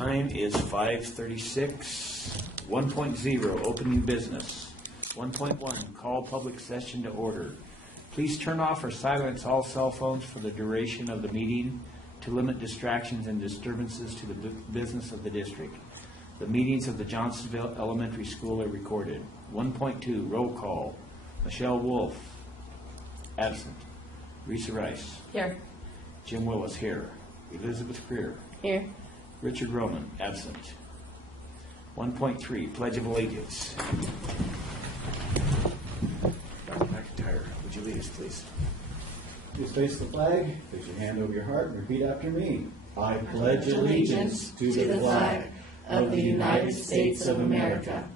time is 5:36. 1.0, opening business. 1.1, call public session to order. Please turn off or silence all cell phones for the duration of the meeting to limit distractions and disturbances to the business of the district. The meetings of the Johnstonville Elementary School are recorded. 1.2, roll call. Michelle Wolf, absent. Risa Rice. Here. Jim Willis, here. Elizabeth Greer. Here. Richard Roman, absent. 1.3, Pledge of Allegiance. Dr. McIntyre, would you lead us, please? Please face the flag, place your hand over your heart, and repeat after me. I pledge allegiance to the flag of the United States of America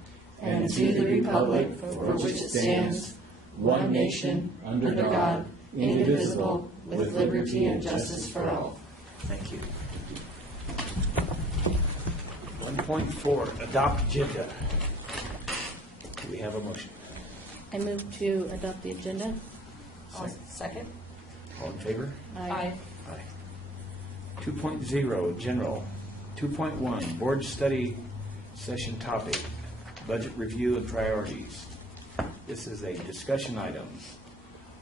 and to the republic for which it stands, one nation, under God, indivisible, with liberty and justice for all. Thank you. 1.4, adopt agenda. Do we have a motion? I move to adopt the agenda. Second. All in favor? Aye. Aye. 2.0, general. 2.1, board study session topic, budget review and priorities. This is a discussion item.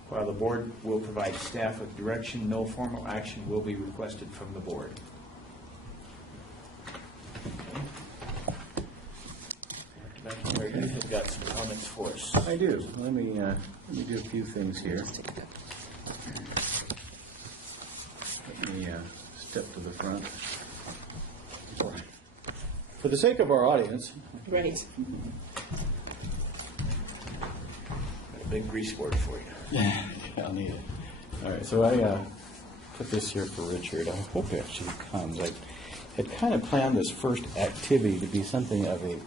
While the board will provide staff with direction, no formal action will be requested from the board. Dr. McIntyre, you have got some comments for us. I do. Let me do a few things here. Let me step to the front. For the sake of our audience, Right. Got a big grease board for you. I'll need it. All right, so I put this here for Richard. I hope it actually comes. I had kind of planned this first activity to be something of a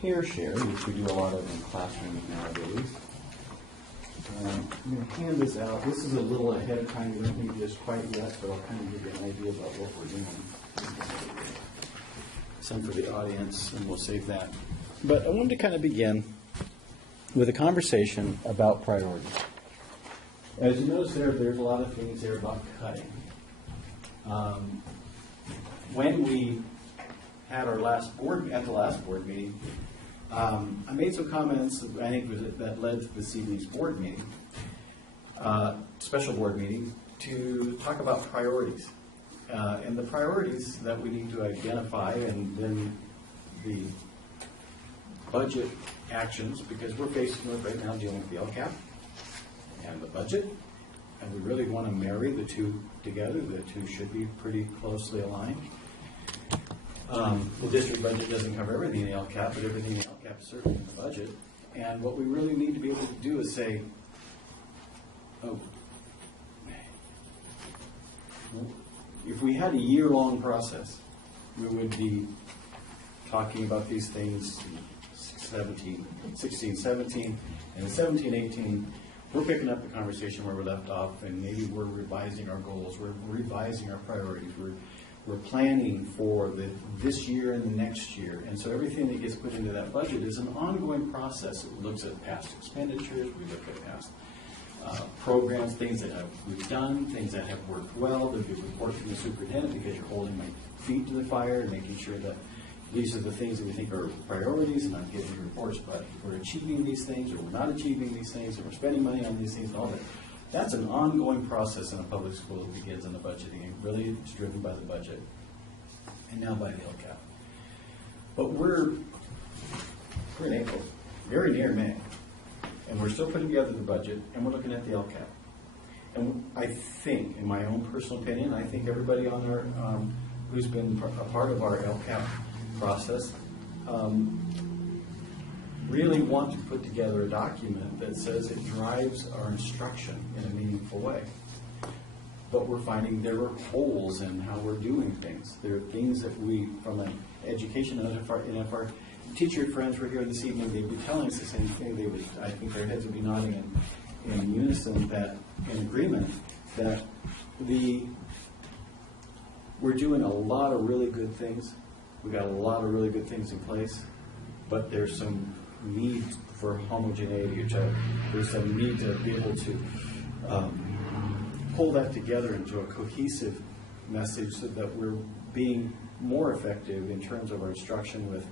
pair share, which we do a lot of in classrooms nowadays. I'm going to hand this out. This is a little ahead of time. We don't need this quite yet, but I'll kind of give you an idea about what we're doing. Some for the audience, and we'll save that. But I wanted to kind of begin with a conversation about priorities. As you notice there's a lot of things there about cutting. When we had our last board meeting, I made some comments that I think that led to this evening's board meeting, special board meeting, to talk about priorities. And the priorities that we need to identify, and then the budget actions, because we're facing with right now dealing with the LCAP and the budget, and we really want to marry the two together. The two should be pretty closely aligned. The district budget doesn't cover everything in the LCAP, but everything in the LCAP is certainly in the budget. And what we really need to be able to do is say, if we had a year-long process, we would be talking about these things in 16, 17, and in 17, 18, we're picking up the conversation where we left off, and maybe we're revising our goals, we're revising our priorities, we're planning for this year and the next year. And so everything that gets put into that budget is an ongoing process. It looks at past expenditures, we look at past programs, things that we've done, things that have worked well. There'll be a report from the superintendent because you're holding my feet to the fire and making sure that these are the things that we think are priorities, and I'm giving you reports, but we're achieving these things or we're not achieving these things, and we're spending money on these things and all that. That's an ongoing process in a public school that begins in the budgeting. It really is driven by the budget and now by the LCAP. But we're in April, very near May, and we're still putting together the budget, and we're looking at the LCAP. And I think, in my own personal opinion, I think everybody on our who's been a part of our LCAP process really want to put together a document that says it drives our instruction in a meaningful way. But we're finding there are holes in how we're doing things. There are things that we, from an education, and if our teacher friends were here this evening, they'd be telling us the same thing. They would, I think their heads would be nodding in unison, that in agreement, that we're doing a lot of really good things. We got a lot of really good things in place, but there's some need for homogeneity. There's some need to be able to pull that together into a cohesive message so that we're being more effective in terms of our instruction with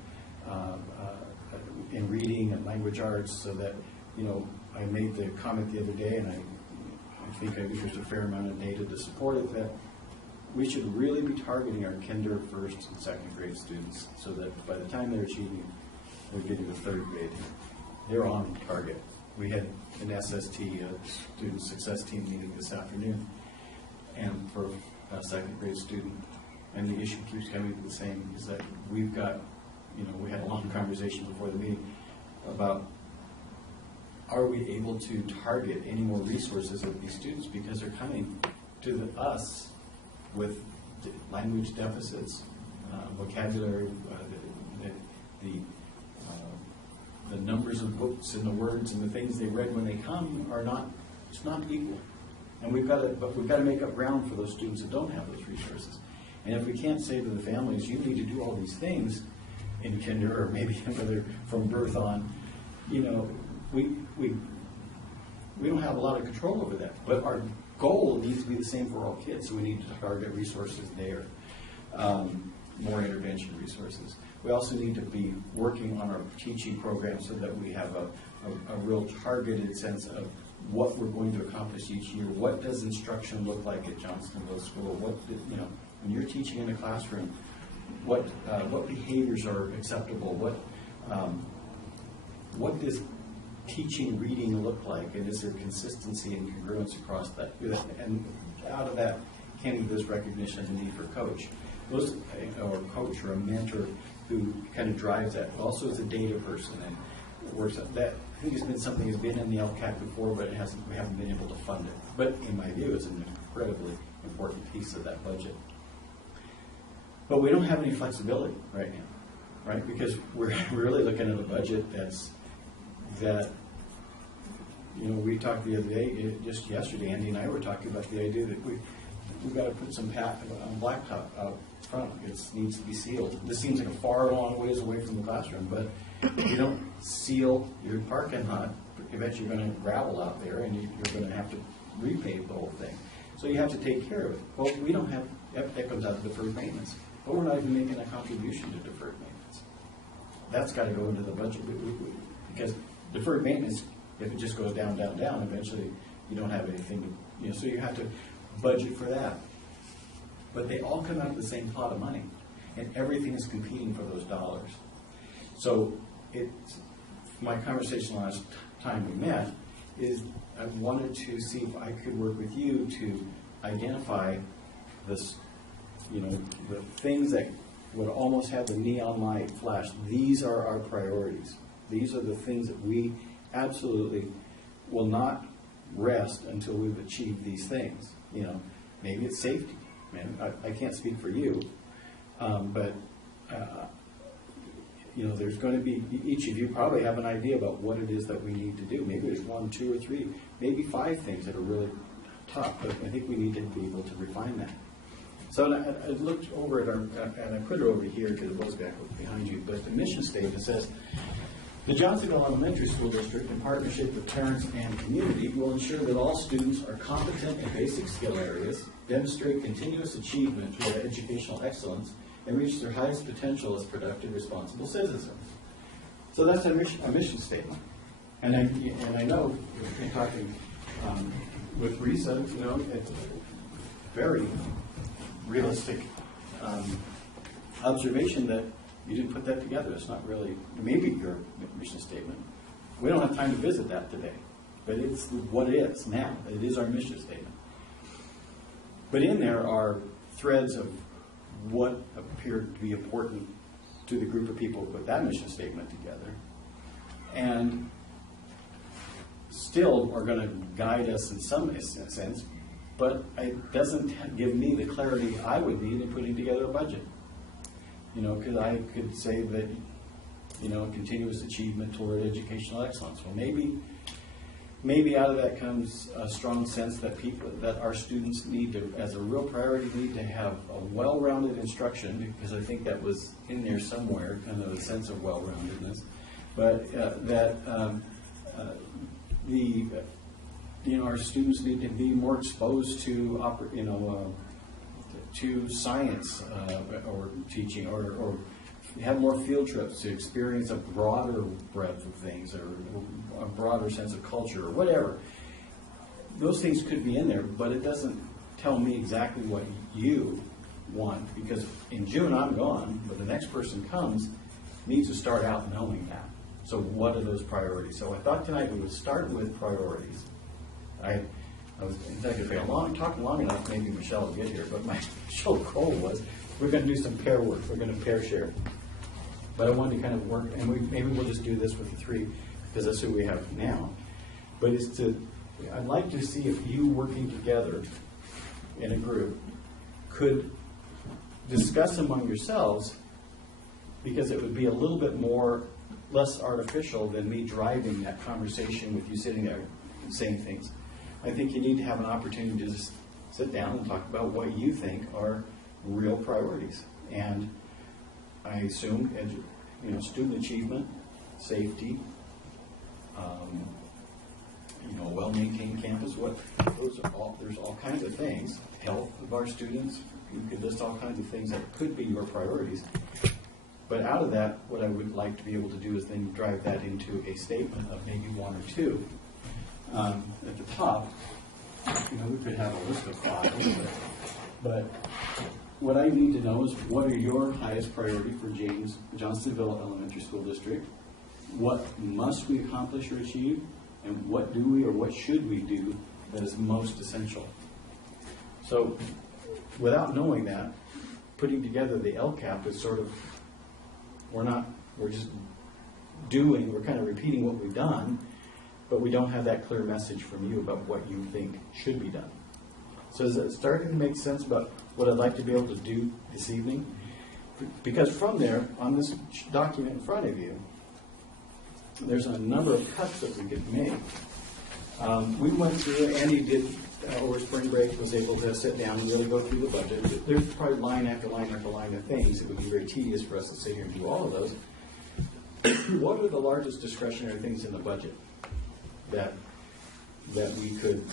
in reading and language arts, so that, you know, I made the comment the other day, and I think there's a fair amount of data to support it, that we should really be targeting our kinder, first, and second grade students, so that by the time they're achieving, they're getting to third grade, they're on target. We had an SST, a student success team meeting this afternoon, and for a second grade student, and the issue keeps coming to the same, is that we've got, you know, we had a long conversation before the meeting about, are we able to target any more resources of these students, because they're coming to us with language deficits, vocabulary, the numbers of books and the words and the things they read when they come are not, it's not equal. And we've got to make up ground for those students that don't have those resources. And if we can't say to the families, you need to do all these things in kinder, or maybe whether from birth on, you know, we don't have a lot of control over that. But our goal needs to be the same for all kids, so we need to target resources there, more intervention resources. We also need to be working on our teaching program so that we have a real targeted sense of what we're going to accomplish each year. What does instruction look like at Johnstonville School? You know, when you're teaching in a classroom, what behaviors are acceptable? What does teaching reading look like? And is there consistency and congruence across that? And out of that came this recognition of the need for a coach. Or a coach or a mentor who kind of drives that, but also is a data person and works on that. I think it's been something that's been in the LCAC before, but we haven't been able to fund it. But in my view, it's an incredibly important piece of that budget. But we don't have any flexibility right now, right? Because we're really looking at a budget that, you know, we talked the other day, just yesterday, Andy and I were talking about the idea that we've got to put some blacktop out front. It needs to be sealed. This seems like a far long ways away from the classroom, but if you don't seal your parking lot, eventually you're going to gravel out there, and you're going to have to repave the whole thing. So you have to take care of it. Well, we don't have, that comes out of deferred maintenance. But we're not even making a contribution to deferred maintenance. That's got to go into the budget, because deferred maintenance, if it just goes down, down, down, eventually you don't have anything to, you know, so you have to budget for that. But they all come out of the same pot of money, and everything is competing for those dollars. So my conversation last time we met is I wanted to see if I could work with you to identify this, you know, the things that would almost have the neon light flash. These are our priorities. These are the things that we absolutely will not rest until we've achieved these things. You know, maybe it's safety. Man, I can't speak for you, but you know, there's going to be, each of you probably have an idea about what it is that we need to do. Maybe there's 1, 2, or 3, maybe 5 things that are really tough, but I think we need to be able to refine that. So I looked over at our, and I put it over here because it was back behind you, but the mission statement says, the Johnstonville Elementary School District, in partnership with parents and community, will ensure that all students are competent in basic skill areas, demonstrate continuous achievement toward educational excellence, and reach their highest potential as productive, responsible citizens. So that's a mission statement. And I know, in talking with Risa, you know, it's very realistic observation that you didn't put that together. It's not really, maybe your mission statement. We don't have time to visit that today, but it's what it is now. It is our mission statement. But in there are threads of what appeared to be important to the group of people who put that mission statement together, and still are going to guide us in some sense, but it doesn't give me the clarity I would need in putting together a budget. You know, because I could say that, you know, continuous achievement toward educational excellence. Well, maybe out of that comes a strong sense that our students need to, as a real priority, need to have a well-rounded instruction, because I think that was in there somewhere, kind of a sense of well-roundedness. But our students need to be more exposed to to science or teaching, or have more field trips to experience a broader breadth of things, or a broader sense of culture, or whatever. Those things could be in there, but it doesn't tell me exactly what you want, because in June I'm gone, but the next person comes needs to start out knowing that. So what are those priorities? So I thought tonight we would start with priorities. I was, in fact, if I talk long enough, maybe Michelle will get here, but my initial goal was we're going to do some pair work. We're going to pair share. But I wanted to kind of work, and maybe we'll just do this with the three, because that's who we have now. But I'd like to see if you working together in a group could discuss among yourselves, because it would be a little bit less artificial than me driving that conversation with you sitting there and saying things. I think you need to have an opportunity to just sit down and talk about what you think are real priorities. And I assume, student achievement, safety, a well-maintained campus. There's all kinds of things. Health of our students. You could list all kinds of things that could be your priorities. But out of that, what I would like to be able to do is then drive that into a statement of maybe one or two. At the top, we could have a list of 5, but what I need to know is what are your highest priority for Johnstonville Elementary School District? What must we accomplish or achieve? And what do we or what should we do that is most essential? So without knowing that, putting together the LCAP is sort of, we're just we're kind of repeating what we've done, but we don't have that clear message from you about what you think should be done. So is it starting to make sense about what I'd like to be able to do this evening? Because from there, on this document in front of you, there's a number of cuts that we could make. We went through, Andy did, over spring break, was able to sit down and really go through the budget. There's probably line after line after line of things. It would be very tedious for us to sit here and do all of those. What are the largest discretionary things in the budget that we could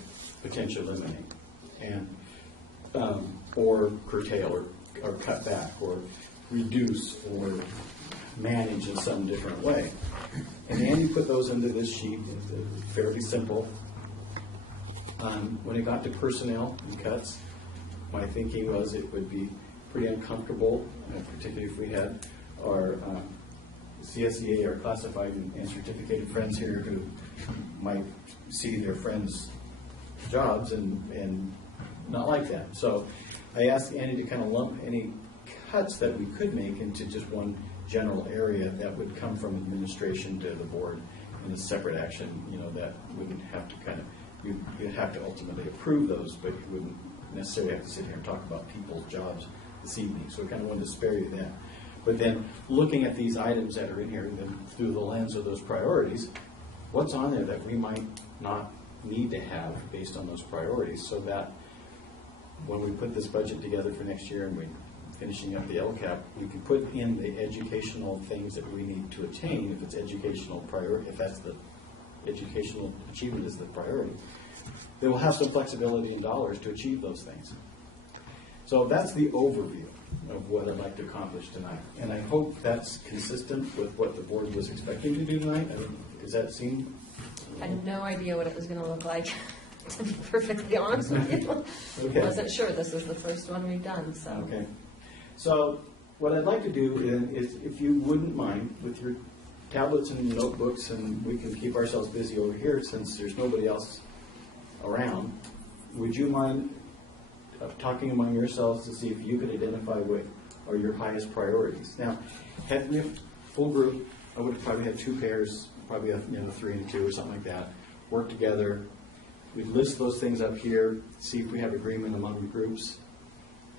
potentially eliminate and or curtail or cut back or reduce or manage in some different way? And Andy put those into this sheet. It's fairly simple. When it got to personnel and cuts, my thinking was it would be pretty uncomfortable, particularly if we had our CSEA, our classified and certificated friends here who might see their friends' jobs and not like that. So I asked Andy to kind of lump any cuts that we could make into just one general area that would come from administration to the board in a separate action, that wouldn't have to you'd have to ultimately approve those, but you wouldn't necessarily have to sit here and talk about people's jobs this evening. So I kind of wanted to spare you that. But then looking at these items that are in here, then through the lens of those priorities, what's on there that we might not need to have based on those priorities, so that when we put this budget together for next year and we're finishing up the LCAP, we can put in the educational things that we need to attain if it's educational priority, if that's the educational achievement is the priority. Then we'll have some flexibility in dollars to achieve those things. So that's the overview of what I'd like to accomplish tonight. And I hope that's consistent with what the board was expecting to do tonight. Does that seem? I had no idea what it was going to look like, to be perfectly honest with you. Okay. I wasn't sure. This is the first one we've done. So. Okay. So what I'd like to do is, if you wouldn't mind, with your tablets and notebooks, and we can keep ourselves busy over here since there's nobody else around, would you mind talking among yourselves to see if you could identify what are your highest priorities? Now, had we a full group, I would have probably had 2 pairs, probably 3 and 2 or something like that, work together. We'd list those things up here, see if we have agreement among the groups,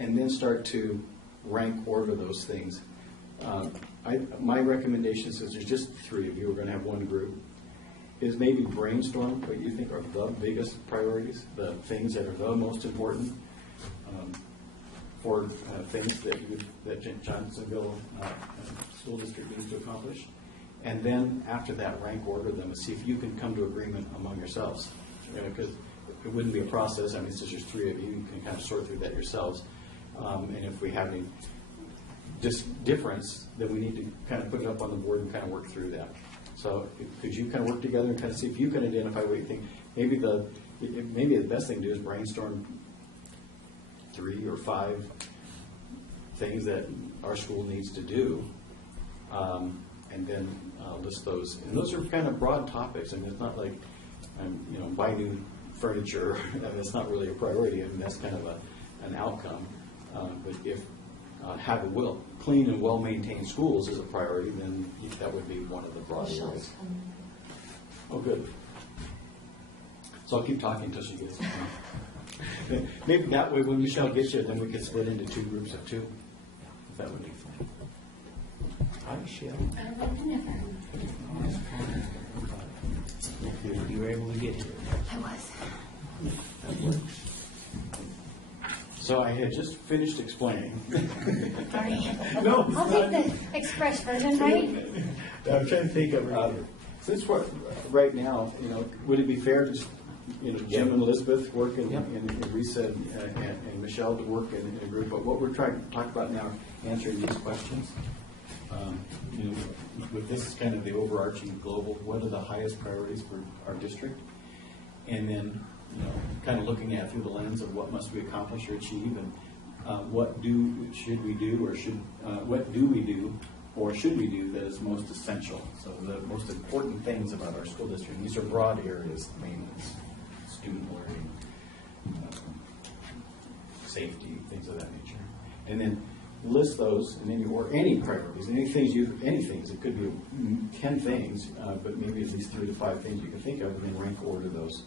and then start to rank order those things. My recommendation, since there's just 3 of you, we're going to have one group, is maybe brainstorm what you think are the biggest priorities, the things that are the most important for things that Johnstonville School District needs to accomplish. And then after that, rank order them and see if you can come to agreement among yourselves. Because it wouldn't be a process. I mean, since there's 3 of you, you can kind of sort through that yourselves. And if we have any difference, then we need to kind of put it up on the board and kind of work through that. So could you kind of work together and kind of see if you can identify what you think? Maybe the best thing to do is brainstorm 3 or 5 things that our school needs to do, and then list those. And those are kind of broad topics. I mean, it's not like, buy new furniture. I mean, it's not really a priority. I mean, that's kind of an outcome. But if have clean and well-maintained schools is a priority, then that would be one of the broad areas. Oh, good. So I'll keep talking until she gets it. Maybe that way, when Michelle gets here, then we can split into 2 groups of 2. If that would be fine. Hi, Michelle. You were able to get here. I was. That works. So I had just finished explaining. Sorry. No, I'll take the express version, right? I'm trying to think of, since right now, would it be fair to just, Jim and Elizabeth work and Risa and Michelle to work in a group? But what we're trying to talk about now, answering these questions, with this is kind of the overarching global, what are the highest priorities for our district? And then, kind of looking at through the lens of what must we accomplish or achieve, and what should we do or should we do that is most essential. So the most important things about our school district. These are broad areas: maintenance, student learning, safety, things of that nature. And then list those in any priorities, any things. It could be 10 things, but maybe at least 3 to 5 things you can think of, and then rank order those.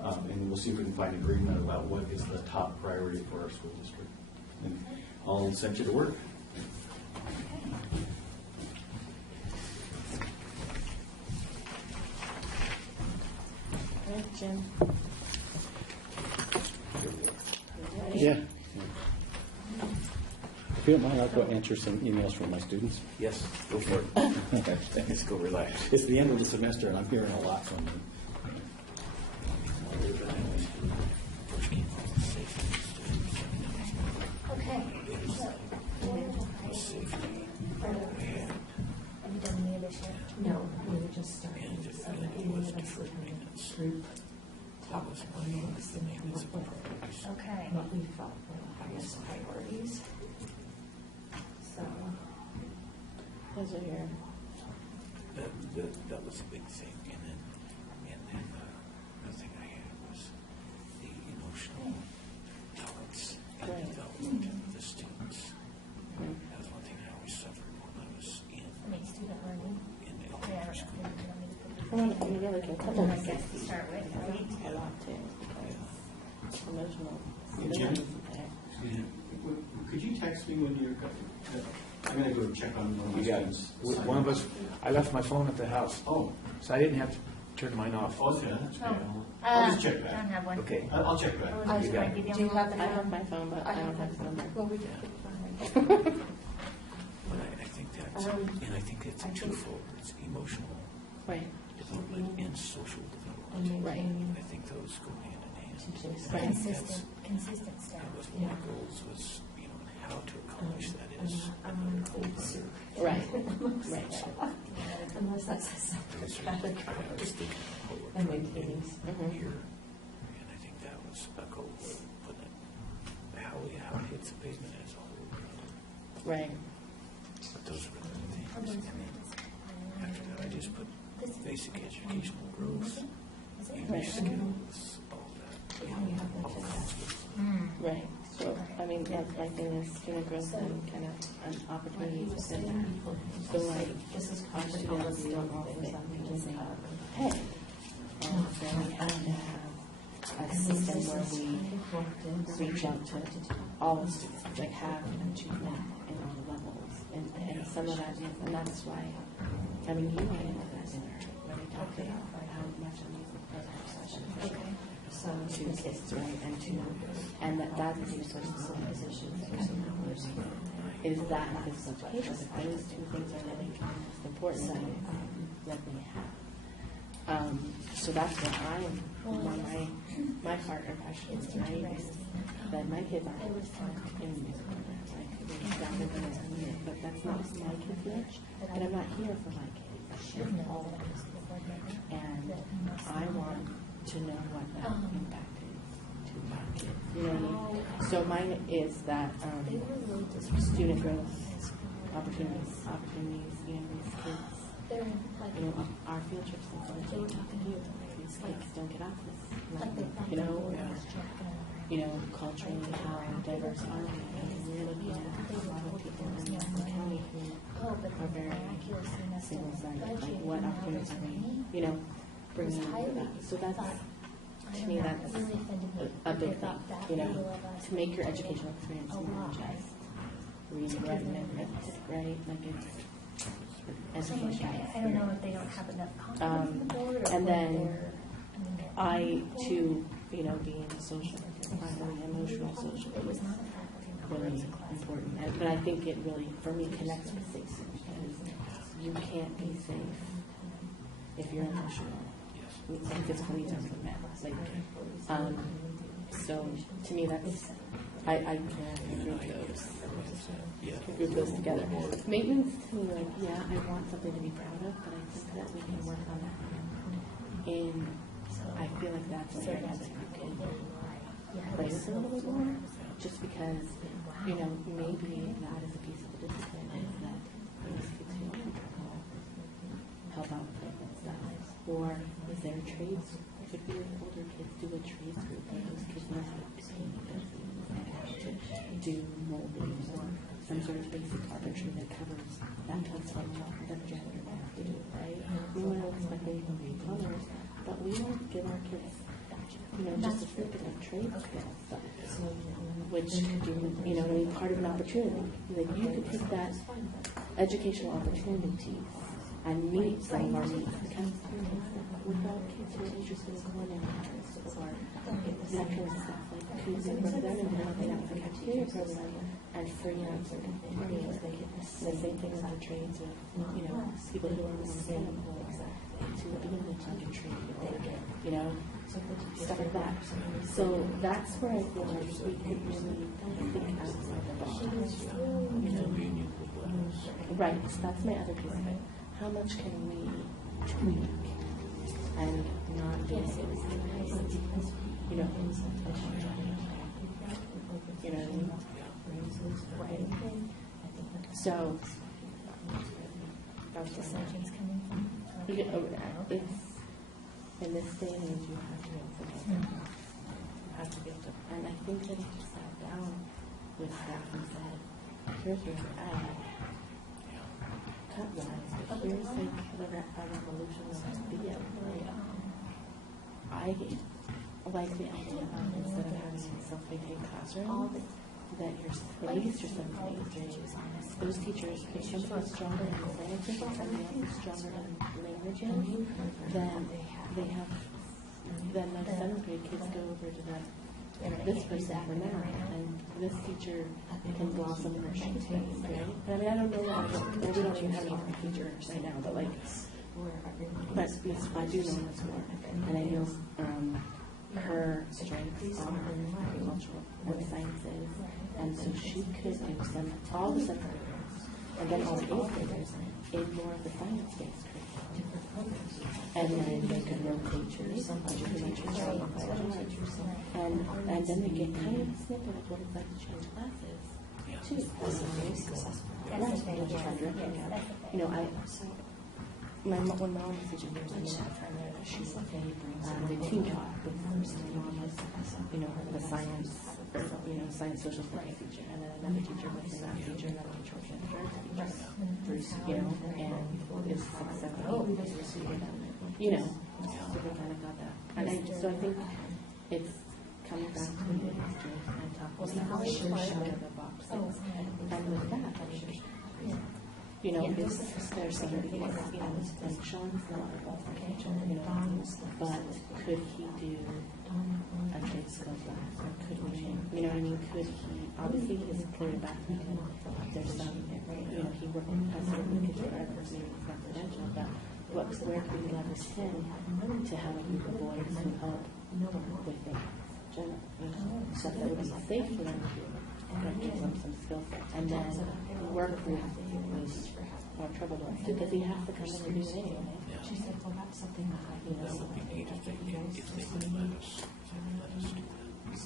And we'll see if we can find agreement about what is the top priority for our school district. And I'll send you to work. All right, Jim. Yeah. If you don't mind, I'll go answer some emails from my students. Yes, go for it. Let's go relax. It's the end of the semester, and I'm hearing a lot from them. Okay. So, have you done any of this yet? No, we were just starting. Group. Okay. What we felt were the highest priorities. So, Those are your, That was a big thing, and then the thing I had was the emotional talents and Right. development of the students. That was one thing I always suffered when I was in Student learning. elementary Yeah, school. you really can couple I of guess things to start with, right? a lot too, because emotional. Jim? there. Could you text me when you're I'm going to go check on one of my You got it. students. One of us, I left my phone at the house, Oh, so I didn't have to turn mine off. okay, that's great. Oh, I'll just check don't that. have one. Okay. I'll check that. I was You going got to it. give do you have I the have my phone, but I don't have his number. Well, we But I think that's, and I think it's twofold. It's emotional Right, development and social development. right. I think those go hand in hand. Right. Consistent stuff. That was one of the goals was, how to accomplish that is Right, right. unless that's a separate category. I was thinking of And poetry maintenance. here, and I think that was a goal of putting it, how it hits the pavement as a whole. Right. But those were the things. And then after that, I just put basic educational growth, English skills, all that. Yeah, we have that too. Right. So, I mean, my thing is student growth and kind of an opportunity within that. So like, our students don't all fit into the same pay. And so we have to have a system where we reach out to all the students, like have achievement in all the levels. And some of that, and that's why, I mean, you went into that dinner where we talked about how much I'm using program sessions. Okay. So to kids, right, and that's the social positions is that physical education. Those two things are really important that we have. So that's what my partner passion is, right? that my kids aren't in music programs. Like, they're exactly what I'm here, but that's not my kids' niche, and I'm not here for my kids. I'm here for all of us. And I want to know what that impact is to my kids. You know what I mean? So mine is that student growth, opportunities, you know, these kids, you know, our field trips and so on, these kids don't get off this mountain, you know, culturally, how diverse are we? And we're looking at a lot of people in the county who are very single-sided, like what opportunities are we, you know, bringing into that. So that's, to me, that's a big thing, you know, to make your educational experience more than just reading, writing, and arithmetic, right? Like it's education. I don't know if they don't have enough confidence in the board or and then they're, I, too, you know, being a social worker, I'm really emotional social it was is not a faculty member. really important. But I think it really, for me, connects with safety because you can't be safe if you're emotional. Like physical needs aren't met. Like, so to me, that's I can group those together. Maintenance to me, like, yeah, I want something to be proud of, but I think that we can work on that. And I feel like that's an area that you can play with a little bit more, just because, you know, maybe that is a piece of the discipline is that these kids feel comfortable, help out with maintenance stuff. Or is there a trades? Could be with older kids do a trades group where those kids know how to paint, to do molding or some sort of basic carpentry that covers that kind of stuff that a janitor might have to do, right? We might not expect them to be colors, but we want to give our kids, you know, just a bit of trade skill stuff, which could be, you know, part of an opportunity. Like you could take that educational opportunity and meet some of our needs because without kids who are interested in culinary arts or that kind of stuff, like could we work them and develop an cafeteria program and free up certain areas. The same thing with the trades with, you know, people who are mechanical to be able to teach a trade or, you know, stuff like that. So that's where I feel like we could really think outside the box. You know? Right, so that's my other piece of it. How much can we tweak and not be, you know, what I mean? So, that's just Surgeons coming from. it's, in this day and age, you have to be able to, you have to be able to, and I think that if you sat down with staff and said, here's where you're at, cut wise, but here's like the revolution of video. I like the idea of instead of having a self-maintained classroom, that at least your 7th grade, those teachers, if somebody is stronger in sciences and somebody else is stronger in languages, then they have, then the 7th grade kids go over to this person for now, and this teacher can blossom in her strengths, right? I mean, I don't know that, we don't even have any teachers right now, but like, but yes, I do know this more, and I know, her strengths are agricultural and sciences, and so she could do all the 7th graders, and then all the 8th graders in more of the science-based curriculum. And then they could rotate teachers, and then they get kind of a snippet of what it's like to change classes, too. You know, when Mom was teaching years ago, they team taught with Mom was, you know, the science, science social studies teacher, and then another teacher was a math teacher, another teacher was a teacher, you know, and it's 6, 7, 8, you know, so they kind of got that. And so I think it's coming back to the strength and talking about out of the boxes. And with that, I think, you know, there's somebody, you know, and Sean's not a qualification, you know, but could he do a trade skill class, or could we, you know what I mean, could he, obviously his career background, there's some, you know, he worked in president with kids forever, so it's not credential, but where could we leverage him to have a group of boys who help with things? general, stuff that would be safe for them to do, that gives them some skill set. And then work group was more trouble because he has to come in and do it anyway. She said, well, that's something that That would be neat if they would let us do that.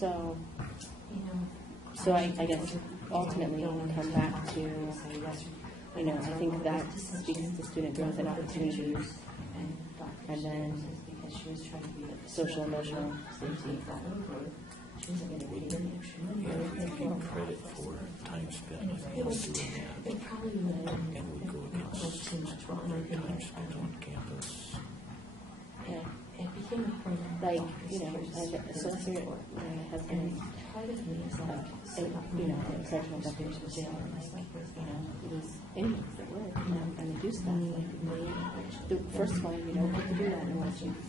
So I guess ultimately we come back to, I think that speaks to student growth and opportunities, and then social emotional safety. Yeah, if you get credit for time spent with them doing that, and would go against time spent on campus. Yeah. Like, so if you're, my husband, correctional deputy in jail, it was inmates that work, and they do stuff, first of all, you don't have to do that unless you've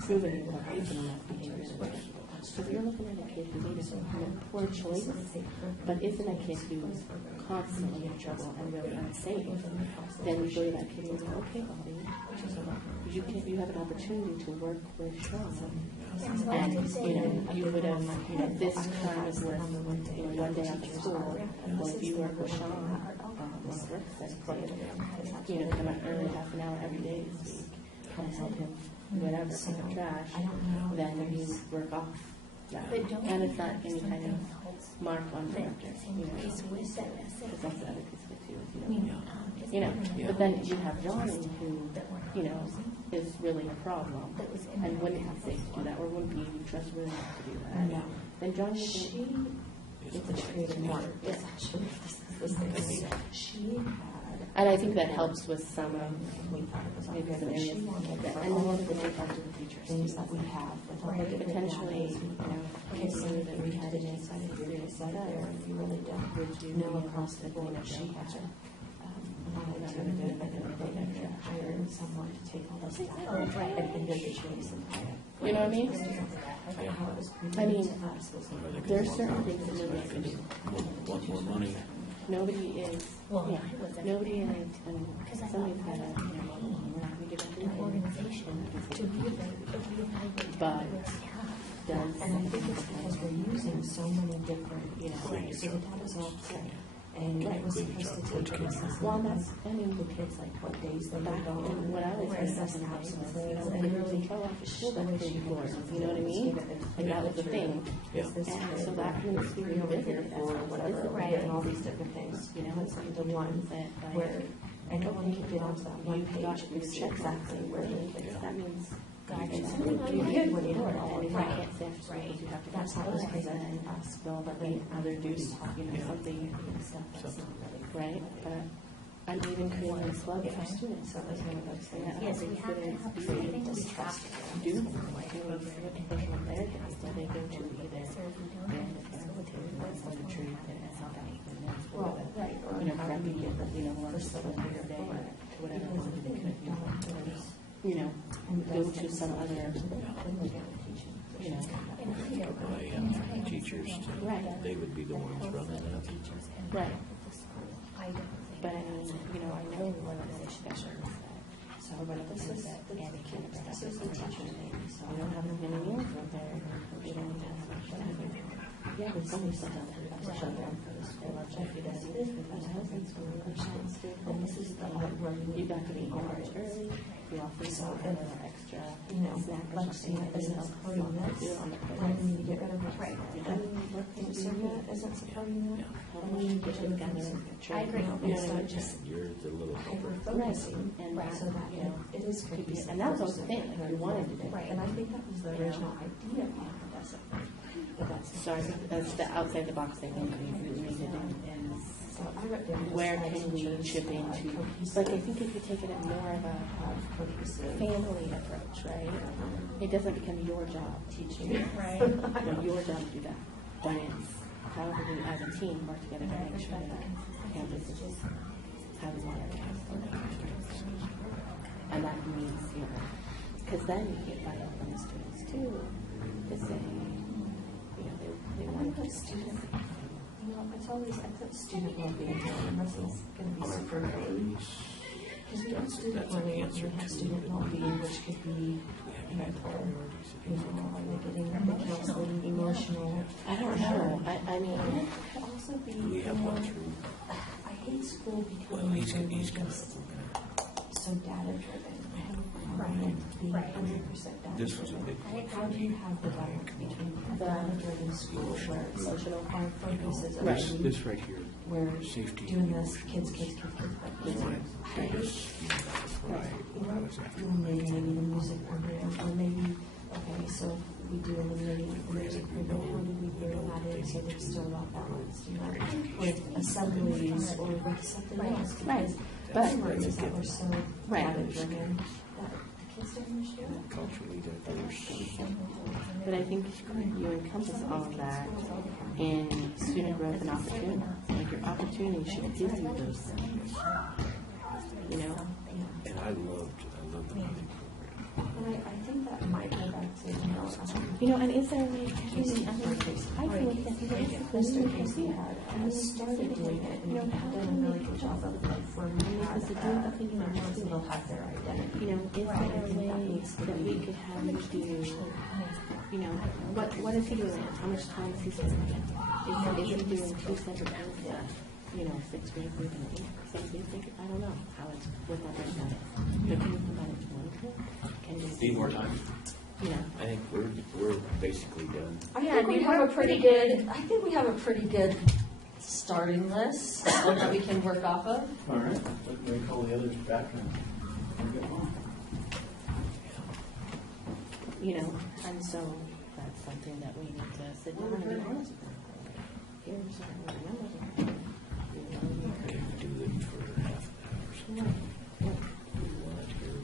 proven you have reason enough behavior. So if you're looking at a kid who made a poor choice, but isn't a kid who's constantly in trouble and really unsafe, then you go to that kid and go, okay, Bobby, you have an opportunity to work with Sean. And, you would have, this crime is worth, one day after school. Well, if you work with Sean, on work session, come out early half an hour every day this week, and help him, whatever, pick up trash, then you work off that. And it's not any kind of mark on the director, because that's the other piece of it too, but then you have Johnny who, is really a problem, and wouldn't be safe to do that, or wouldn't be trustworthy enough to do that. Then Johnny is a trade mark. It's actually and I think that helps with some of maybe some areas, and then also the talk to the teachers things that we have, like potentially, cases that we had an inside experience like that, or if you really don't, would you know across the board that she had hiring someone to take all those things and do the choice and you know what I mean? I mean, there are certain things that nobody can do. Want more money? Nobody is, nobody is, and somebody's got to, we're not going to give up an organization, but does, and I think it's because we're using so many different, so the data's all set. And it was supposed to take us as long as, the kids, like, what days they back on, what I was assessing houses, and really throw off the school back 3 floors, you know what I mean? Like, that was the thing. And so that means we revisited or whatever, right, and all these different things, it's like the ones that, where, and when you get onto that one page, you see exactly where the kids, that means you get what you do, and if I can't say after school, you have to. That's how it was presented to us. Well, but the other duties, something, right? But I'm even creating a club for students. So that's one of those things. Yes, we have to have students do them. Like, from their days, do they go to either the retreat and how that or prepping, one day, whatever they could do. Go to some other, By teachers, they would be the ones running that. right. But I mean, I know one of the discussions that, so one of the things that Andy can express is the teacher's name, so we don't have as many meals out there, we don't have much time. Yeah, but somebody said that to shut down for the school, I'll check it as it is, because my husband's school, and this is the part where you got to be hours early, you offer some extra, snack or something, that doesn't support that, do it on the credit. We need to get rid of it. Right. Isn't supporting that? We need to get together and try. I agree. It's not just You're the little hyper-focusing, and so that, it is creepy. And that was the thing, if you wanted to do it. Right, and I think that was the original idea behind it. So I think that's the outside the box thing we needed, and where can we chip into? Like, I think if you take it at more of a family approach, right? It doesn't become your job teaching, right? Your job to do that. But it's how do we, as a team, work together to make sure that campus is how we want our campus. And that means, because then you get buy-in from the students too, to say, they want to students. It's always, I put student well-being, unless it's going to be super great. Because we have student learning, and we have student well-being, which could be mental, you know, are they getting the counseling, emotional? I don't know. I mean, It could also be, We you have know, one through, I hate school well, becoming he's gonna, just so data-driven. Right. Being 100% data-driven. this was a big, How do you have the balance between the data-driven school where emotional hard focuses are This, really this right here. where Safety. doing this, kids, but eliminating maybe the music program, or maybe, okay, so we do eliminate the music program, how do we bring that in so they're still not balanced, you know, with assemblies or with something else? Right, Because but- some areas that were so Right. data-driven that the kids don't understand. culturally diverse. but I think you encompass all of that in student growth and opportunity. Like your opportunity should give you those things. You know? And I loved the music program. And I think that might go back to, you know, You know, and is there a way, I feel like that Mr. Casey had started doing it and done a really good job of like forming because the doing the thing in our they'll school, have their identity. you know, is there a way that we could have you do, you know, what is he doing? How much time is he spending? Is he doing two separate things? Yeah. You know, sixth grade group and eighth grade group? I don't know how it's, what that breakdown is. But can you combine it to one group? Can you? Need more time. You know. I think we're basically done. I think we have a pretty good, I think we have a pretty good starting list that we can work off of. All right, let me call the others back and we'll get on. You know, and so that's something that we need to sit down and be honest about. Here's what we know. You know, Maybe do it for half an hour or something. We want it here.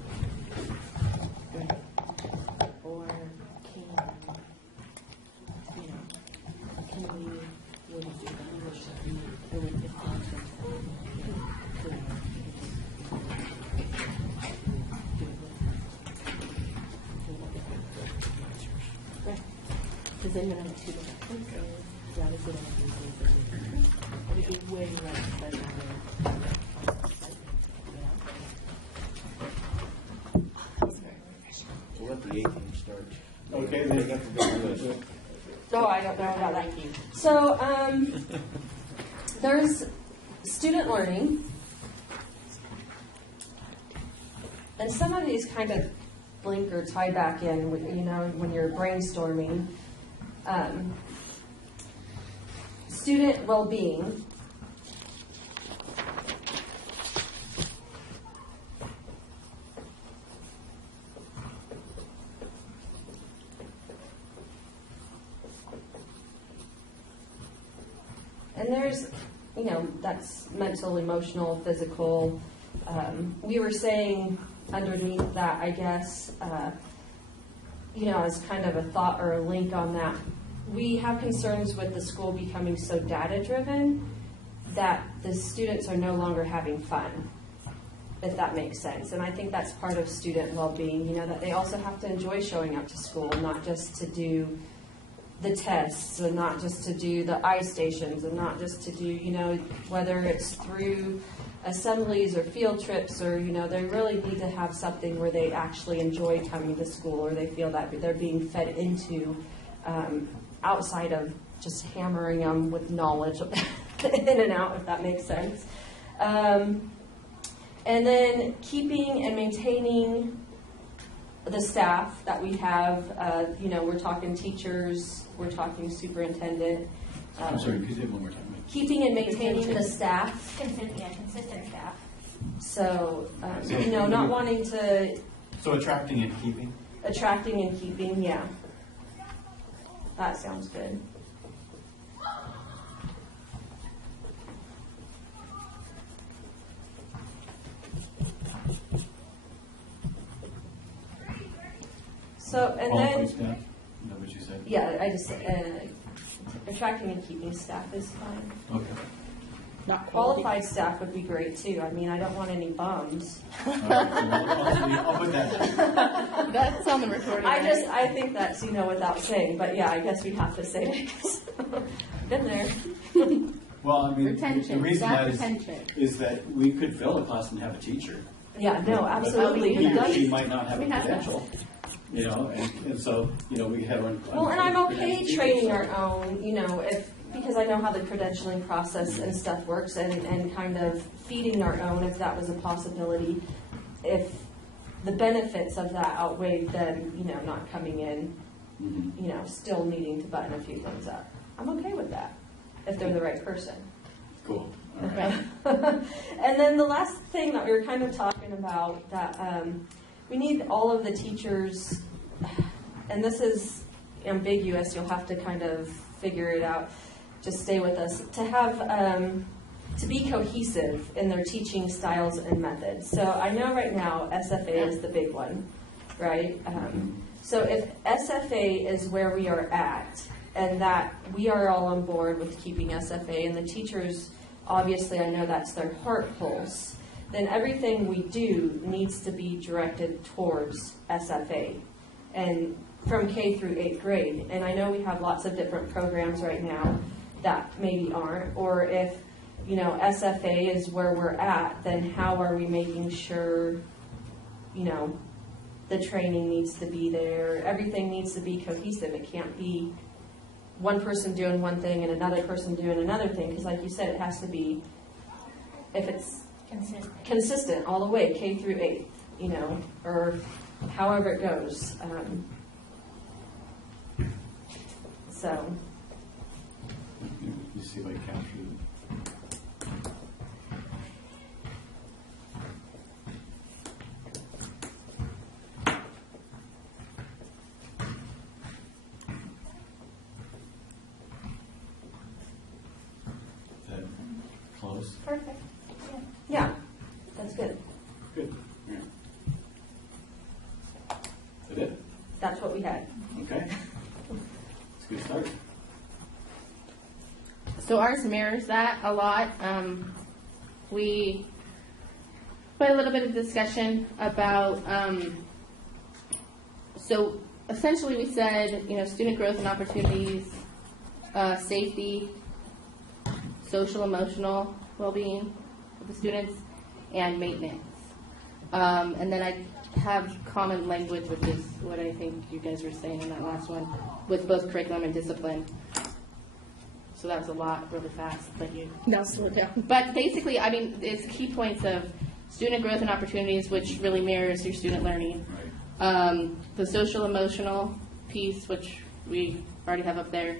right. Or can, you know, can we, would it be English that we, or would it because then you're going to have two different places. You obviously don't have three places. It would be way less than We'll let the 18 start. Okay, they got the big list. No, I don't know about that. So, there's student learning. And some of these kind of link or tie back in, you know, when you're brainstorming. Student well-being. And there's, you know, that's mental, emotional, physical. We were saying underneath that, I guess, you know, as kind of a thought or a link on that, we have concerns with the school becoming so data-driven that the students are no longer having fun, if that makes sense. And I think that's part of student well-being, you know, that they also have to enjoy showing up to school, not just to do the tests and not just to do the eye stations and not just to do, you know, whether it's through assemblies or field trips or, you know, they really need to have something where they actually enjoy coming to school or they feel that they're being fed into outside of just hammering them with knowledge in and out, if that makes sense. And then keeping and maintaining the staff that we have, you know, we're talking teachers, we're talking superintendent. I'm sorry, could you say it one more time? Keeping and maintaining the staff. Consistent staff. So, you know, not wanting to, So attracting and keeping? attracting and keeping, yeah. That sounds good. So, and Qualified then, staff? Is that what you said? yeah, I just, attracting and keeping staff is fine. Okay. Not Qualified staff would be great too. I mean, I don't want any bums. All right, so I'll put that down. That's on the recording. I think that's, you know, without saying, but yeah, I guess we have to say it because been there. Well, I mean, the Retention, reason staff that retention. is that we could fill a class and have a teacher. Yeah, no, But absolutely. He We've or done- she might not have a We have that. credential, you know, and so, you know, we have. Well, and I'm okay training our own, you know, because I know how the credentialing process and stuff works, and kind of feeding our own if that was a possibility. If the benefits of that outweighed them, you know, not coming in, Mhm. you know, still needing to button a few things up. I'm okay with that, if they're the right person. Cool. All right. And then the last thing that we were kind of talking about, that we need all of the teachers, and this is ambiguous, you'll have to kind of figure it out, just stay with us, to have, to be cohesive in their teaching styles and methods. So I know right now SFA is the big one, right? So if SFA is where we are at, and that we are all on board with keeping SFA, and the teachers, obviously I know that's their heart pulse, then everything we do needs to be directed towards SFA, and from K through 8th grade. And I know we have lots of different programs right now that maybe aren't, or if, you know, SFA is where we're at, then how are we making sure, you know, the training needs to be there, everything needs to be cohesive. It can't be one person doing one thing and another person doing another thing, because like you said, it has to be, if it's consistent all the way, K through 8th, you know, or however it goes. So, You see if I capture it. Is that close? Perfect. yeah, that's good. Good. Yeah. Is that it? That's what we had. Okay. It's a good start. So ours mirrors that a lot. We put a little bit of discussion about, so essentially we said, you know, student growth and opportunities, safety, social emotional well-being of the students, and maintenance. And then I have common language, which is what I think you guys were saying in that last one, with both curriculum and discipline. So that was a lot really fast, but you. Now slow it down. But basically, I mean, it's key points of student growth and opportunities, which really mirrors your student learning. Right. The social emotional piece, which we already have up there.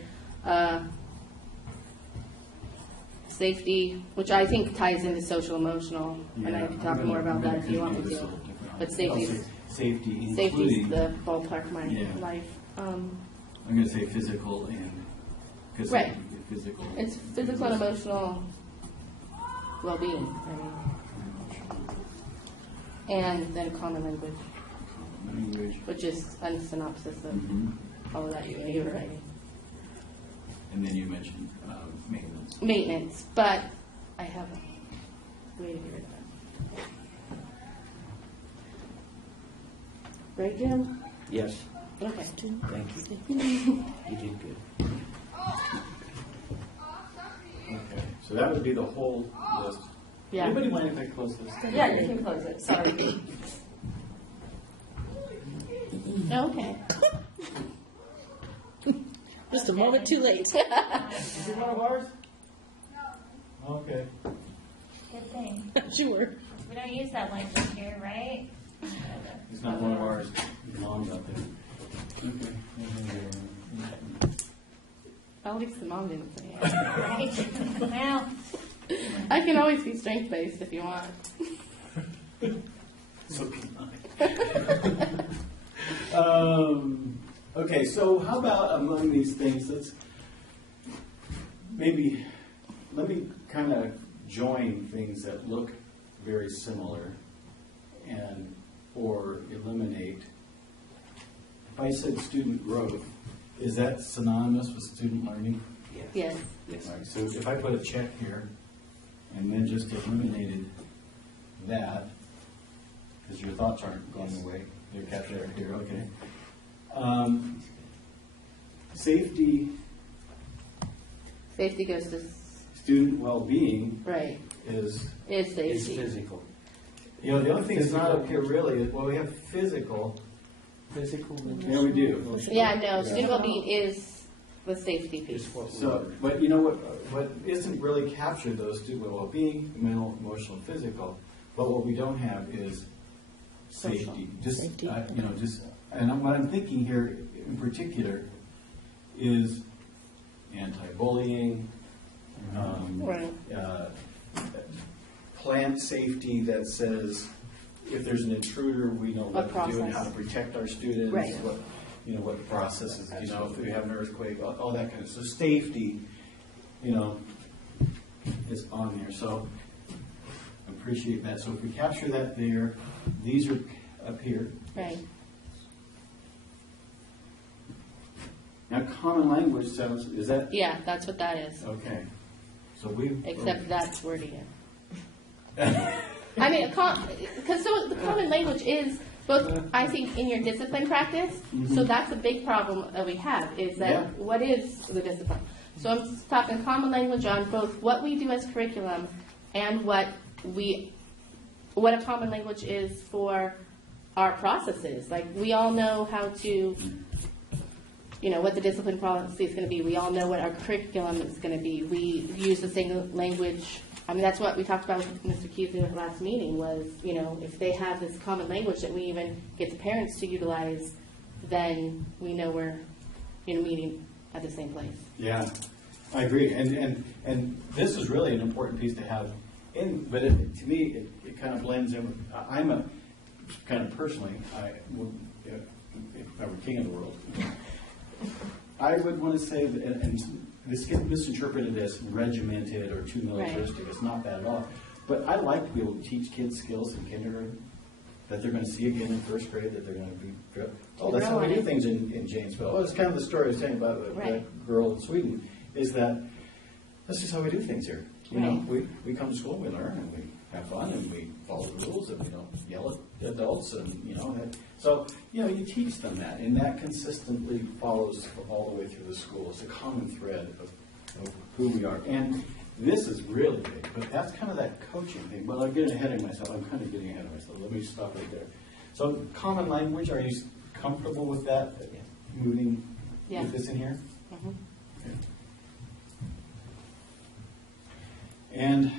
Safety, which I think ties into social emotional, and I can talk more about that if you want me to. But safety is the ballpark of my life. I'm going to say physical and because Right. physical. It's physical and emotional well-being, and then common language, Language. which is a synopsis of Mhm. all of that you were writing. And then you mentioned maintenance. Maintenance, but I have a way to get rid of that. Right, Jim? Yes, Okay. thank you. You did good. Okay, so that would be the whole list. Yeah. Anybody mind if I close this? Yeah, you can close it, sorry. Okay. Just a moment too late. Is it one of ours? No. Okay. Good thing. Sure. We don't use that language here, right? It's not one of ours. Mom's out there. Okay. At least the mom didn't say it. Right? Well, I can always be strength-based if you want. So can I. Okay, so how about among these things, let me kind of join things that look very similar and or eliminate. If I said student growth, is that synonymous with student learning? Yes. All right, so if I put a check here and then just eliminated that, because your thoughts aren't going away, they're captured here, okay. Safety, Safety goes to, student well-being right, is is It's safety. physical. You know, the only thing that's not up here really is, well, we have physical. Physical. Yeah, we do. Yeah, no, student well-being is the safety piece. Is what So, but you know what isn't really captured though, student well-being, mental, emotional, physical, but what we don't have is safety. Social. Just, Safety. you know, just, and what I'm thinking here in particular is anti-bullying, Right. plant safety that says if there's an intruder, we know what to do and how to process. protect our students. Right. What, you know, what the process is, you know, if we have an earthquake, all that kind of, so safety, you know, is on there. So I appreciate that. So if we capture that there, these are up here. Right. Now, common language sounds, is that, Yeah, that's what that is. okay. So we. Except that's wordy. I mean, because so the common language is both, I think, in your discipline practice. So that's a big problem that we have is that Yeah. what is the discipline? So I'm talking common language on both what we do as curriculum and what a common language is for our processes. Like we all know how to, you know, what the discipline policy is going to be. We all know what our curriculum is going to be. We use the same language. I mean, that's what we talked about with Mr. Keith at the last meeting was, you know, if they have this common language that we even get the parents to utilize, then we know we're, you know, meeting at the same place. Yeah, I agree. And this is really an important piece to have in, but to me, it kind of blends in with, I'm a, kind of personally, if I were king of the world, I would want to say, that, and this gets misinterpreted as regimented or too militaristic. It's not that at all. But I like to be able to teach kids skills in kindergarten that they're going to see again in first grade, that they're going to be, oh, that's how we do things in Janesville. Oh, it's kind of the story I was saying about the girl in Sweden, is that that's just how we do things here. You know, we come to school, we learn, and we have fun, and we follow the rules, and we don't yell at adults, and, you know, so, you know, you teach them that, and that consistently follows all the way through the school. It's a common thread of who we are. And this is really big, but that's kind of that coaching thing. Well, I'm getting ahead of myself. I'm kind of getting ahead of myself. Let me stop right there. So common language, are you comfortable with that, moving with this in here? Mm-hmm. Okay. And,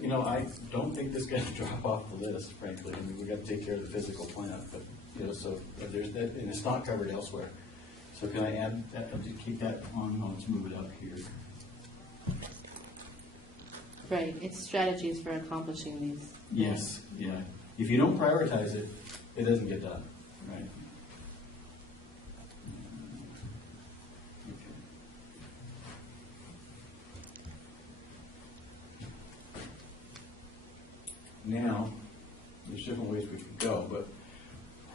you know, I don't think this is going to drop off the list, frankly. I mean, we've got to take care of the physical plant, but, you know, so there's that, and it's not covered elsewhere. So can I add that, I'll just keep that on, let's move it up here. Right. It's strategies for accomplishing these. Yes, yeah. If you don't prioritize it, it doesn't get done, right? Okay. Now, there's different ways we could go, but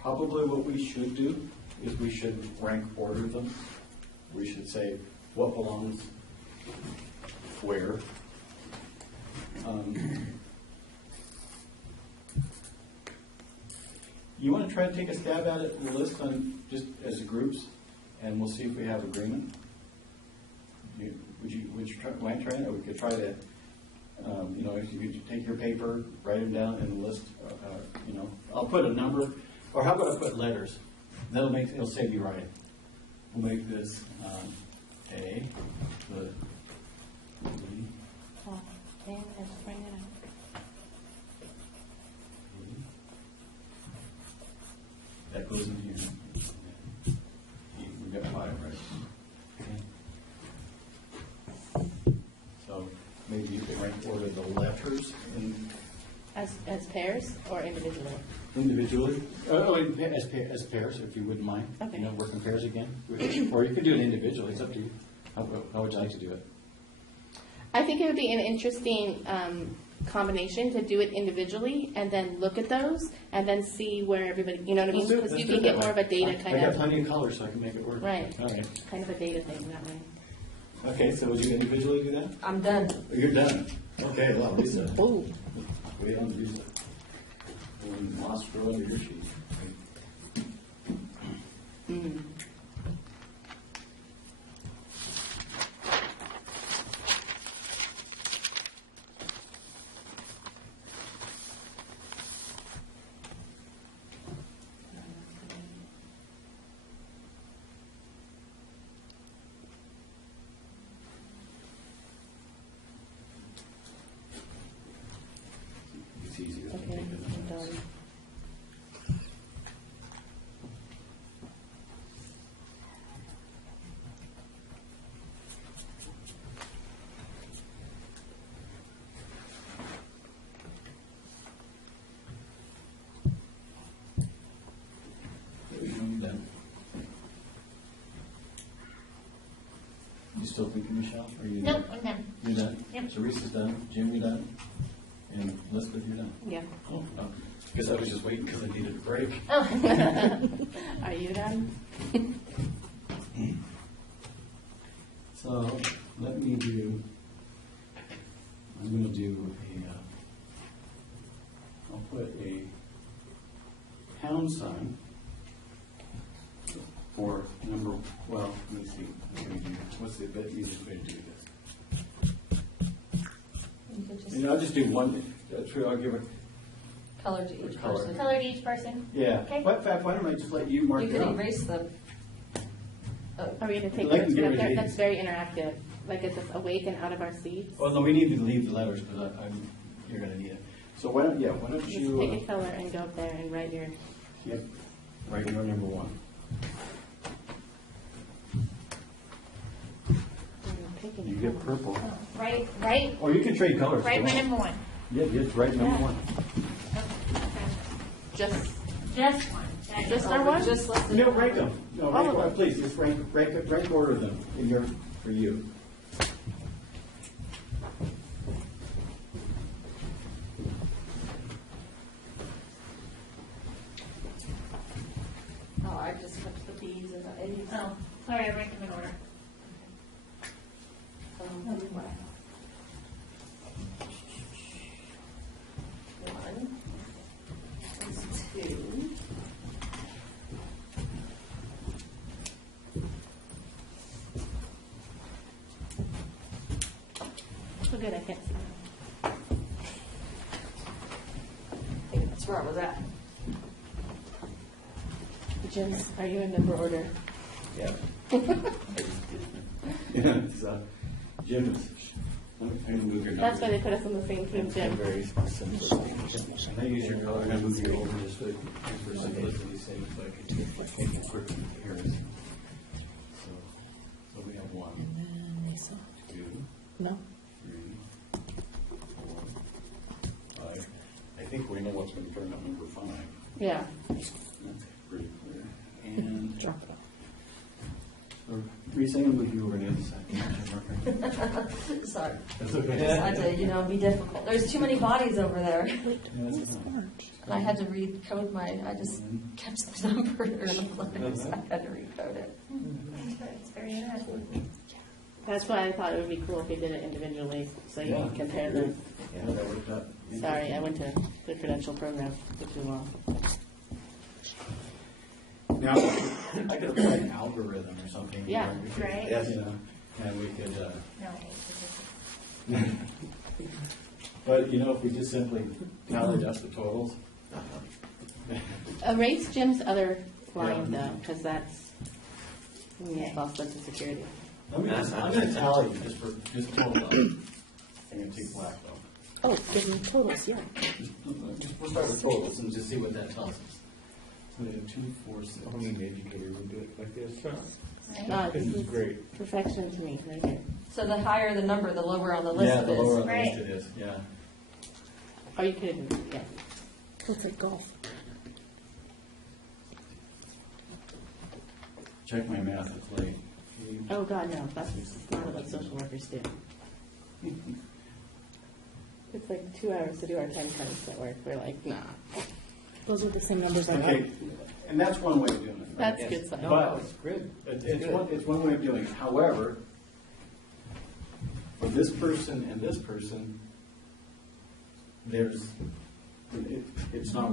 probably what we should do is we should rank order them. We should say what belongs where. You want to try to take a stab at it in the list on just as groups, and we'll see if we have agreement. Would you try? Might try it, or we could try to. You know, if you could take your paper, write them down in the list. You know, I'll put a number, or how about I put letters? It'll save you writing. We'll make this A, the B. Oh, damn, I have to bring it up. That goes in here. We've got 5, right? Okay. So maybe you can rank order the letters As pairs or individually? individually. As pairs, if you wouldn't mind. Okay. You know, work in pairs again. Or you could do it individually. It's up to you. How would you like to do it? I think it would be an interesting combination to do it individually and then look at those and then see where everybody, you know what I mean? Because you can get more of a data kind I got of, plenty of colors, so I can make it work. Right. All right. kind of a data thing that way. Okay, so would you individually do that? I'm done. Oh, you're done. Okay, well, Lisa. Ooh. Wait on Lisa. And moss grow under your sheet. Mm. it's easier. to Okay, take it. I'm done. You done? You still thinking, Michelle? Or you Nope, done? I'm done. You're done? Yep. Teresa's done, Jim, you done? And Elizabeth, you're done? Yeah. Oh, no. Guess I was just waiting because I needed a break. Oh, Are you done? So, let me do, I'm gonna do I'll put a pound sign for number, well, let me see, what's the easiest way to do this? You could just And I'll just do one, I'll give it, color to each Color. person. color to each person. yeah. Okay. In fact, why don't I just let you mark You it could up? erase them. Oh, Are we going to take Like those? to get rid of That's these. very interactive. Like, is this awake and out of our seats? Well, no, we need to leave the letters because you're gonna need it. So why don't Just you, pick a color and go up there and write your. yep, write your number one. You get purple. Right, Or you can trade colors. right, if my you want. number one. Yeah, just write number Yeah. one. Just. Just one. Just our one? Just let the. No, rank them. No, All rank, of them. please, just rank order them for you. Oh, I just touched the B's and the A's. Oh, sorry, I ranked them in order. Wow. One. That's two. So good, I can't see. I think that's where I was at. Jim, are you in number order? Yeah. Yeah, it's, Jim, I'm gonna move your number. That's why they put us on the same team, Jim. Very simple. I use your color, I'm gonna move you over just for simplicity's sake, so I can make it quick comparison. So we have one, And then they saw. two, No? 3, 4, 5. I think we know what's going to turn out number 5. Yeah. That's pretty clear. And Drop it off. Teresa, I'm going to move you over to the other side. Sorry. That's okay. Just had to, be difficult. There's too many bodies over there. Yeah, that's fine. And I had to recode I just kept the number or the letters. I had to recode it. It's very interesting. That's why I thought it would be cool if we did it individually, so you Yeah. can compare them. Yeah, that worked out. Sorry, I went to the credential program for too long. Now, I could apply an algorithm or something. Yeah. where we could- Right. Yes, and we could, No, but if we just simply tallied up the totals. Erase Jim's other line Yeah. though, because that's, lost Social Security. I'm gonna tally you just total up. I'm gonna take black though. Oh, give them totals, yeah. We'll start with totals and just see what that tells us. So we have 2, 4, 6. Only an educator would do it like this. This This is is great. perfection to me, right here. So the higher the number, the lower on the list Yeah, it the lower is. on the Right. list it is, yeah. Oh, you could have, yeah. Looks like golf. Check my math, it's late. Oh, God, no, that's not what social workers do. It's like 2 hours to do our time crunch at work. We're like, nah. Those are the same numbers I Okay, and that's one way of doing it. right? That's good sign. But it's good. it's one way of doing it. However, for this person and this person, it's not,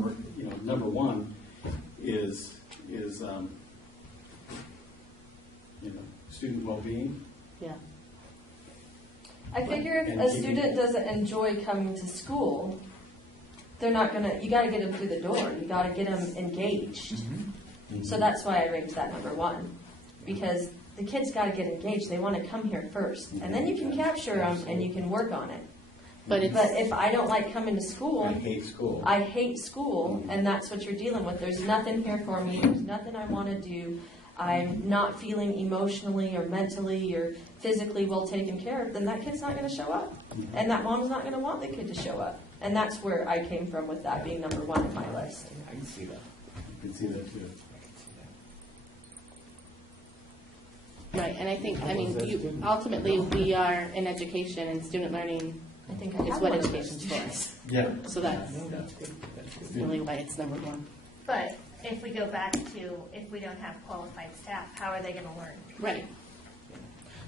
number one is student well-being. Yeah. I figure if And a keeping- student doesn't enjoy coming to school, they're not you gotta get them through the door. You gotta get them engaged. So that's why I ranked that number one. Because the kids gotta get engaged. They wanna come here first. And then you can capture them and you can work on it. But it's, But if I don't like coming to school, I hate school. I hate school, and that's what you're dealing with. There's nothing here for me. There's nothing I want to do. I'm not feeling emotionally or mentally or physically well taken care of, then that kid's not going to show up. And that mom's not going to want the kid to show up. And that's where I came from with that being number one on my list. I can see that. You can see that too. I can see that. right, and I think, I mean, ultimately, we are in education and student learning I think I is have what one of education's those. for. Yeah. So that's No, that's good. That's good. really why it's number one. But if we go back to, if we don't have qualified staff, how are they gonna learn? Right.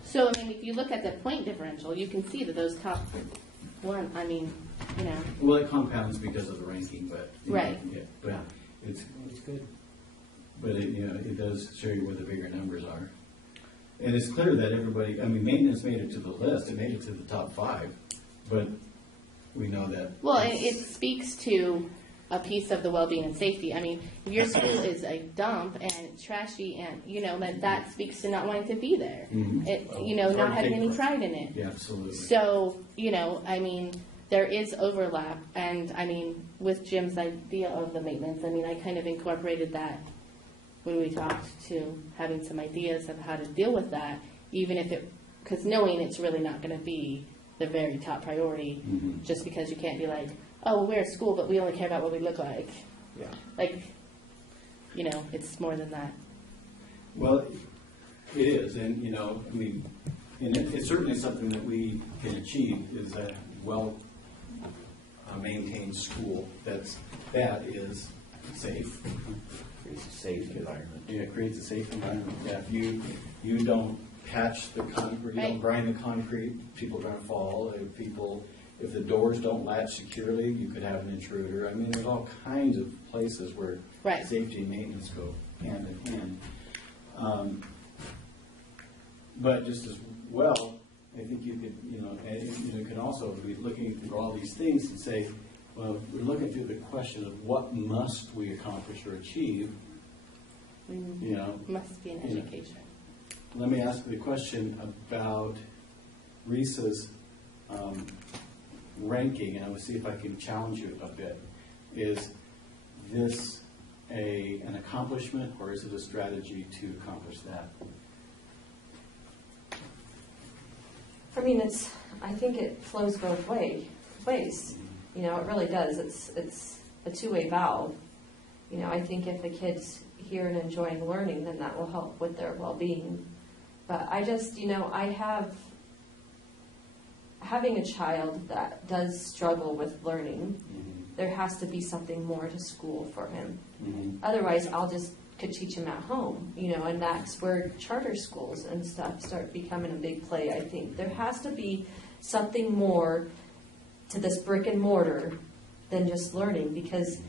So, I mean, if you look at the point differential, you can see that those top one, I mean, you know, Well, it compounds because of the ranking, but. you know, Right. Yeah, but it's, It's good. but it does show you where the bigger numbers are. And it's clear that everybody, I mean, maintenance made it to the list, it made it to the top 5, but we know that. well, it speaks to a piece of the well-being and safety. I mean, if your school is a dump and trashy and, you know, that speaks to not wanting to be there. Mhm. You know, It's hard not to having take any from. pride in it. Yeah, absolutely. So, you know, I mean, there is overlap, and I mean, with Jim's idea of the maintenance, I mean, I kind of incorporated that when we talked to having some ideas of how to deal with that, even if it, because knowing it's really not going to be the very top priority, Mhm. just because you can't be like, oh, well, we're a school, but we only care about what we look like. Yeah. Like, you know, it's more than that. Well, it is, and, you know, I mean, and it's certainly something that we can achieve, is a well-maintained school that is safe. Creates a safe environment. Yeah, it creates a safe environment. Yeah, if you don't patch the concrete, you Right. don't grind the concrete, people are gonna fall. If the doors don't latch securely, you could have an intruder. I mean, there's all kinds of places where Right. safety and maintenance go hand in hand. But just as well, I think you could, and you can also be looking through all these things and say, well, we're looking through the question of what must we accomplish or achieve, you know. Must be an Yeah. education. Let me ask the question about Risa's ranking, and I will see if I can challenge you a bit. Is this an accomplishment, or is it a strategy to accomplish that? I mean, I think it flows both ways. You know, it really does. It's a two-way valve. You know, I think if the kid's here and enjoying learning, then that will help with their well-being. But I just, you know, having a child that does struggle with learning, there has to be something more to school for him. Otherwise, could teach him at home, you know, and that's where charter schools and stuff start becoming a big play, I think. There has to be something more to this brick and mortar than just learning, because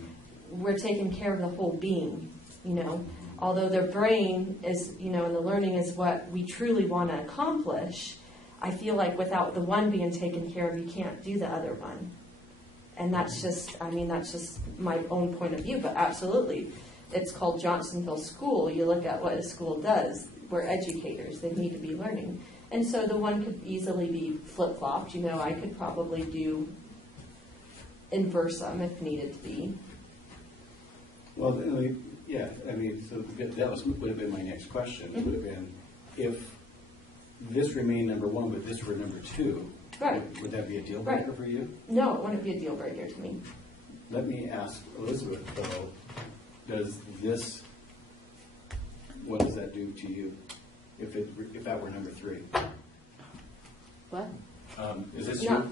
we're taking care of the whole being, you know. Although their brain is, you know, and the learning is what we truly want to accomplish, I feel like without the one being taken care of, you can't do the other one. And that's just my own point of view, but absolutely. It's called Johnstonville School. You look at what a school does. We're educators. They need to be learning. And so the one could easily be flip-flopped. You know, I could probably do inverse them if needed to be. Well, yeah, I mean, so that would have been my next question. It would have been, if this remained number one, but this were number two, Right. would that be a deal breaker Right. for you? No, it wouldn't be a deal breaker to me. Let me ask Elizabeth, though, what does that do to you if that were number 3? What? Is this No, your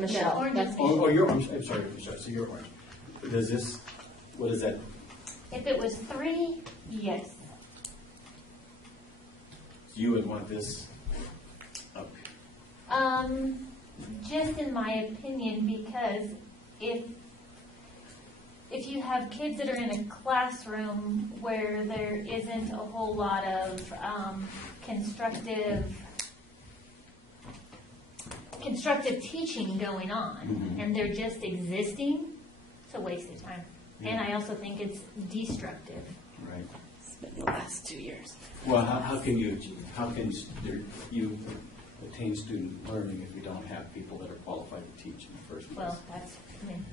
Michelle. No, that's Oh, your orange. I'm sorry, Michelle. So your orange. What is that? If it was 3, yes. You would want this up. Just in my opinion, because if you have kids that are in a classroom where there isn't a whole lot of constructive teaching going on, and they're just existing, it's a waste of time. And I also think it's destructive. Right. It's been the last 2 years. Well, how can you attain student learning if you don't have people that are qualified to teach in the first place. Well, that's, I mean,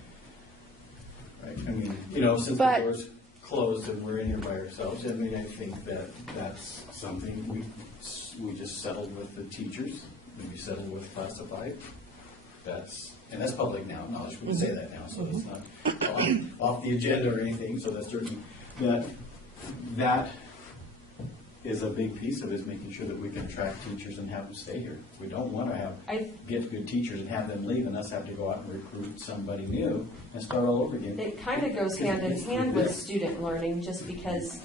Right, I mean, you know, since the But- door's closed and we're in here by ourselves, I mean, I think that that's something we just settled with the teachers, and we settled with classified. And that's public now, knowledge, we can say that now, so it's not off the agenda or anything, so that's certainly, that is a big piece of it, is making sure that we can attract teachers and have them stay here. We don't want to get good teachers and have them leave and us have to go out and recruit somebody new and start all over again. It kind of goes hand in hand with student learning, just because,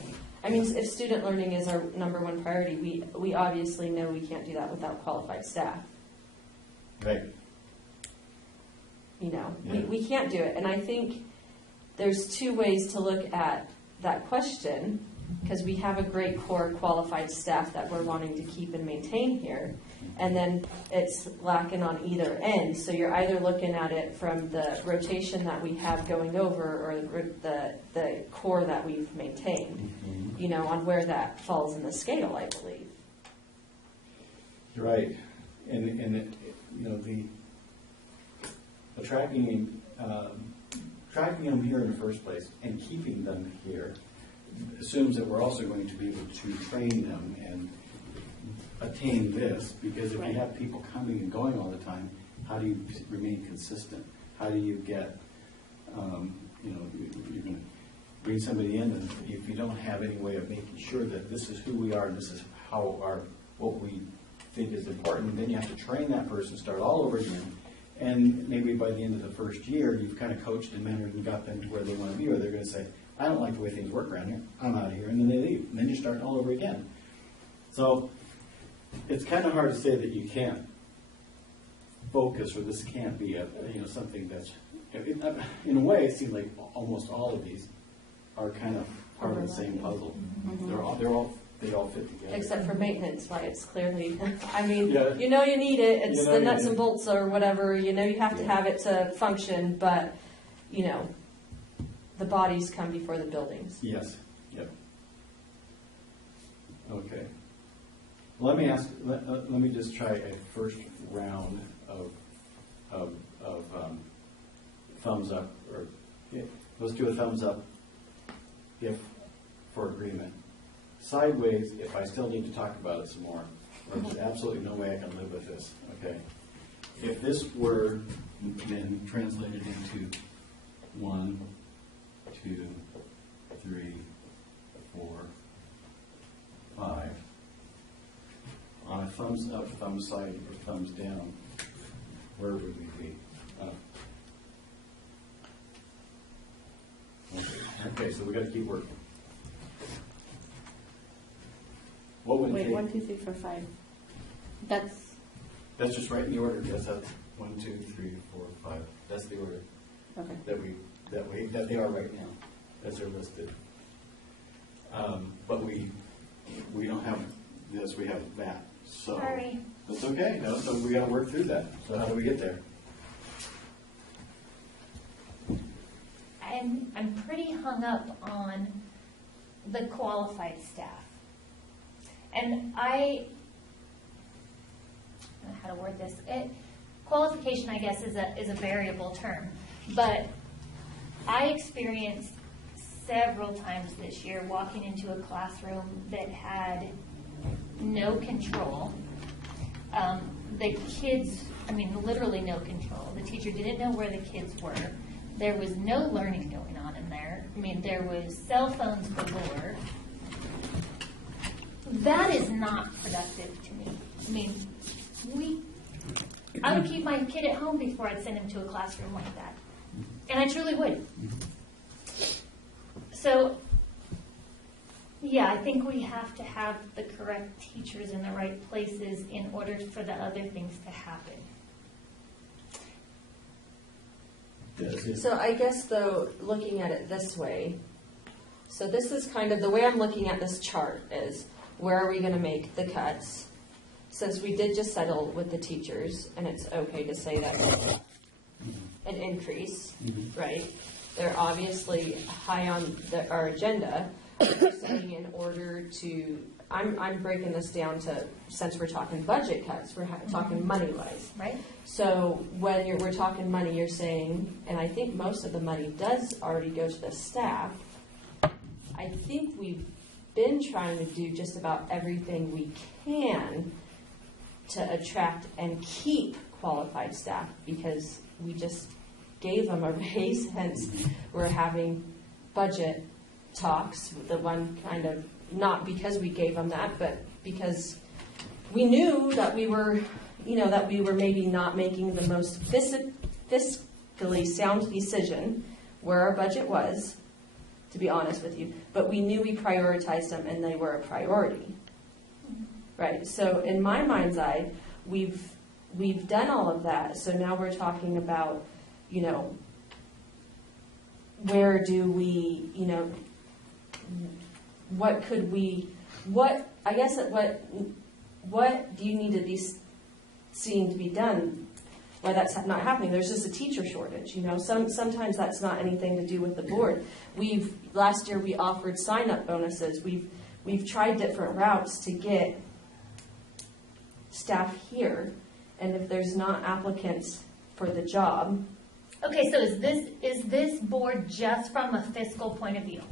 I mean, if student learning is our number one priority, we obviously know we can't do that without qualified staff. Right. You know, Yeah. we can't do it. And I think there's two ways to look at that question, because we have a great core qualified staff that we're wanting to keep and maintain here. And then it's lacking on either end. So you're either looking at it from the rotation that we have going over, or the core that we've maintained, you know, on where that falls in the scale, I believe. Right, and you know, the attracting them here in the first place and keeping them here assumes that we're also going to be able to train them and attain this, because if you have people coming and going all the time, how do you remain consistent? How do you get, you know, you're going to bring somebody in, and if you don't have any way of making sure that this is who we are and this is how what we think is important, then you have to train that person, start all over again. And maybe by the end of the first year, you've kind of coached and mentored and got them to where they want to be, or they're going to say, I don't like the way things work around here, I'm out of here, and then they leave. And then you start all over again. So it's kind of hard to say that you can't focus, or this can't be something that's, in a way, it seems like almost all of these are kind of part of the same puzzle. They all fit together. Except for maintenance, why it's clearly, I mean, Yeah. you know you need it, it's You know the you nuts need and it. bolts or whatever, you know you have to Yeah. have it to function, but, you know, the bodies come before the buildings. Yes, yep. Okay. Let me just try a first round of thumbs up, or let's do a thumbs up if for agreement. Sideways if I still need to talk about it some more, or there's absolutely no way I can live with this, okay? If this were then translated into 1, 2, 3, 4, 5. On a thumbs up, thumbs side, or thumbs down, where would we be? Okay, so we got to keep working. What would it Wait, take? 1, 2, 3, 4, 5. That's just right in the order. Yes, that's 1, 2, 3, 4, 5. That's the order Okay. that they are right now, as they're listed. But we don't have this. We have that. So sorry. that's okay. No, so we got to work through that. So how do we get there? I'm pretty hung up on the qualified staff. And I don't know how to word this. Qualification, I guess, is a variable term. But I experienced several times this year walking into a classroom that had no control. The kids, I mean, literally no control. The teacher didn't know where the kids were. There was no learning going on in there. I mean, there was cell phones galore. That is not productive to me. I mean, I would keep my kid at home before I'd send him to a classroom like that. And I truly would. So, yeah, I think we have to have the correct teachers in the right places in order for the other things to happen. So I guess though, looking at it this way, so this is kind of, the way I'm looking at this chart is, where are we going to make the cuts? Since we did just settle with the teachers, and it's okay to say that an increase, right? They're obviously high on our agenda. We're saying in order to I'm breaking this down to, since we're talking budget cuts, we're talking money-wise. Right? So when we're talking money, you're saying, and I think most of the money does already go to the staff. I think we've been trying to do just about everything we can to attract and keep qualified staff, because we just gave them a raise, hence we're having budget talks, the one kind of, not because we gave them that, but because we knew that we were, that we were maybe not making the most fiscally sound decision where our budget was, to be honest with you, but we knew we prioritized them and they were a priority. Right, so in my mind's eye, we've done all of that, so now we're talking about, where do we, what could we, what do you need to be seen to be done? Why that's not happening? There's just a teacher shortage, sometimes that's not anything to do with the board. Last year we offered sign-up bonuses, we've tried different routes to get staff here, and if there's not applicants for the job. Okay, so is this board just from a fiscal point of view?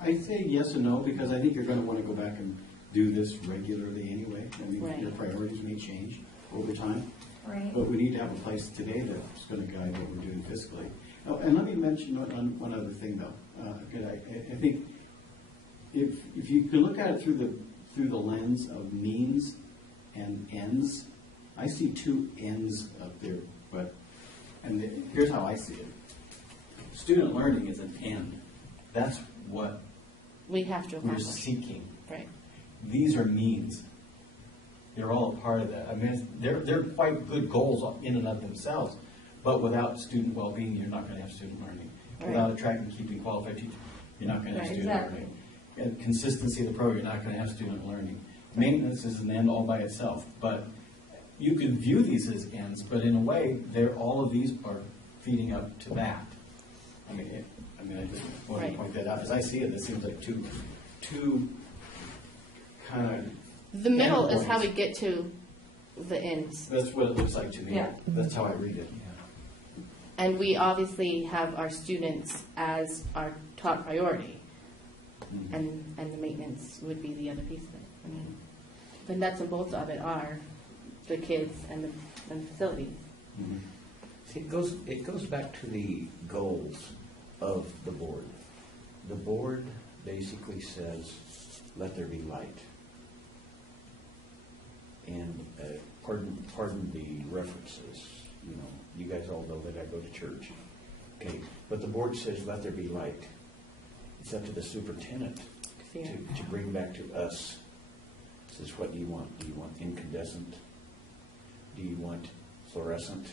I'd say yes and no, because I think you're going to want to go back and do this regularly anyway. I mean, Right. your priorities may change over time. Right. But we need to have a place today that's going to guide what we're doing fiscally. Oh, and let me mention one other thing, though. I think if you can look at it through the lens of means and ends, I see two ends up there. Here's how I see it. Student learning is an end. That's what We have to we're accomplish. seeking. Right. These are means. They're all a part of that. I mean, they're quite good goals in and of themselves, but without student well-being, you're not going to have student learning. Right. Without attracting and keeping qualified teachers, you're not going to have Right, student exactly. learning. And consistency of the program, you're not going to have student learning. Maintenance is an end all by itself, but you can view these as ends, but in a way, all of these are feeding up to that. I just want to Right. point that out. As I see it, this seems like two kind of. The middle is endpoints. how we get to the ends. That's what it looks like to me. Yeah. That's how I read it. And we obviously have our students as our top priority, Mhm. and the maintenance would be the other piece of it. I mean, the nuts and bolts of it are the kids and the facilities. Mhm. See, it goes back to the goals of the board. The board basically says, let there be light. And pardon the references, you guys all know that I go to church. Okay, but the board says, let there be light. It's up to the superintendent Yeah. to bring back to us, says, what do you want? Do you want incandescent? Do you want fluorescent?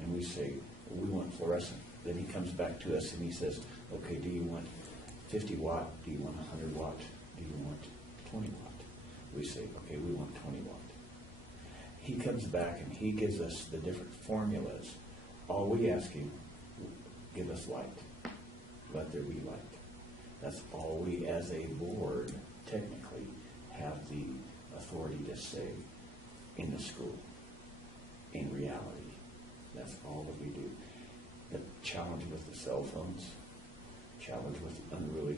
And we say, well, we want fluorescent. Then he comes back to us and he says, okay, do you want 50 watt? Do you want 100 watt? Do you want 20 watt? We say, okay, we want 20 watt. He comes back and he gives us the different formulas. All we ask him, give us light. Let there be light. That's all we, as a board, technically have the authority to say in the school. In reality, that's all that we do. The challenge with the cell phones, challenge with unruly,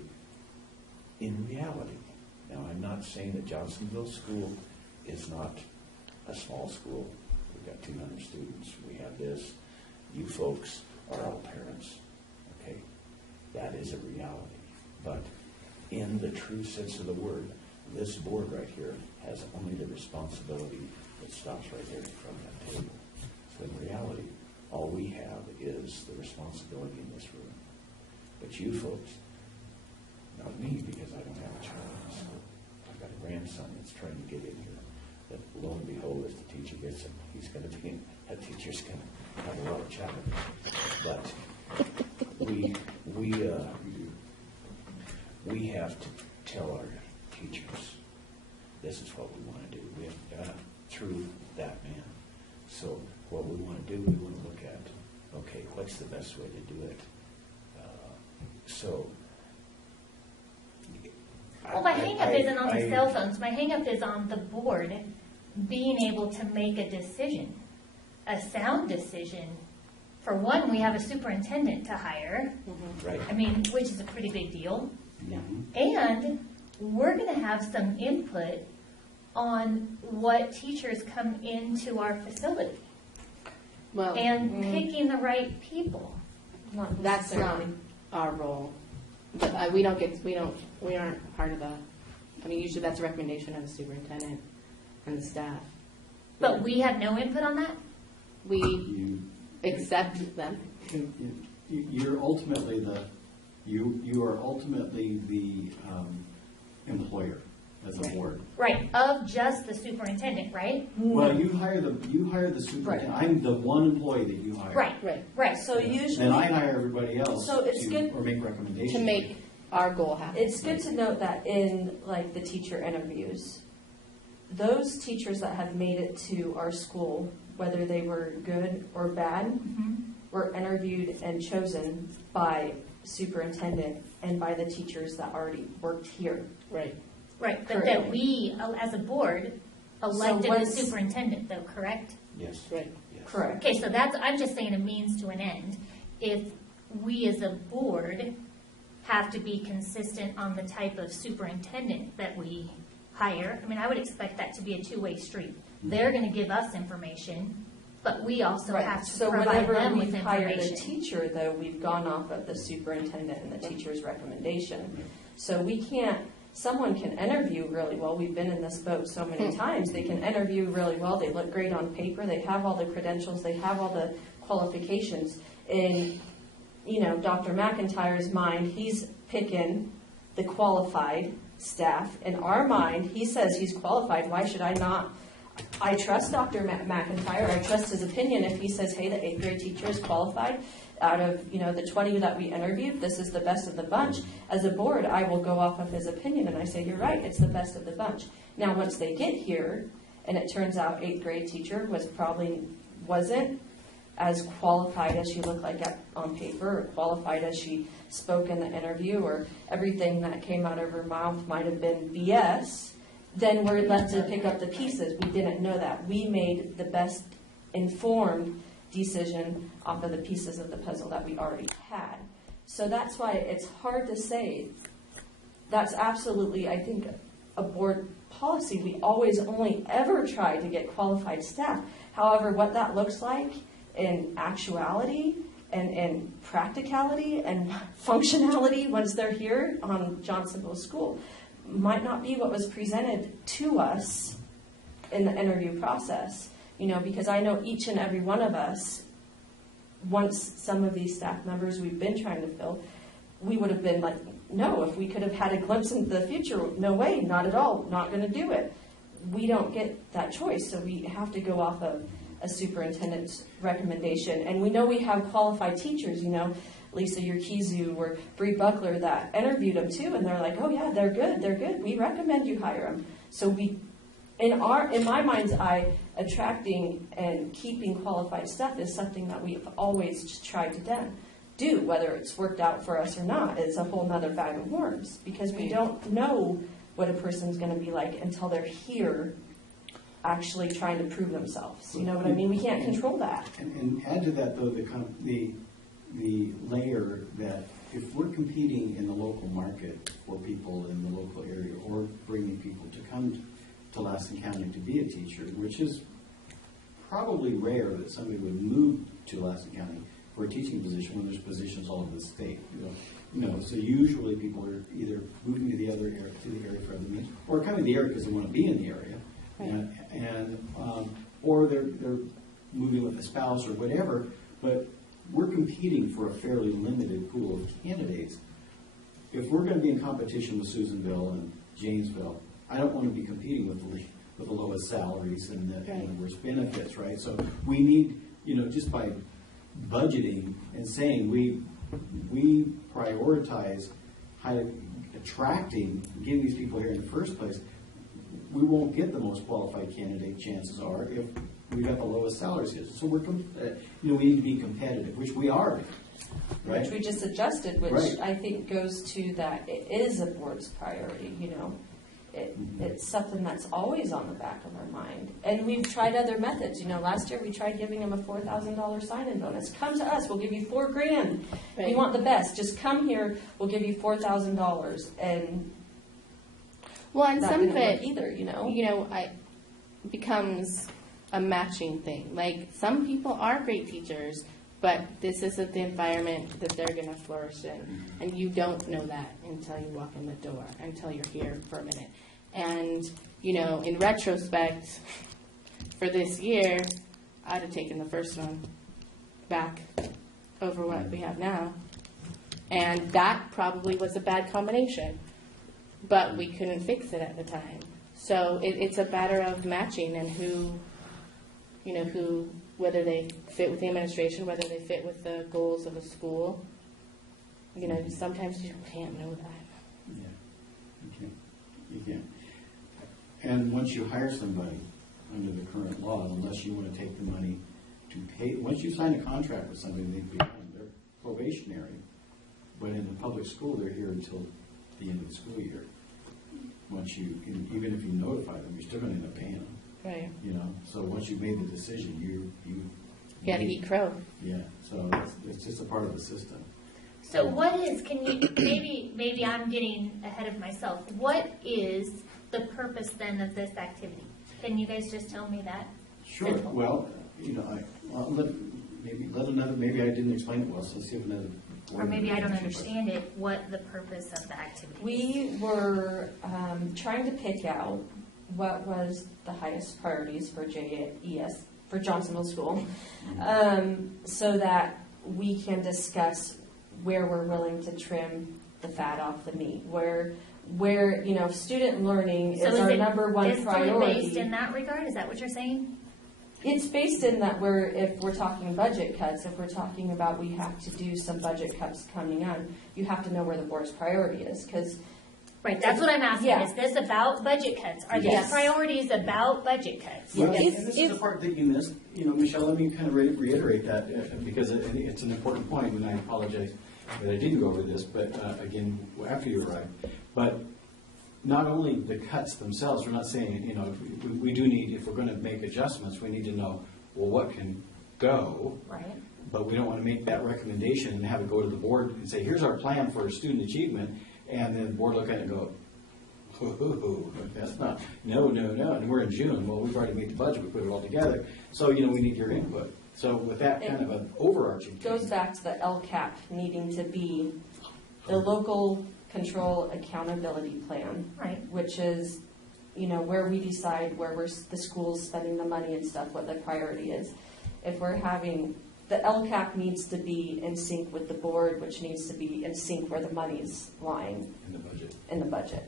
in reality. Now, I'm not saying that Johnstonville School is not a small school. We've got 200 students. We have this. You folks are all parents. Okay? That is a reality. But in the true sense of the word, this board right here has only the responsibility that stops right there in front of that table. So in reality, all we have is the responsibility in this room. But you folks, not me, because I don't have a child in school. I've got a grandson that's trying to get in here. That lo and behold, if the teacher gets him, he's going to be, that teacher's going to have a lot of challenge. But we have to tell our teachers, this is what we want to do. We have got through that man. So what we want to do, we want to look at, okay, what's the best way to do it? So Well, my hang-up isn't on the I- cell phones, my hang-up is on the board being able to make a decision, a sound decision. For one, we have a superintendent to hire, Right. I mean, which is a pretty big deal. Mhm. And we're gonna have some input on what teachers come into our facility Well, and picking the right people. Not that's not necessarily. our role. But we aren't part of that. I mean, usually that's a recommendation of the superintendent and the staff. But we have no input on that? We You, accept them. you're ultimately you are ultimately the employer as a board. Right, of just the superintendent, right? Well, you hire the superintendent. I'm the one employee that you hire. Right, Right. right. So usually. Then I hire everybody else So it's to, good- or make recommendations. To make our goal happen. It's good to note that in like the teacher interviews, those teachers that have made it to our school, whether they were good or bad, were interviewed and chosen by superintendent and by the teachers that already worked here. Right. Right, but Correct. that we, as a board, elected the once- superintendent though, correct? Yes. Right. Yes. Correct. Okay, so that's, I'm just saying a means to an end. If we as a board have to be consistent on the type of superintendent that we hire, I mean, I would expect that to be a two-way street. They're gonna give us information, but we also Right. have to So provide whenever them with we've hired a information. teacher, though, we've gone off of the superintendent and the teacher's recommendation. So we can't, someone can interview really well. We've been in this boat so many times. They can interview really well. They look great on paper. They have all the credentials. They have all the qualifications. In, Dr. McIntyre's mind, he's picking the qualified staff. In our mind, he says he's qualified. Why should I not? I trust Dr. McIntyre. I trust his opinion. If he says, hey, the 8th grade teacher is qualified, out of, the 20 that we interviewed, this is the best of the bunch. As a board, I will go off of his opinion and I say, you're right, it's the best of the bunch. Now, once they get here, and it turns out 8th grade teacher wasn't as qualified as she looked like on paper, or qualified as she spoke in the interview, or everything that came out of her mouth might have been BS, then we're left to pick up the pieces. We didn't know that. We made the best informed decision off of the pieces of the puzzle that we already had. So that's why it's hard to say. That's absolutely, I think, a board policy. We always only ever try to get qualified staff. However, what that looks like in actuality and in practicality and functionality once they're here on Johnstonville School might not be what was presented to us in the interview process. Because I know each and every one of us, once some of these staff members we've been trying to fill, we would have been like, no, if we could have had a glimpse into the future, no way, not at all, not going to do it. We don't get that choice, so we have to go off of a superintendent's recommendation. And we know we have qualified teachers, Lisa Urquizu or Bree Buckler that interviewed them too, and they're like, oh yeah, they're good, we recommend you hire them. So we, in my mind's eye, attracting and keeping qualified staff is something that we've always tried to do. Whether it's worked out for us or not is a whole nother bag of worms, because we don't know what a person's going to be like until they're here actually trying to prove themselves. You know what I mean? We can't control that. And add to that, though, the layer that if we're competing in the local market for people in the local area, or bringing people to come to Lassen County to be a teacher, which is probably rare that somebody would move to Lassen County for a teaching position when there's positions all over the state. So usually people are either moving to the area for other means, or coming to the area because they want to be in the area, or they're moving with a spouse or whatever. But we're competing for a fairly limited pool of candidates. If we're going to be in competition with Susanville and Janesville, I don't want to be competing with the lowest salaries and the worst benefits, right? So we need, just by budgeting and saying we prioritize attracting, getting these people here in the first place, we won't get the most qualified candidate, chances are, if we got the lowest salaries here. So we need to be competitive, which we are, right? Which we just adjusted, which Right. I think goes to that it is a board's priority, you know. It's something that's always on the back of our mind. And we've tried other methods. You know, last year we tried giving them a $4,000 sign-in bonus. Come to us, we'll give you $4,000. We Right. want the best. Just come here, we'll give you $4,000. And Well, and that some of didn't work it, either, you know. becomes a matching thing. Like, some people are great teachers, but this isn't the environment that they're going to flourish in. And you don't know that until you walk in the door, until you're here for a minute. And, you know, in retrospect, for this year, I'd have taken the first one back over what we have now. And that probably was a bad combination, but we couldn't fix it at the time. So it's a matter of matching and who, whether they fit with the administration, whether they fit with the goals of the school. You know, sometimes you can't know that. Yeah, you can't. And once you hire somebody under the current laws, unless you want to take the money to pay, once you sign a contract with somebody, they're probationary. But in the public school, they're here until the end of the school year. Once you, even if you notify them, you're still going to end up paying them. Right. You know, so once you've made the decision, you Got to eat crow. Yeah, so it's just a part of the system. So what is, can you, maybe I'm getting ahead of myself. What is the purpose then of this activity? Can you guys just tell me that? Sure. Simple. Well, you know, maybe I didn't explain it well, so let's see if another. Or maybe I don't understand it, what the purpose of the activity is. We were trying to pick out what was the highest priorities for JES, for Johnstonville School, so that we can discuss where we're willing to trim the fat off the meat, where you know, student learning So is our it number one based priority. in that regard? Is that what you're saying? It's based in that if we're talking budget cuts, if we're talking about we have to do some budget cuts coming on, you have to know where the board's priority is, because Right, that's what I'm asking. Yeah. Is this about budget cuts? Are these Yes. priorities about budget cuts? Well, If- and this is the part that you missed. You know, Michelle, let me kind of reiterate that because I think it's an important point, and I apologize that I didn't go over this, but again, after you arrived. But not only the cuts themselves, we're not saying, you know, we do need, if we're going to make adjustments, we need to know, well, what can go, Right. but we don't want to make that recommendation and have it go to the board and say, here's our plan for student achievement, and then the board look at it and go, that's not, no, and we're in June, well, we've already made the budget, we put it all together, so, you know, we need your input. So with that kind of an overarching it goes thing, back to the LCAP needing to be the local control accountability plan. Right. Which is, you know, where we decide where the school's spending the money and stuff, what the priority is. If we're having, the LCAP needs to be in sync with the board, which needs to be in sync where the money's lying in the budget. in the budget.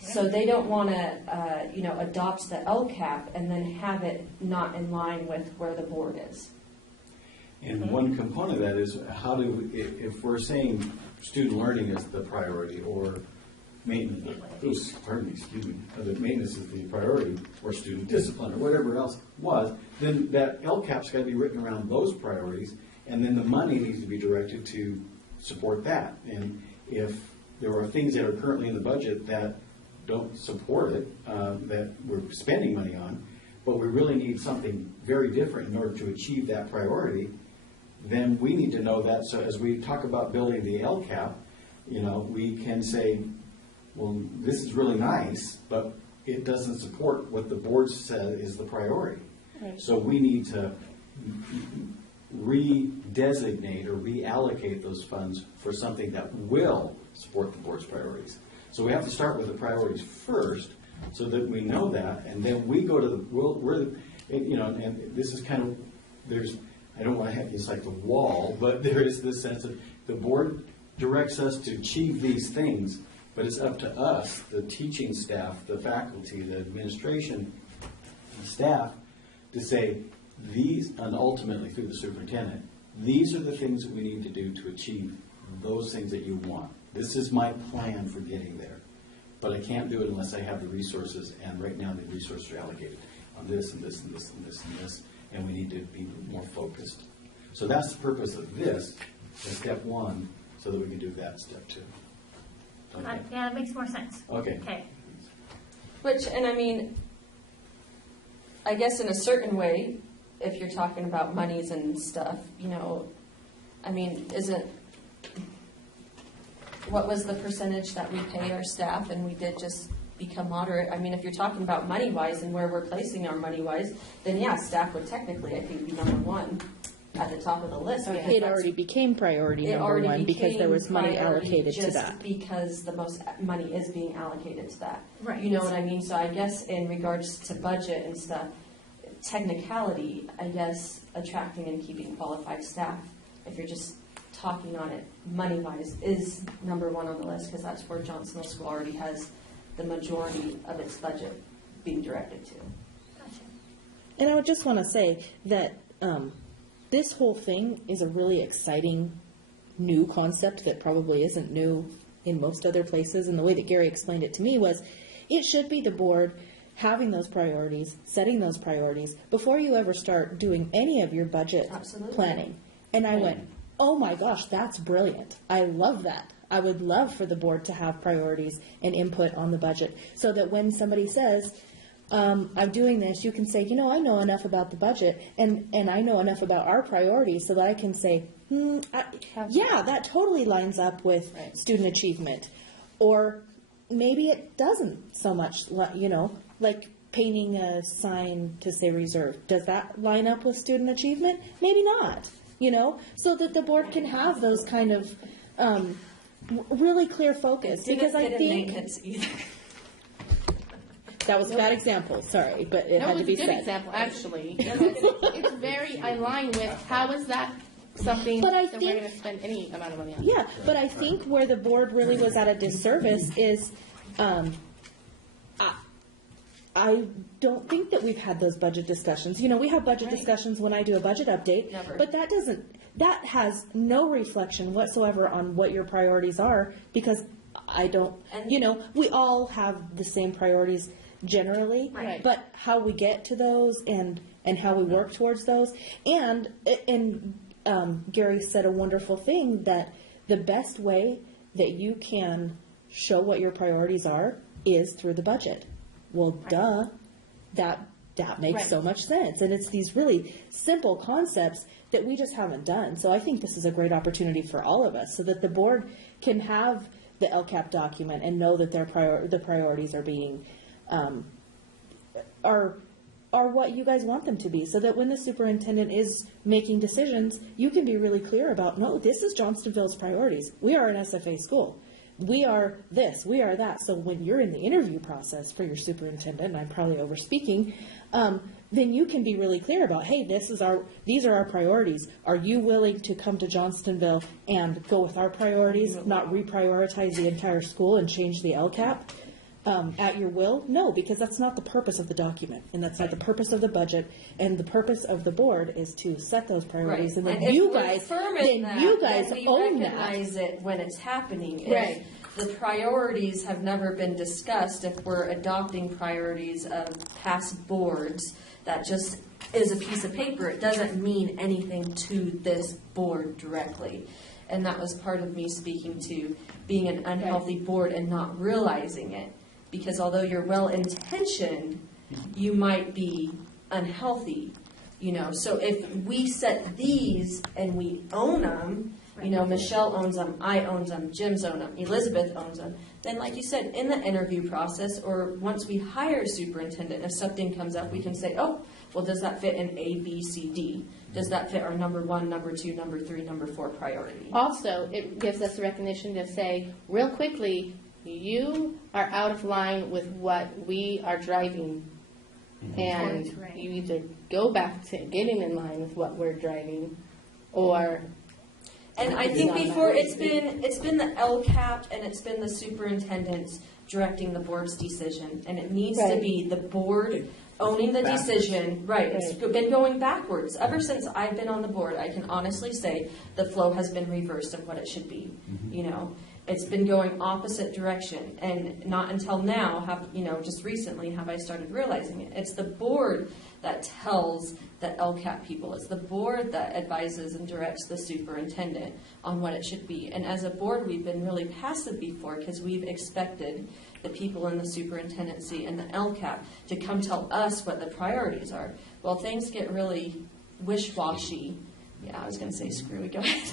So they don't want to, you know, adopt the LCAP and then have it not in line with where the board is. And one component of that is how do, if we're saying student learning is the priority, or maintenance, the maintenance is the priority, or student discipline, or whatever else was, then that LCAP's got to be written around those priorities, and then the money needs to be directed to support that. And if there are things that are currently in the budget that don't support it, that we're spending money on, but we really need something very different in order to achieve that priority, then we need to know that. So as we talk about building the LCAP, you know, we can say, well, this is really nice, but it doesn't support what the board said is the priority. Right. So we need to redesignate or reallocate those funds for something that will support the board's priorities. So we have to start with the priorities first, so that we know that, and then we go to you know, and this is kind of, I don't want to have this like the wall, but there is this sense of the board directs us to achieve these things, but it's up to us, the teaching staff, the faculty, the administration, the staff, to say these, and ultimately through the superintendent, these are the things that we need to do to achieve those things that you want. This is my plan for getting there, but I can't do it unless I have the resources, and right now the resources are allocated. on this and this and this and this and this, and we need to be more focused. So that's the purpose of this, as step one, so that we can do that step two. Okay. Yeah, that makes more sense. Okay. Okay. Which, and I mean, I guess in a certain way, if you're talking about monies and stuff, you know, I mean, what was the percentage that we pay our staff, and we did just become moderate? I mean, if you're talking about money-wise and where we're placing our money-wise, then yeah, staff would technically, I think, be number one at the top of the list. because It that's- already became priority it number already one because there was money became priority allocated to just that. because the most money is being allocated to that. Right. You know what I mean? So I guess in regards to budget and stuff, technicality, I guess attracting and keeping qualified staff, if you're just talking on it money-wise, is number one on the list, because that's where Johnstonville School already has the majority of its budget being directed to. Gotcha. And I would just want to say that this whole thing is a really exciting new concept that probably isn't new in most other places. And the way that Gary explained it to me was, it should be the board having those priorities, setting those priorities, before you ever start doing any of your budget Absolutely. planning. And I went, oh my gosh, that's brilliant. I love that. I would love for the board to have priorities and input on the budget, so that when somebody says, I'm doing this, you can say, you know, I know enough about the budget, and I know enough about our priorities, so that I can say, yeah, that totally lines up with student achievement. Or maybe it doesn't so much, you know, like painting a sign to say reserve. Does that line up with student achievement? Maybe not, you know, so that the board can have those kind of really clear focus. Because I think Maintenance either. that was a bad example, sorry, but it No, had it to was be a good said. example, actually. It's very in line with how is that something But I that we're think- going to spend any amount of money on? Yeah, but I think where the board really was at a disservice is, I don't think that we've had those budget discussions. You know, we have budget discussions when I do a budget update, Never. but that has no reflection whatsoever on what your priorities are, because I don't, And- you know, we all have the same priorities generally, Right. but how we get to those and how we work towards those. And Gary said a wonderful thing, that the best way that you can show what your priorities are is through the budget. Well, duh, that makes Right. so much sense. And it's these really simple concepts that we just haven't done. So I think this is a great opportunity for all of us, so that the board can have the LCAP document and know that the priorities are being are what you guys want them to be, so that when the superintendent is making decisions, you can be really clear about, no, this is Johnstonville's priorities. We are an SFA school. We are this, we are that. So when you're in the interview process for your superintendent, and I'm probably over-speaking, then you can be really clear about, hey, these are our priorities. Are you willing to come to Johnstonville and go with our priorities, not reprioritize the entire school and change the LCAP? At your will? No, because that's not the purpose of the document, and that's not the purpose of the budget, and the purpose of the board is to set those priorities, and then if you we're guys, firm in that, then we own that. recognize it when it's happening. If Right. the priorities have never been discussed, if we're adopting priorities of past boards, that just is a piece of paper. It doesn't mean anything to this board directly. And that was part of me speaking to being an unhealthy board and not realizing it. Because although you're well-intentioned, you might be unhealthy, you know. So if we set these and we own them, you know, Michelle owns them, I own them, Jim's own them, Elizabeth owns them, then like you said, in the interview process, or once we hire a superintendent, if something comes up, we can say, oh, well, does that fit in A, B, C, D? Does that fit our number 1, number 2, number 3, number 4 priority? Also, it gives us recognition to say, real quickly, you are out of line with what we are driving. And Towards, right. you either go back to getting in line with what we're driving, or And I think before, it's been the LCAP and it's been the superintendents directing the board's decision. And it needs to Right. be the board owning the decision. Right, it's been going backwards. Ever since I've been on the board, I can honestly say the flow has been reversed of what it should be, you know. it's been going opposite direction, and not until now have, just recently have I started realizing it. It's the board that tells the LCAP people. It's the board that advises and directs the superintendent on what it should be. And as a board, we've been really passive before because we've expected the people in the superintendency and the LCAP to come tell us what the priorities are. Well, things get really wish-washy. Yeah, I was going to say screwy. Go ahead.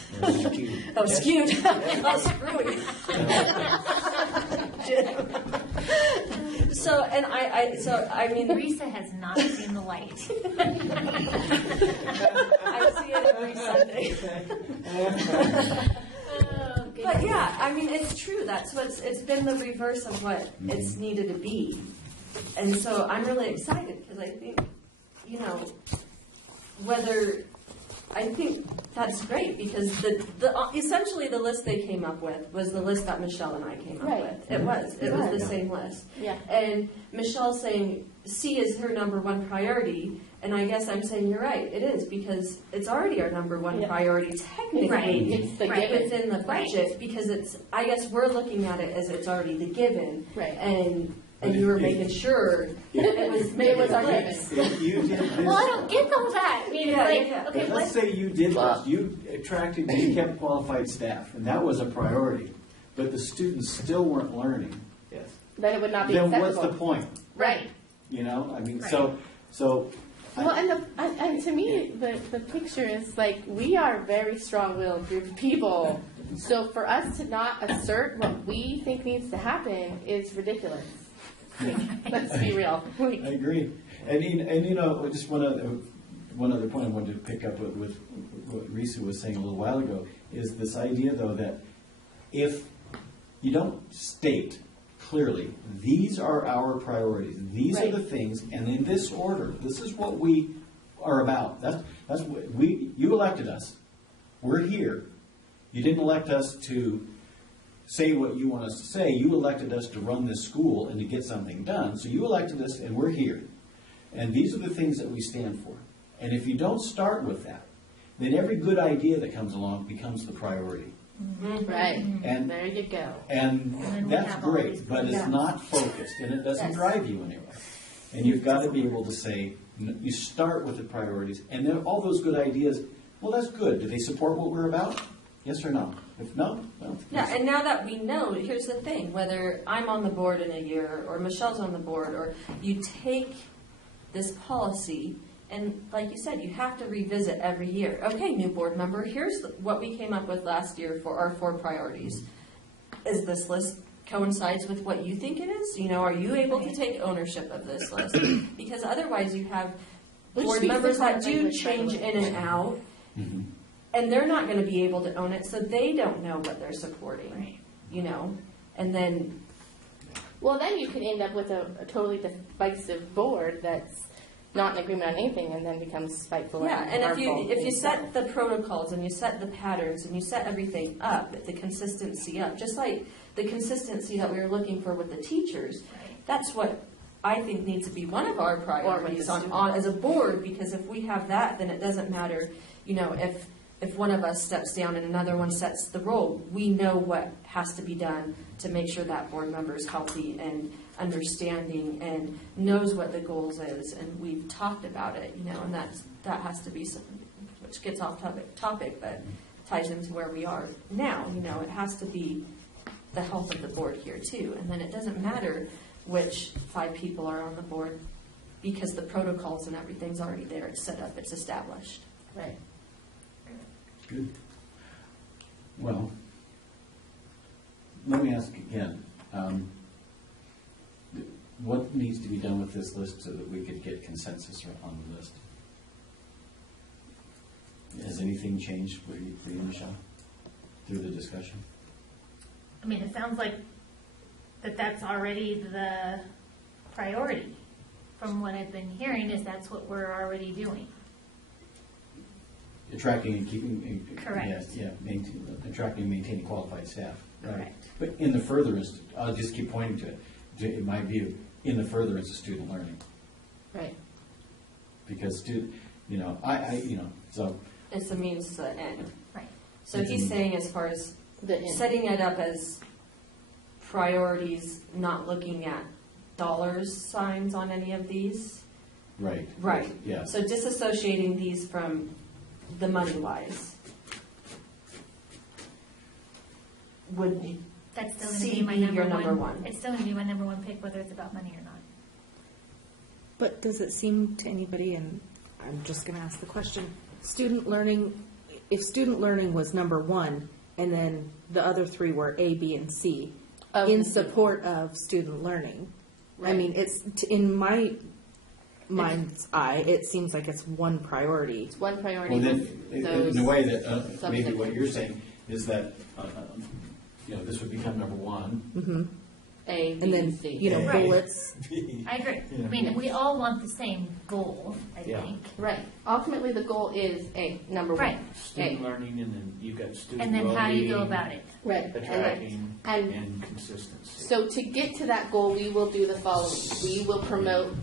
Oh, skewed. Oh, screwy. So, and I mean, Risa has not seen the light. I see it every Sunday. But yeah, I mean, it's true. It's been the reverse of what it's needed to be. And so I'm really excited because I think, I think that's great because essentially the list they came up with was the list that Michelle and I came up with. It was the same list. Yeah. And Michelle's saying C is her number one priority, and I guess I'm saying you're right. It is because it's already our number one priority technically Right. It's the given. within the budget because I guess we're looking at it as it's already the given. Right. And you were making sure it was our given. If you did this, Well, I don't get all that. I mean, it's Yeah, like, yeah. okay, let's say you did this, you kept qualified staff, and that was a priority, but the students still weren't learning, Yes. Then it would not be then acceptable. what's the point? right. I mean, Right. so. Well, and to me, the picture is like we are a very strong-willed group of people. So for us to not assert what we think needs to happen is ridiculous. Let's be real. I agree. And just one other point I wanted to pick up with what Risa was saying a little while ago is this idea, though, that if you don't state clearly, these are our priorities, these are the things, and in this order, this is what we are about. That's what you elected us. We're here. You didn't elect us to say what you want us to say. You elected us to run this school and to get something done. So you elected us, and we're here. And these are the things that we stand for. And if you don't start with that, then every good idea that comes along becomes the priority. Right. And There you go. and then we that's have all these great, but it's not focused, and it doesn't Yes. drive you anywhere. And you've got to be able to say, you start with the priorities, and then all those good ideas, well, that's good. Do they support what we're about? Yes or no? If no, well. Yeah, and now that we know, here's the thing, whether I'm on the board in a year or Michelle's on the board, or you take this policy and like you said, you have to revisit every year. Okay, new board member, here's what we came up with last year for our 4 priorities. Is this list coincides with what you think it is? Are you able to take ownership of this list? Because otherwise you have Which board speaks members the that do language, change by the way. in and out, and they're not going to be able to own it, so they don't know what they're supporting, Right. And then, Well, then you could end up with a totally divisive board that's not in agreement on anything and then becomes spiteful. yeah, and if you harmful set the protocols and you set the patterns and you set everything up, the consistency up, just like the consistency that we were looking for with the teachers, that's what I think needs to be one of our priorities on as a board, because if we have that, then it doesn't matter, if one of us steps down and another one sets the role, we know what has to be done to make sure that board member is healthy and understanding and knows what the goals is, and we've talked about it, and that has to be something which gets off topic, but ties into where we are now. It has to be the health of the board here too, and then it doesn't matter which 5 people are on the board because the protocols and everything's already there. It's set up. It's established. Right. Good. Well, let me ask again, what needs to be done with this list so that we could get consensus on the list? Has anything changed for you, Michelle, through the discussion? I mean, it sounds like that's already the priority. From what I've been hearing, is that's what we're already doing. Attracting and keeping. Correct. Attracting and maintaining qualified staff. Right. Correct. But in the furtherance, I'll just keep pointing to it, in my view, in the furtherance of student learning. Right. Because so. It's a means to the end. Right. So he's saying as far as setting it up as priorities, not looking at dollars signs on any of these. Right. Right. Yes. So disassociating these from the money wise would That's still gonna C be my be number your number one. one. It's still gonna be my number one pick, whether it's about money or not. But does it seem to anybody, and I'm just going to ask the question, student learning, if student learning was number one, and then the other three were A, B, and C, Of in the student. support of student learning, I Right. mean, in my mind's eye, it seems like it's one priority. It's one priority. Well, then, with those in a way that, maybe subsections. what you're saying is that, this would become number one. A, B, And then, C. Right. bullets, I agree. Yeah. I mean, we all want the same goal, I Yeah. think. Right. Ultimately, the goal is A, number Right. one. Student A. learning, and then you've got student And then how you go well-being, about it. Right. And attracting, and- and consistency. so to get to that goal, we will do the following. We will promote,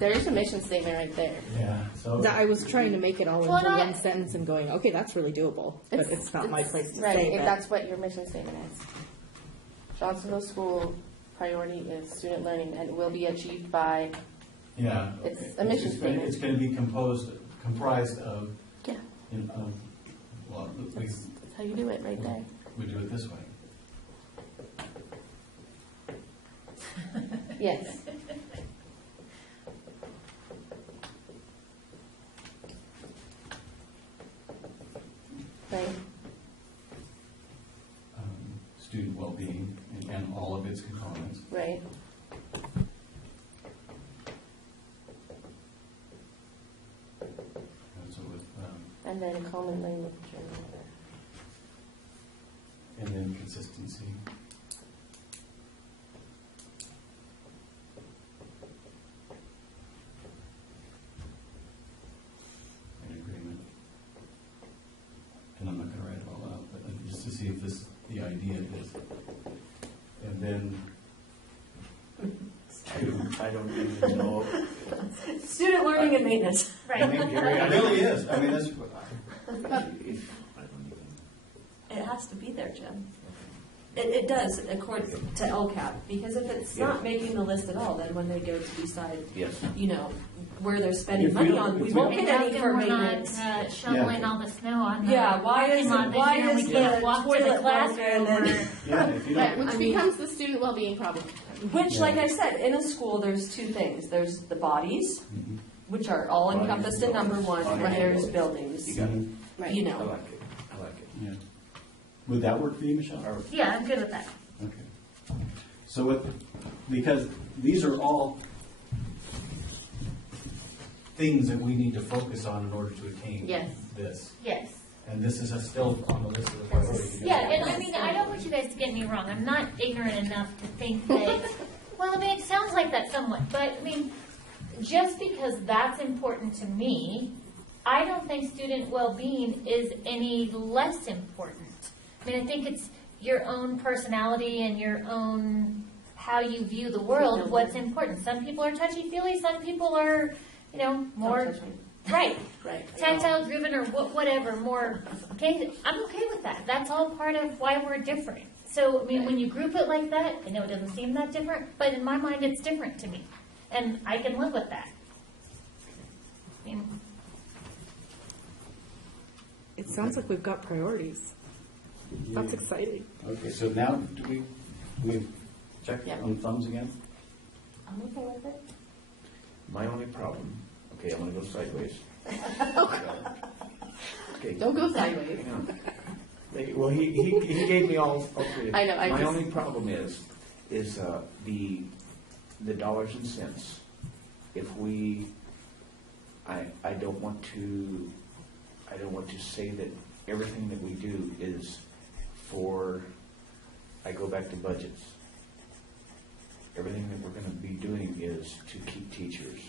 there's a mission statement right there. Yeah, so. that I was trying to make it all Well, into not- one sentence and going, okay, that's really doable, but it's not my place to Right, say if that. that's what your mission statement is. Johnstonville School priority is student learning and will be achieved by, Yeah. It's a mission statement. It's going to be comprised of, yeah, well, that's how you do it right there. we do it this way. Yes. Right, Student well-being and all of its components. right. And so with, And then common language. and then consistency. And agreement. And I'm not gonna write it all out, but just to see if the idea is. And then, I don't even know. student learning and maintenance. Right. it really is, I mean, that's, I don't even. It has to be there, Jim. It does, according to LCAP, because if it's not making the list at all, then when they go to decide, Yes. where they're spending If we money don't- on, we if won't we get And how any come for we're not maintenance. shoveling all the snow on the Yeah, why is parking lot this why year? We is can't the walk to the toilet louder and classroom then, yeah, if you Right, don't, which I mean- becomes the student well-being problem. which, like I said, in a school, there's two things. There's the bodies, Mhm. which are all Bodies encompassed and in number buildings. one, and Bodies and there's buildings. buildings. You got it. Right. You I know, like it. I like it. yeah. Would that work for you, Michelle? Or- Yeah, I'm good with that. Okay. So because these are all things that we need to focus on in order to attain Yes. this. Yes. And this is still on the list of the priorities. Yeah, and I mean, I don't want you guys to get me wrong. I'm not ignorant enough to think that, well, I mean, it sounds like that somewhat, but I mean, just because that's important to me, I don't think student well-being is any less important. I mean, I think it's your own personality and your own, how you view the world, what's important. Some people are touchy-feely, some people are, more, Don't touch me. right. Right. Tactile driven or whatever, more, okay, I'm okay with that. That's all part of why we're different. So, I mean, when you group it like that, I know it doesn't seem that different, but in my mind, it's different to me. And I can live with that. I mean, It sounds like we've got priorities. That's exciting. Okay, so now do we check Yeah. on thumbs again? I'm okay with it. My only problem, okay, I'm gonna go sideways. Okay. Don't go sideways. Hang on. Well, he gave me all three. I know, I My just- only problem is the dollars and cents. If we, I don't want to say that everything that we do is for, I go back to budgets. Everything that we're gonna be doing is to keep teachers.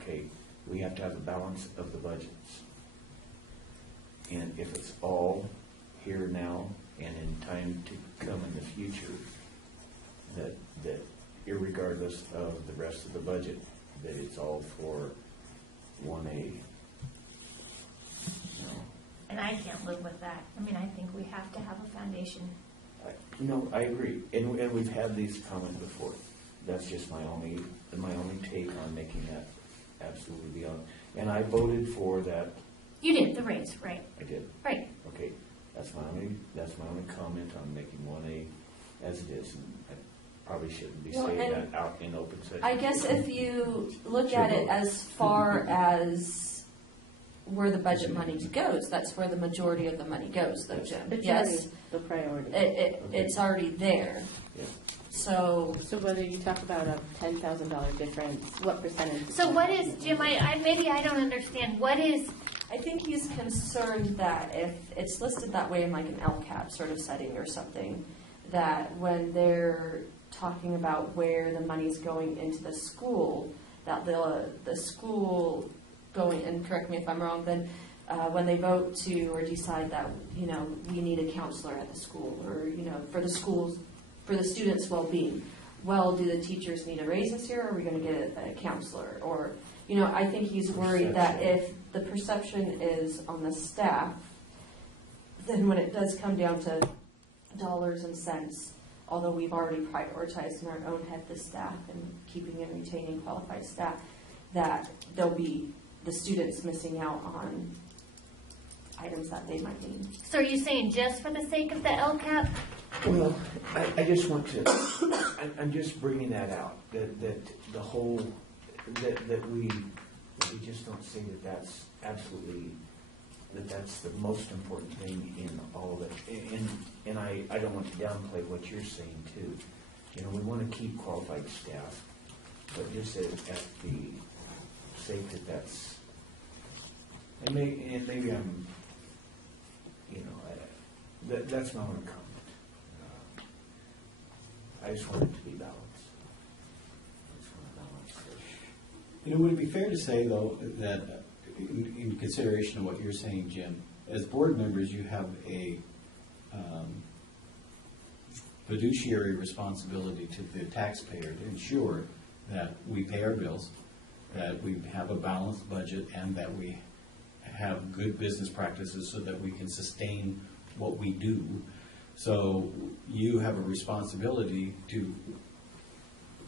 Okay, we have to have a balance of the budgets. And if it's all here now and in time to come in the future, that irregardless of the rest of the budget, that it's all for 1A. And I can't live with that. I mean, I think we have to have a foundation. No, I agree, and we've had these comments before. That's just my only take on making that absolutely beyond. And I voted for that. You did, the raise, right? I did. Right. Okay, that's my only comment on making 1A as it is. And I probably shouldn't be Well, saying and that out in open session. I guess if you look at it as far as where the budget money goes, that's where the majority of the money goes, though, Jim. It's Yes, already the priority. it's already there. Yeah. So, So whether you talk about a $10,000 difference, what percentage? So what is, Jim, maybe I don't understand, what is, I think he's concerned that if it's listed that way in like an LCAP sort of setting or something, that when they're talking about where the money's going into the school, that the school going, and correct me if I'm wrong, then when they vote to or decide that, you know, we need a counselor at the school, or, you know, for the schools, for the students' well-being, well, do the teachers need a raise this year, or are we going to get a counselor? Or, you know, I think he's worried that if the perception is on the staff, then when it does come down to dollars and cents, although we've already prioritized in our own head the staff and keeping and retaining qualified staff, that there'll be the students missing out on items that they might need. so are you saying just for the sake of the LCAP? Well, I just want to, I'm just bringing that out, that the whole, that we just don't say that that's absolutely, that's the most important thing in all of it. And I don't want to downplay what you're saying too. You know, we want to keep qualified staff, but just at the sake that that's, and maybe I'm, you know, that's my own comment. I just want it to be balanced. I just want to balance it. You know, would it be fair to say, though, that in consideration of what you're saying, Jim, as board members, you have a fiduciary responsibility to the taxpayer to ensure that we pay our bills, that we have a balanced budget, and that we have good business practices so that we can sustain what we do. So you have a responsibility to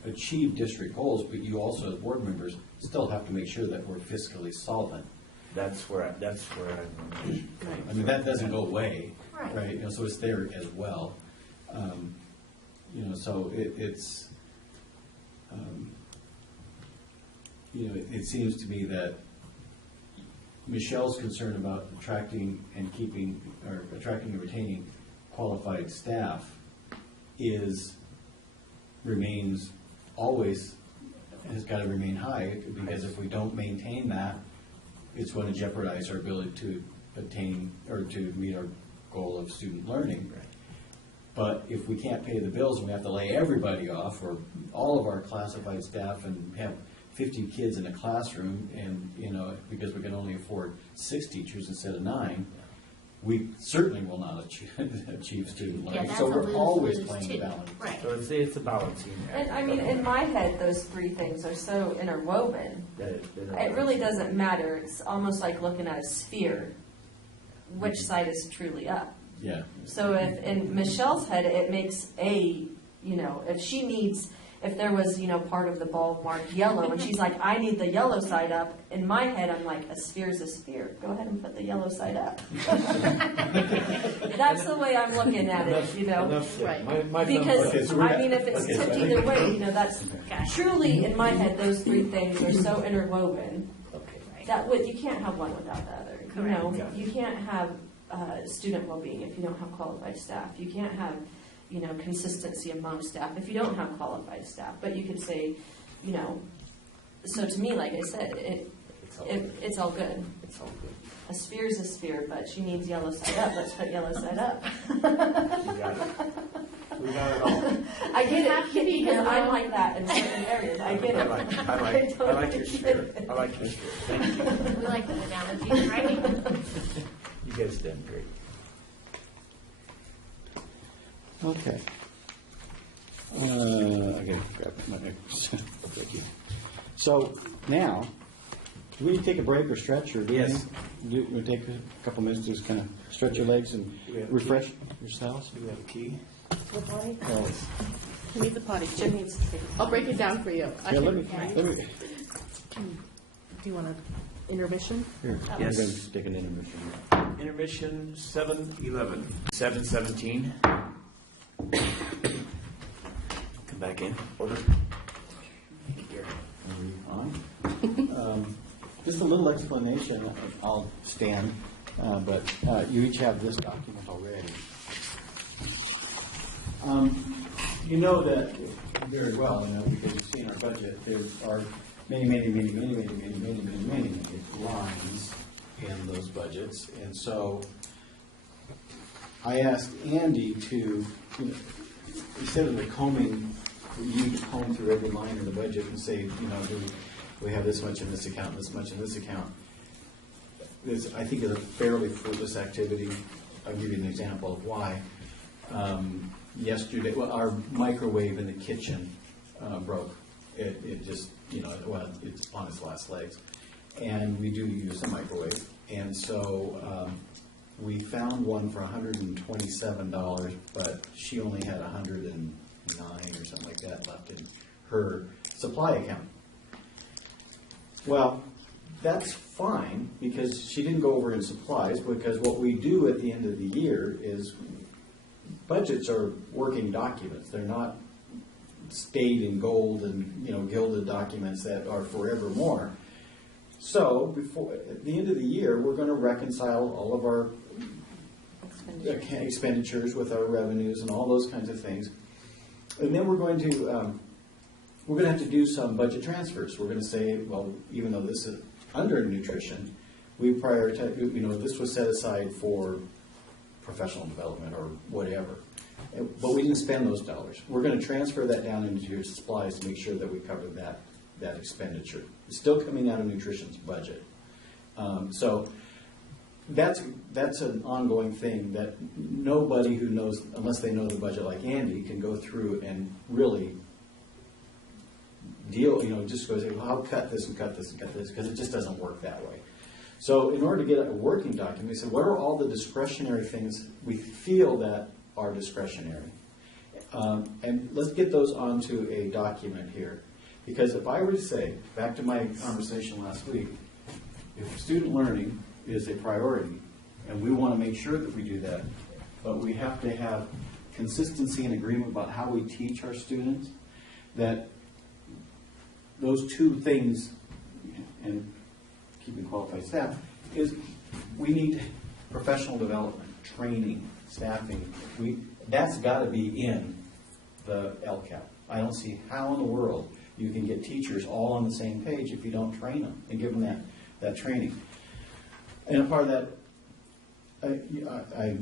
achieve district goals, but you also, as board members, still have to make sure that we're fiscally solvent. That's where I'm. I mean, that doesn't go away, Right. right? You know, so it's there as well. You know, so it's, you know, it seems to me that Michelle's concern about attracting and retaining qualified staff remains always, has got to remain high, because if we don't maintain that, it's going to jeopardize our ability to attain or to meet our goal of student learning. But if we can't pay the bills and we have to lay everybody off, or all of our classified staff, and have 50 kids in a classroom, and, you know, because we can only afford 6 teachers instead of 9, we certainly will not achieve student Yeah, learning. that's So a we're always lose-lose playing too. balance. Right. So it's a balancing act. And I mean, in my head, those three things are so interwoven. It really doesn't matter. It's almost like looking at a sphere. Which side is truly up? Yeah. So if in Michelle's head, it makes you know, if there was, you know, part of the ball marked yellow, and she's like, I need the yellow side up. In my head, I'm like, a sphere is a sphere. Go ahead and put the yellow side up. That's the way I'm looking at it, you know. Enough said. Right. My Because, Okay, so we're I at- mean, if it's okay, so tipped I think- either way, you know, that's truly, in my head, those three things are so interwoven Okay. that you can't have one without the other. You know, Correct. you can't have student well-being if you don't have qualified staff. You can't have, you know, consistency among staff if you don't have qualified staff. But you could say, you know, so to me, like I said, it's all good. It's all good. A sphere is a sphere, but she needs yellow side up. Let's put yellow side up. We got it. We got it all. I get You have to it, be because I'm around- like that in certain areas. I get I it. like your spirit. I like your spirit. Thank you. We like the analogy, right? You guys done great. Okay. Okay, grab my thank you. So now, Do we take a break or stretch or? Yes. Do we take a couple minutes to just kind of stretch your legs and Do we have a refresh yourselves? Do we have a key? Oh. Who needs a potty? Jim needs to take I'll break it down for you. Yeah, let me, Do you want an intermission? here, I'm Yes. going to take an intermission. Intermission 7:11. 7:17. Come back in. Order. Here. Are we on? Just a little explanation, I'll stand, but you each have this document already. You know that very well, because you've seen our budget, there are many lines in those budgets. And so I asked Andy to, instead of combing, you to comb through every line in the budget and say, do we have this much in this account, this much in this account. I think it's a fairly fruitless activity. I'll give you an example of why. Yesterday, our microwave in the kitchen broke. It just, it's on its last legs. And we do use a microwave. And so we found one for $127, but she only had $109 or something like that left in her supply account. Well, that's fine because she didn't go over in supplies, because what we do at the end of the year is budgets are working documents. They're not stayed in gold and gilded documents that are forevermore. So before at the end of the year, we're going to reconcile all of our expenditures with our revenues and all those kinds of things, and then we're going to have to do some budget transfers. We're going to say, well, even though this is under nutrition, we prioritize. This was set aside for professional development or whatever, but we didn't spend those dollars. We're going to transfer that down into your supplies to make sure that we cover that expenditure. It's still coming out of nutrition's budget. So that's an ongoing thing that nobody who knows, unless they know the budget like Andy, can go through and really deal, just go say, well, I'll cut this and cut this and cut this, because it just doesn't work that way. So in order to get a working document, we said, what are all the discretionary things we feel that are discretionary? And let's get those onto a document here. Because if I were to say, back to my conversation last week, if student learning is a priority, and we want to make sure that we do that, but we have to have consistency and agreement about how we teach our students, that those two things, and keeping qualified staff, is we need professional development, training, staffing. That's got to be in the LCAP. I don't see how in the world you can get teachers all on the same page if you don't train them and give them that training. And a part of that, I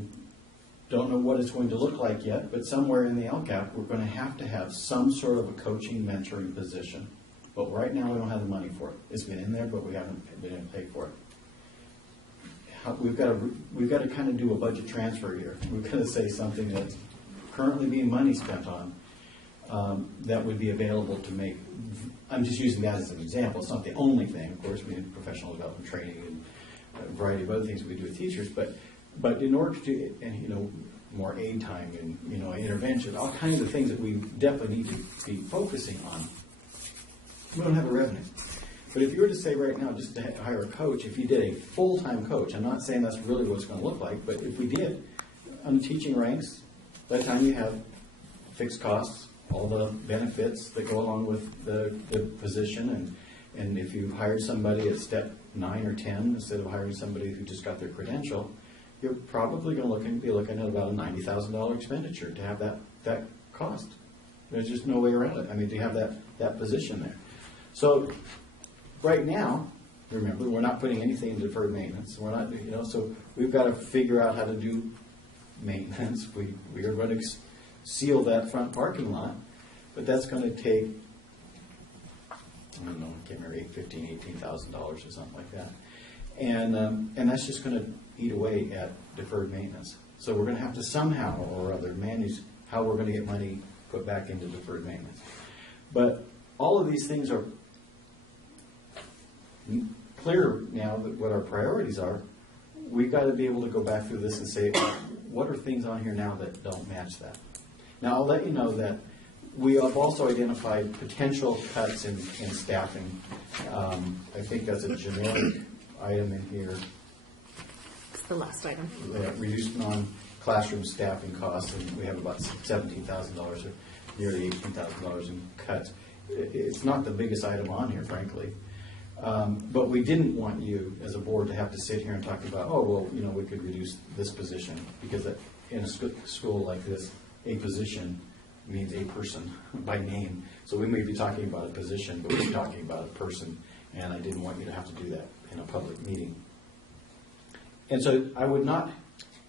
don't know what it's going to look like yet, but somewhere in the LCAP, we're going to have some sort of a coaching, mentoring position. But right now, we don't have the money for it. It's been in there, but we haven't been able to pay for it. We've got to kind of do a budget transfer here. We've got to say something that's currently being money spent on that would be available to make. I'm just using that as an example. It's not the only thing. Of course, we need professional development training and a variety of other things we do with teachers. But in order to, and more aid time and intervention, all kinds of things that we definitely need to be focusing on. We don't have a revenue. But if you were to say right now, just to hire a coach, if you did a full-time coach, I'm not saying that's really what it's going to look like, but if we did, on teaching ranks, by the time you have fixed costs, all the benefits that go along with the position, and if you hired somebody at step 9 or 10 instead of hiring somebody who just got their credential, you're probably going to be looking at about a $90,000 expenditure to have that cost. There's just no way around it. I mean, to have that position there. So right now, remember, we're not putting anything in deferred maintenance. We're not, so we've got to figure out how to do maintenance. We are going to seal that front parking lot, but that's going to take, I don't know, I can't remember, $18,000 or something like that. And that's just going to eat away at deferred maintenance. So we're going to have to somehow or other manage how we're going to get money put back into deferred maintenance. But all of these things are clear now that what our priorities are, we've got to be able to go back through this and say, what are things on here now that don't match that? Now, I'll let you know that we have also identified potential cuts in staffing. I think that's a generic item in here. It's the last item. Reduced non-classroom staffing costs, and we have about $17,000 or nearly $18,000 in cuts. It's not the biggest item on here, frankly. But we didn't want you, as a board, to have to sit here and talk about, oh, well, we could reduce this position, because in a school like this, a position means a person by name. So we may be talking about a position, but we're talking about a person, and I didn't want you to have to do that in a public meeting. And so I would not,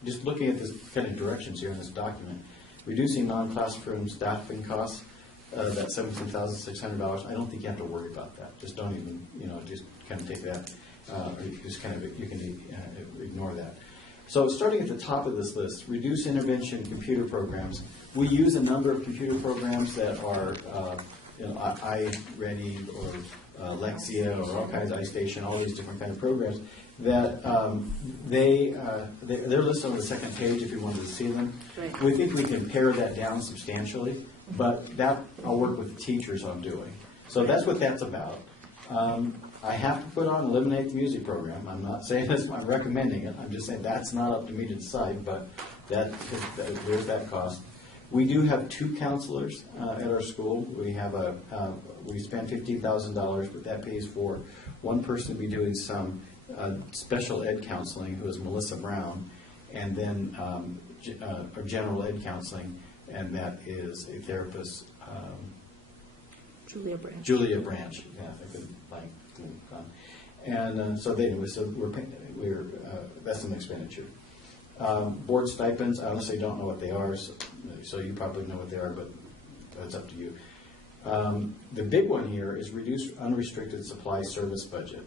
just looking at this kind of directions here in this document, reducing non-classroom staffing costs, that $17,600, I don't think you have to worry about that. Just don't even, just kind of take that, or you can ignore that. So starting at the top of this list, reduce intervention computer programs. We use a number of computer programs that are, iReady or Lexia or all kinds of iStation, all these different kind of programs that they're listed on the second page if you wanted to see them. Right. We think we can pare that down substantially, but that I'll work with the teachers on doing. So that's what that's about. I have to put on eliminate the music program. I'm not saying this, I'm recommending it. I'm just saying that's not up to me to decide, but there's that cost. We do have 2 counselors at our school. We have we spend $15,000, but that pays for one person to be doing some special ed counseling, who is Melissa Brown, and then general ed counseling, and that is a therapist, Julia Branch. Julia Branch. Yeah, I couldn't find. And so we're that's an expenditure. Board stipends, I honestly don't know what they are, so you probably know what they are, but it's up to you. The big one here is reduce unrestricted supply service budget.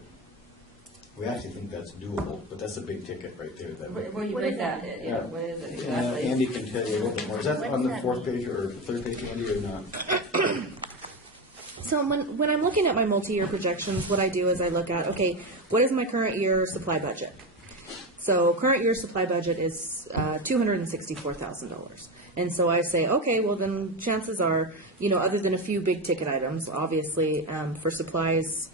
We actually think that's doable, but that's a big ticket right there. Where you break that, what is it exactly? Andy can tell you a little bit more. Is that on the 4th page or 3rd page, Andy, or not? So when I'm looking at my multi-year projections, what I do is I look at, okay, what is my current year supply budget? So current year supply budget is $264,000. And so I say, okay, well then chances are, other than a few big ticket items, obviously, for supplies,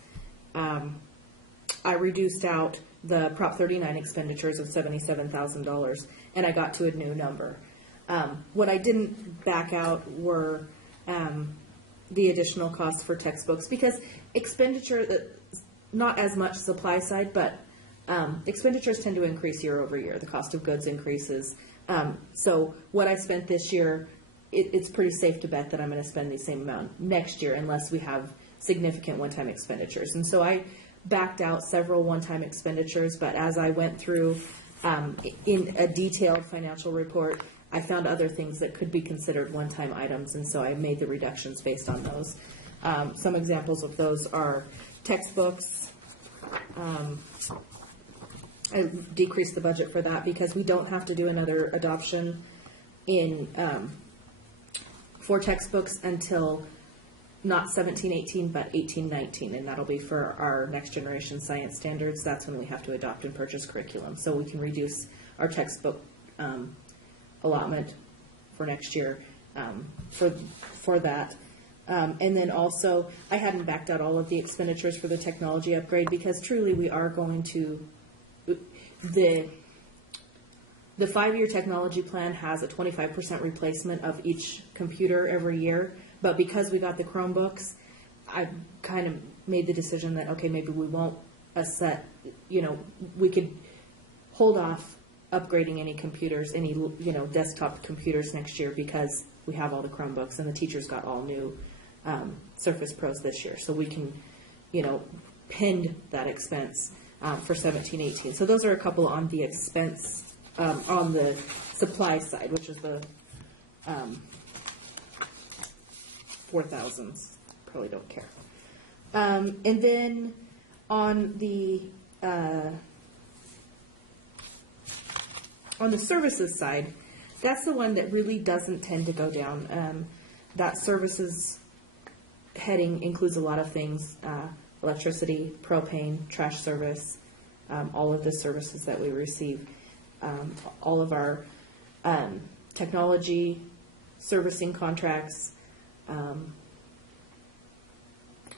I reduced out the Prop 39 expenditures of $77,000, and I got to a new number. What I didn't back out were the additional costs for textbooks, because expenditure, not as much supply side, but expenditures tend to increase year over year. The cost of goods increases. So what I spent this year, it's pretty safe to bet that I'm going to spend the same amount next year unless we have significant one-time expenditures. And so I backed out several one-time expenditures, but as I went through in a detailed financial report, I found other things that could be considered one-time items, and so I made the reductions based on those. Some examples of those are textbooks. I decreased the budget for that because we don't have to do another adoption for textbooks until not 17-18, but 18-19, and that'll be for our next generation science standards. That's when we have to adopt and purchase curriculum, so we can reduce our textbook allotment for next year for that. And then also, I hadn't backed out all of the expenditures for the technology upgrade because truly we are going to, the 5-year technology plan has a 25% replacement of each computer every year, but because we got the Chromebooks, I kind of made the decision that, okay, maybe we won't we could hold off upgrading any computers, any desktop computers next year because we have all the Chromebooks and the teachers got all new Surface Pros this year. So we can, pin that expense for 17-18. So those are a couple on the expense, on the supply side, which is the 4,000s. Probably don't care. And then on the services side, that's the one that really doesn't tend to go down. That services heading includes a lot of things. electricity, propane, trash service, all of the services that we receive, all of our technology, servicing contracts,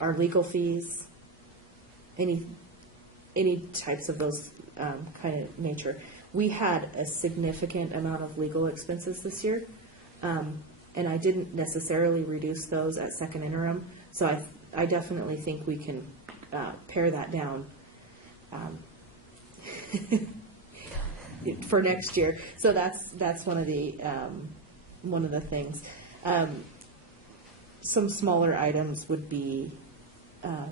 our legal fees, any types of those kind of nature. We had a significant amount of legal expenses this year, and I didn't necessarily reduce those at second interim, so I definitely think we can pare that down for next year. So that's one of the things. Some smaller items would be, oh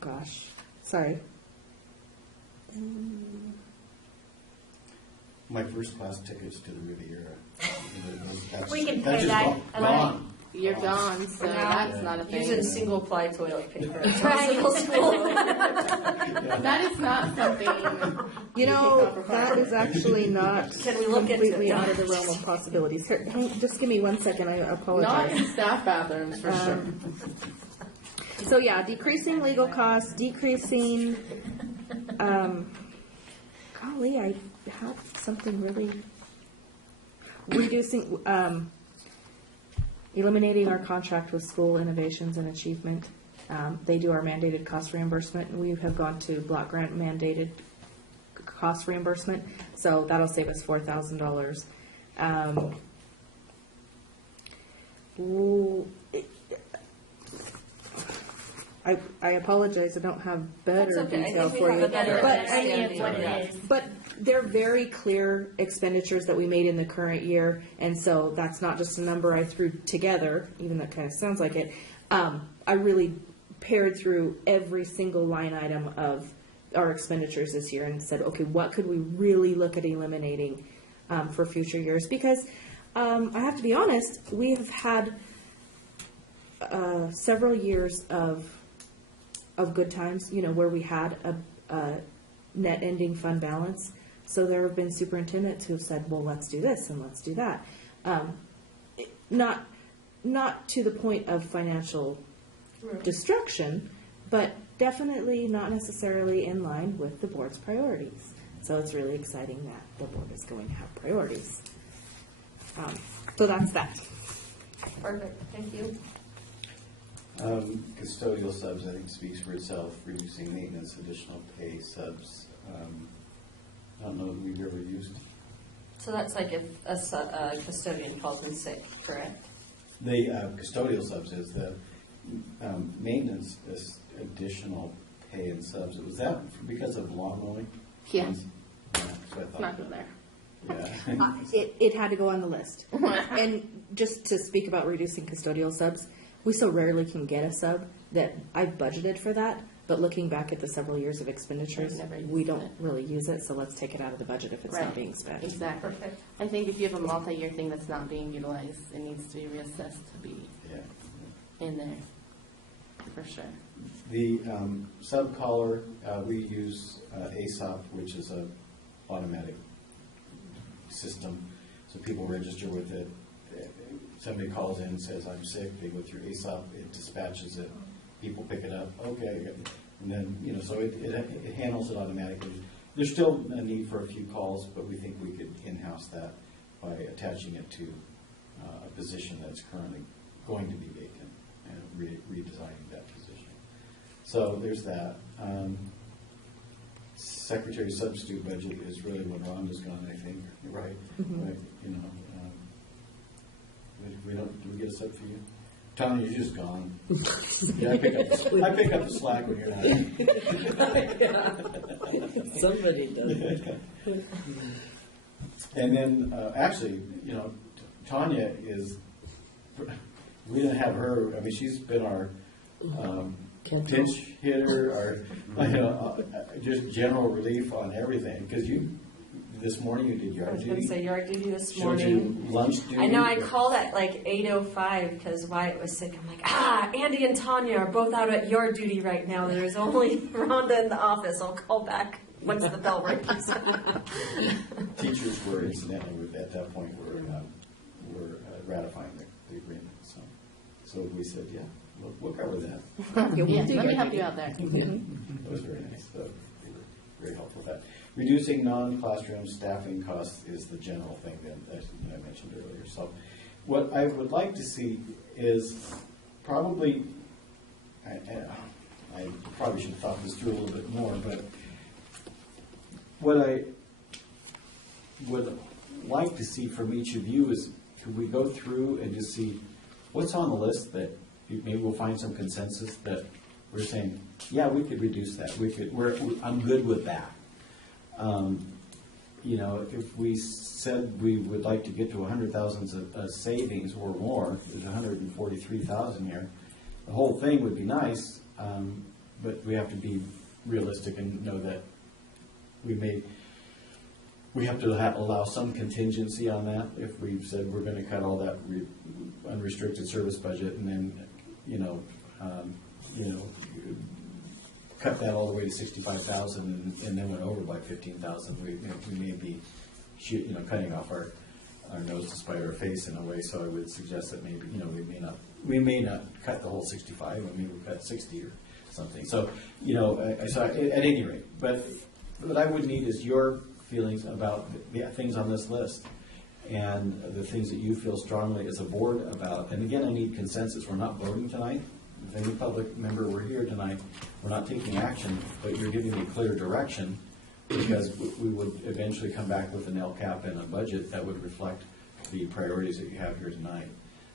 gosh, sorry. My first class tickets to the Riviera. We can pay that. Gone. You're gone, so that's not a thing. Using single-ply toilet paper at Right. middle school. That is not something. You know, that is actually not Can we look into completely it? out of the realm of possibilities. Here, just give me 1 second, I Not apologize. in staff bathrooms, for sure. So yeah, decreasing legal costs, decreasing, golly, I have something really, reducing, eliminating our contract with School Innovations and Achievement. They do our mandated cost reimbursement, and we have gone to block grant mandated cost reimbursement, so that'll save us $4,000. I apologize, I don't have better That's okay. I detail think we for have you. a better But, understanding of what it is. but they're very clear expenditures that we made in the current year, and so that's not just a number I threw together, even though it kind of sounds like it. I really pared through every single line item of our expenditures this year and said, okay, what could we really look at eliminating for future years? Because I have to be honest, we have had several years of good times, you know, where we had a net ending fund balance. So there have been superintendents who have said, well, let's do this and let's do that. Not to the point of financial destruction, but definitely not necessarily in line with the board's priorities. So it's really exciting that the board is going to have priorities. So that's that. Perfect, thank you. Custodial subs, I think, speaks for itself. Reducing maintenance, additional pay subs. I don't know that we've ever used. So that's like if a custodian calls in sick, correct? The custodial subs is the maintenance, is additional pay and subs. Was that because of lawn mowing? Yeah. Yeah, that's what I thought. Not go there. Yeah. It had to go on the list. And just to speak about reducing custodial subs, we so rarely can get a sub that I've budgeted for that, but looking back at the several years of expenditures, I've never used we don't it. really use it, so let's take it out of the budget if it's Right. not being spent. Exactly. Perfect. I think if you have a multi-year thing that's not being utilized, it needs to be reassessed to be Yeah. in there, for sure. The sub caller, we use ASOP, which is a automatic system. So people register with it. Somebody calls in and says, I'm sick. They go through ASOP. It dispatches it. People pick it up. Okay. And then, you know, so it handles it automatically. There's still a need for a few calls, but we think we could in-house that by attaching it to a position that's currently going to be vacant and redesigning that position. So there's that. Secretary substitute budget is really when Rhonda's gone, I think, right? Right. You know, do we get a sub for you? Tony, you're just gone. Yeah, I pick up the slack when you're not. Somebody does. And then, actually, you know, Tanya is, we didn't have her, I mean, she's been our pinch hitter, our, you know, just general relief on everything, because this morning you did I yard was going to duty. say yard duty this Showed morning. you lunch duty. I know I called at like 8:05 because Wyatt was sick. I'm like, Andy and Tanya are both out at yard duty right now. There's only Rhonda in the office. I'll call back once the bell rings. Teachers were incidentally, at that point, were ratifying the agreement. So we said, yeah, we'll cover that. Yeah, we'll Yeah, do let me your help you out there. That was very nice. They were very helpful with that. Reducing non-classroom staffing costs is the general thing that I mentioned earlier. So what I would like to see is probably, I probably should have thought this through a little bit more, but what I would like to see from each of you is, could we go through and just see what's on the list that maybe we'll find some consensus that we're saying, yeah, we could reduce that. I'm good with that. You know, if we said we would like to get to 100,000 of savings or more, there's 143,000 here. The whole thing would be nice, but we have to be realistic and know that we have to allow some contingency on that. If we've said we're going to cut all that unrestricted service budget and then, cut that all the way to 65,000 and then went over by 15,000, we may be, cutting off our nose to spite our face in a way. So I would suggest that maybe, we may not cut the whole 65, or maybe we cut 60 or something. So, so at any rate, but what I would need is your feelings about the things on this list and the things that you feel strongly as a board about. And again, I need consensus. We're not voting tonight. If any public member were here tonight, we're not taking action, but you're giving me clear direction, because we would eventually come back with an LCAP and a budget that would reflect the priorities that you have here tonight.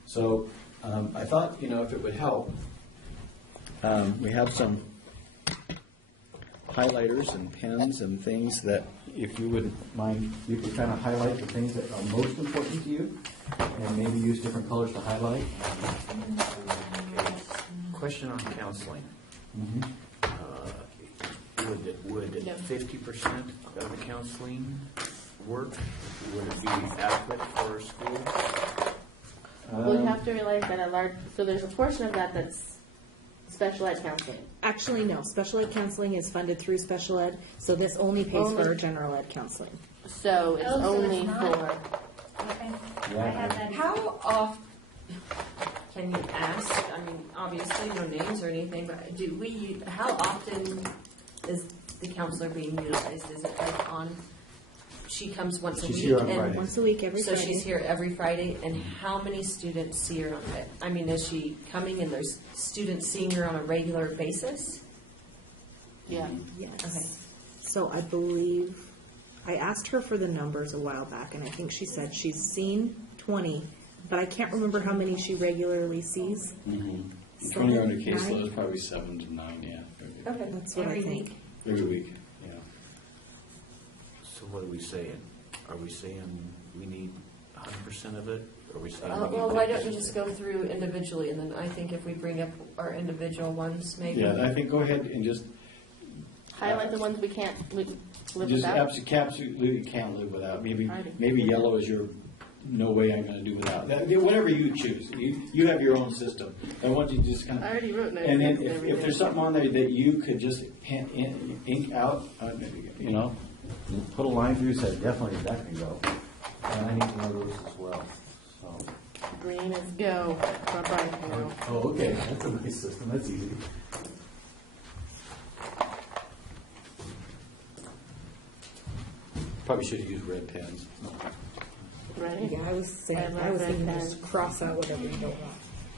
So I thought, if it would help, we have some highlighters and pens and things that, if you wouldn't mind, you could kind of highlight the things that are most important to you, and maybe use different colors to highlight. Question on counseling. Would 50% of the counseling work? Would it be adequate for our school? We have to realize that so there's a portion of that that's special ed counseling. Actually, no. Special ed counseling is funded through special ed, so this only pays for general ed counseling. So it's Oh, so only it's not. for, Okay. I have that. How often can you ask? I mean, obviously no names or anything, but how often is the counselor being utilized? Is it like she comes once a She's week? here on and Friday. Once a week, every So Friday. she's here every Friday, and how many students see her on it? I mean, is she coming and there's students seeing her on a regular basis? yeah. Yes. Okay. So I believe, I asked her for the numbers a while back, and I think she said she's seen 20, but I can't remember how many she regularly sees. 20 on a caseload is probably 7 to 9, yeah. Okay. That's what I Every think. week. Every week, yeah. So what are we saying? Are we saying we need 100% of it? Or are we saying? Well, why don't you just go through individually, and then I think if we bring up our individual ones, maybe. Yeah, I think go ahead and just Highlight the ones we can't live just without. absolutely can't live without. Maybe Alrighty. yellow is your no way I'm going to do without. Whatever you choose, you have your own system. I want you to just kind I of. already wrote notes. And then if there's something on there that you could just ink out, put a line through, say definitely that can go. And I need to know those as well. So. Green is go. Bye-bye, go. Oh, okay. That's a nice system. That's easy. Probably should have used red pens. Right? Yeah, I was saying, I I was like thinking that. just cross out whatever you don't want.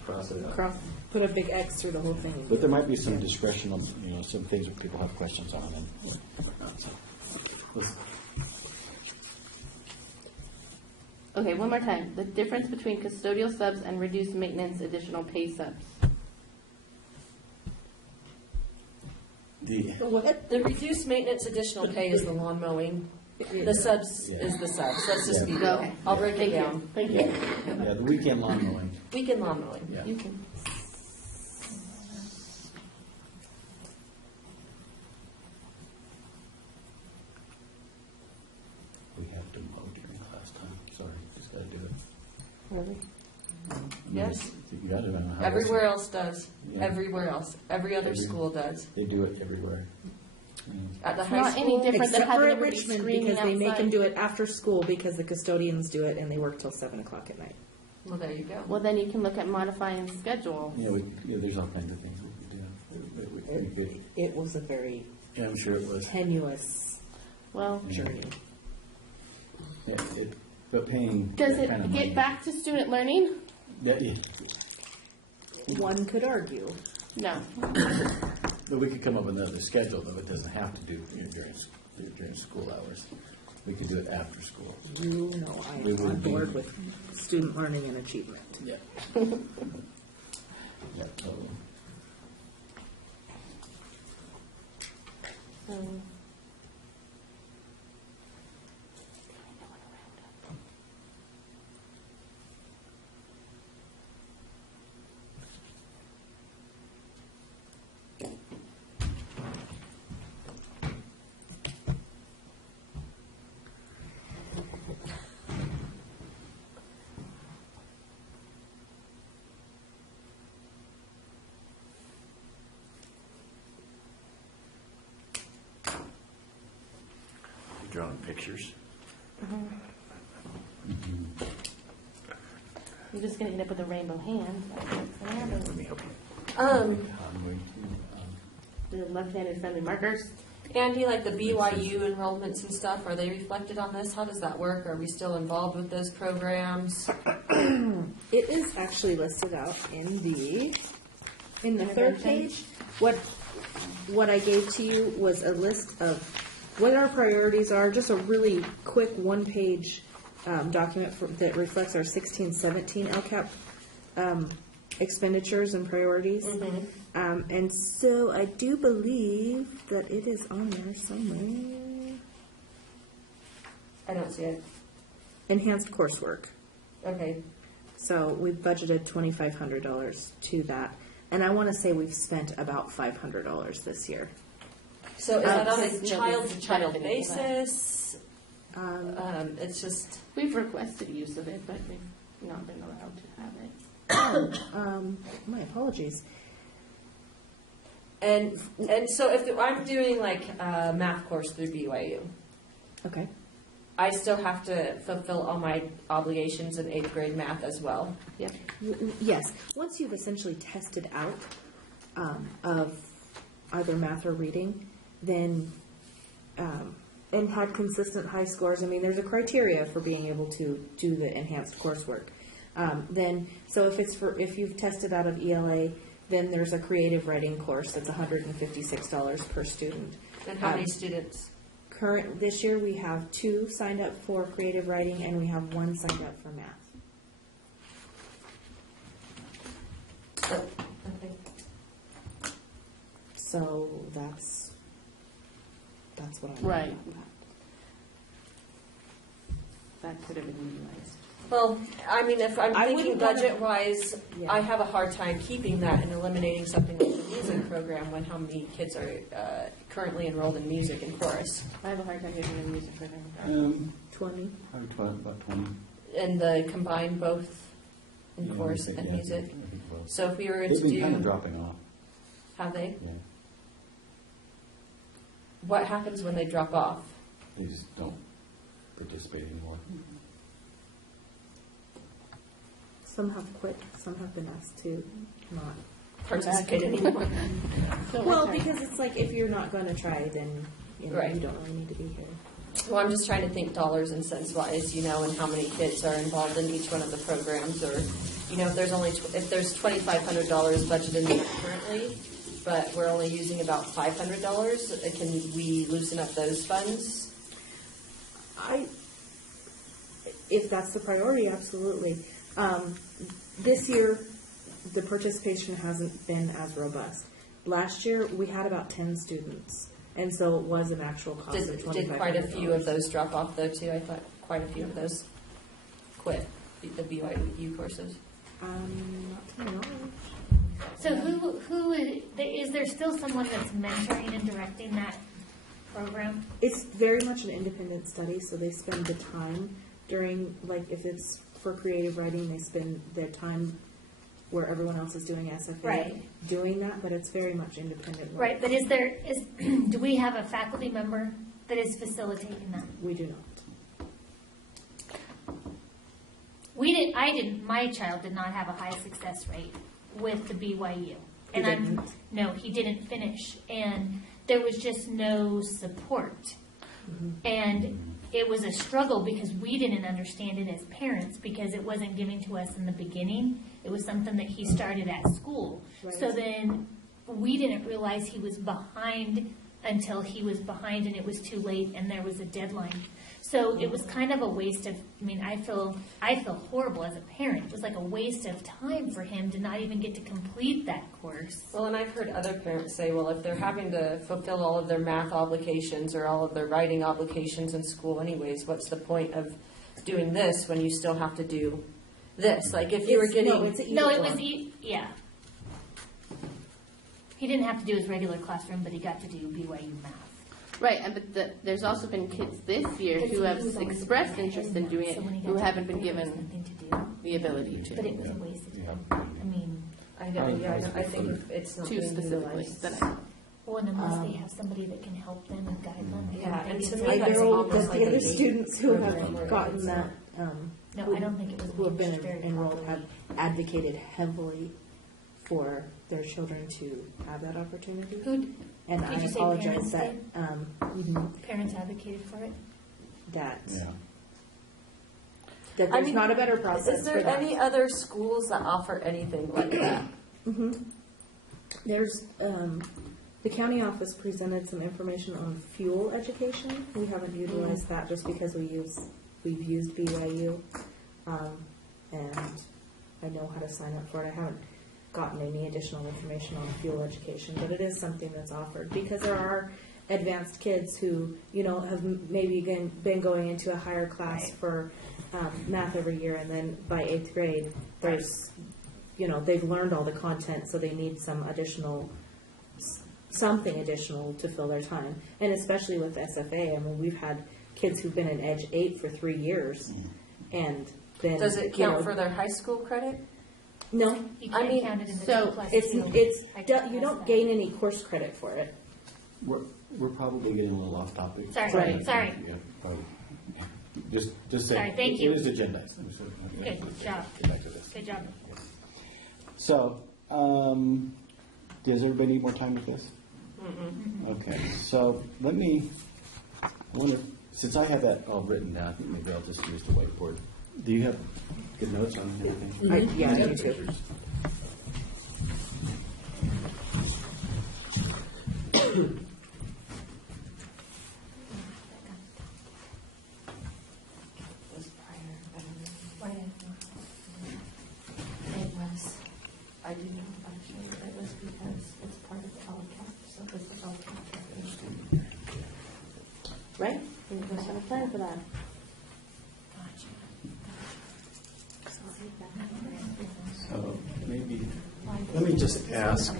Cross it out. Cross, put a big X through the whole thing. But there might be some discretion on, some things that people have questions on. Okay, one more time. The difference between custodial subs and reduced maintenance additional pay subs. What? The reduced maintenance additional pay is the lawn mowing. The subs is the subs. Let's just be real. Okay. I'll break it Thank you. down. Thank you. Yeah, the weekend lawn mowing. Weekend lawn mowing. Yeah. You can. We have to mow during class time. Sorry, just got to do it. Really? Yes. You got to. Everywhere else does. Yeah. Everywhere else. Every other Every- school does. They do it everywhere. At the It's high not any school, different than Except for having at everybody Richmond, screaming because they make them outside. do it after school because the custodians do it and they work till 7 o'clock at night. Well, there you go. Well, then you can look at modifying the schedule. There's all kinds of things we could do. It was a very Yeah, I'm sure it was. tenuous Well, journey. Yeah, but paying. does that it kind of get money- back to student learning? Yeah, One could argue. No. but we could come up with another schedule, though. It doesn't have to do during school hours. We could do it after school. You know I We am on would be- board with student learning and achievement. Yeah. Yeah, totally. Drawing pictures. You're just going to end up with a rainbow hand. That's what's gonna happen. Let me help you. The left-handed friendly markers. Andy, like the BYU enrollments and stuff, are they reflected on this? How does that work? Are we still involved with those programs? It is actually listed out in the third page. What I gave to you was a list of what our priorities are, just a really quick one-page document that reflects our 16-17 LCAP expenditures and priorities. And so I do believe that it is on there somewhere. I don't see it. Enhanced coursework. Okay. So we budgeted $2,500 to that. And I want to say we've spent about $500 this year. So is that on a Because child-to-child nobody's basis? It's just, We've requested use of it, but we've not been allowed to have it. My apologies. and so if I'm doing like a math course through BYU, Okay. I still have to fulfill all my obligations in 8th grade math as well. Yep. Yes. Once you've essentially tested out of either math or reading, then and had consistent high scores. I mean, there's a criteria for being able to do the enhanced coursework. So if you've tested out of ELA, then there's a creative writing course that's $156 per student. And how many students? This year we have 2 signed up for creative writing and we have 1 signed up for math. Okay. So that's what I'm. Right. That could have been utilized. Well, I mean, if I'm I thinking wouldn't wanna- budget-wise, Yeah. I have a hard time keeping that and eliminating something like the music program when how many kids are currently enrolled in music and chorus. I have a hard time getting the music for them. 20. Probably about 20. And the combined both in Yeah, chorus I think- and yeah, I music. think both. So if we were They've to been kind of do, dropping off. have they? Yeah, What happens when they drop off? they just don't participate anymore. Some have quit, some have been asked to not. Participate anymore? So Well, what's our- because it's like if you're not going to try, then Right. you don't really need to be here. Well, I'm just trying to think dollars and cents wise, and how many kids are involved in each one of the programs, or, if there's $2,500 budgeted currently, but we're only using about $500, can we loosen up those funds? If that's the priority, absolutely. This year, the participation hasn't been as robust. Last year, we had about 10 students, and so it was an actual cost of $2,500. Did quite a few of those drop off though too? I thought quite a few of those quit the BYU courses. Not to my knowledge. So is there still someone that's mentoring and directing that program? It's very much an independent study, so they spend the time during, like, if it's for creative writing, they spend their time where everyone else is doing SFA Right. doing that, but it's very much independent work. Right, but do we have a faculty member that is facilitating that? We do not. We my child did not have a high success rate with the BYU. And no, he didn't finish. And there was just no support. And it was a struggle because we didn't understand it as parents because it wasn't given to us in the beginning. It was something that he started at school. Right. So then we didn't realize he was behind until he was behind and it was too late and there was a deadline. So it was kind of a waste of, I feel horrible as a parent. It was like a waste of time for him to not even get to complete that course. Well, and I've heard other parents say, well, if they're having to fulfill all of their math obligations or all of their writing obligations in school anyways, what's the point of doing this when you still have to do this? Like if you were getting... Yeah. He didn't have to do his regular classroom, but he got to do BYU math. Right, and but there's also been kids this year who have expressed interest in doing it, who haven't been given the ability But to. it was a waste of time. I know, I think it's not Too being specifically. utilized. Well, and unless they have somebody that can help them and guide them. Yeah, and to it's me, like- that's almost That like the a other gate students who program where have gotten it's that, No, I don't think it was. who have been managed very enrolled have properly. advocated heavily for their children to have that opportunity. And Did I you say apologize parents that, Parents advocated for it? that Yeah. there's mean, not a better process Is for there that. any other schools that offer anything like that? There's, the county office presented some information on fuel education. We haven't utilized that just because we've used BYU. And I know how to sign up for it. I haven't gotten any additional information on fuel education, but it is something that's offered because there are advanced kids who, have maybe been going into a higher class for math every year, and then by 8th grade, there's, they've learned all the content, so they need something additional to fill their time. And especially with SFA, we've had kids who've been in Edge 8 for 3 years, and then Does it count for their high school credit? No, You I can't mean, count it in the so 2+2. you don't gain any course credit for it. We're probably getting a little off topic. Sorry, Right. sorry. Yeah, probably. Just say. Sorry, thank you. It is agendized. Good job. Get back to this. Good job. So, does everybody need more time with this? Okay, so I wonder, since I have that all written down, I think maybe I'll just use the whiteboard. Do you have good notes on anything? Yeah, I do too. It was, I do know, actually, it was because it's part of the LCAP, so this is LCAP. Right? And you have a plan for that. So maybe, let me just ask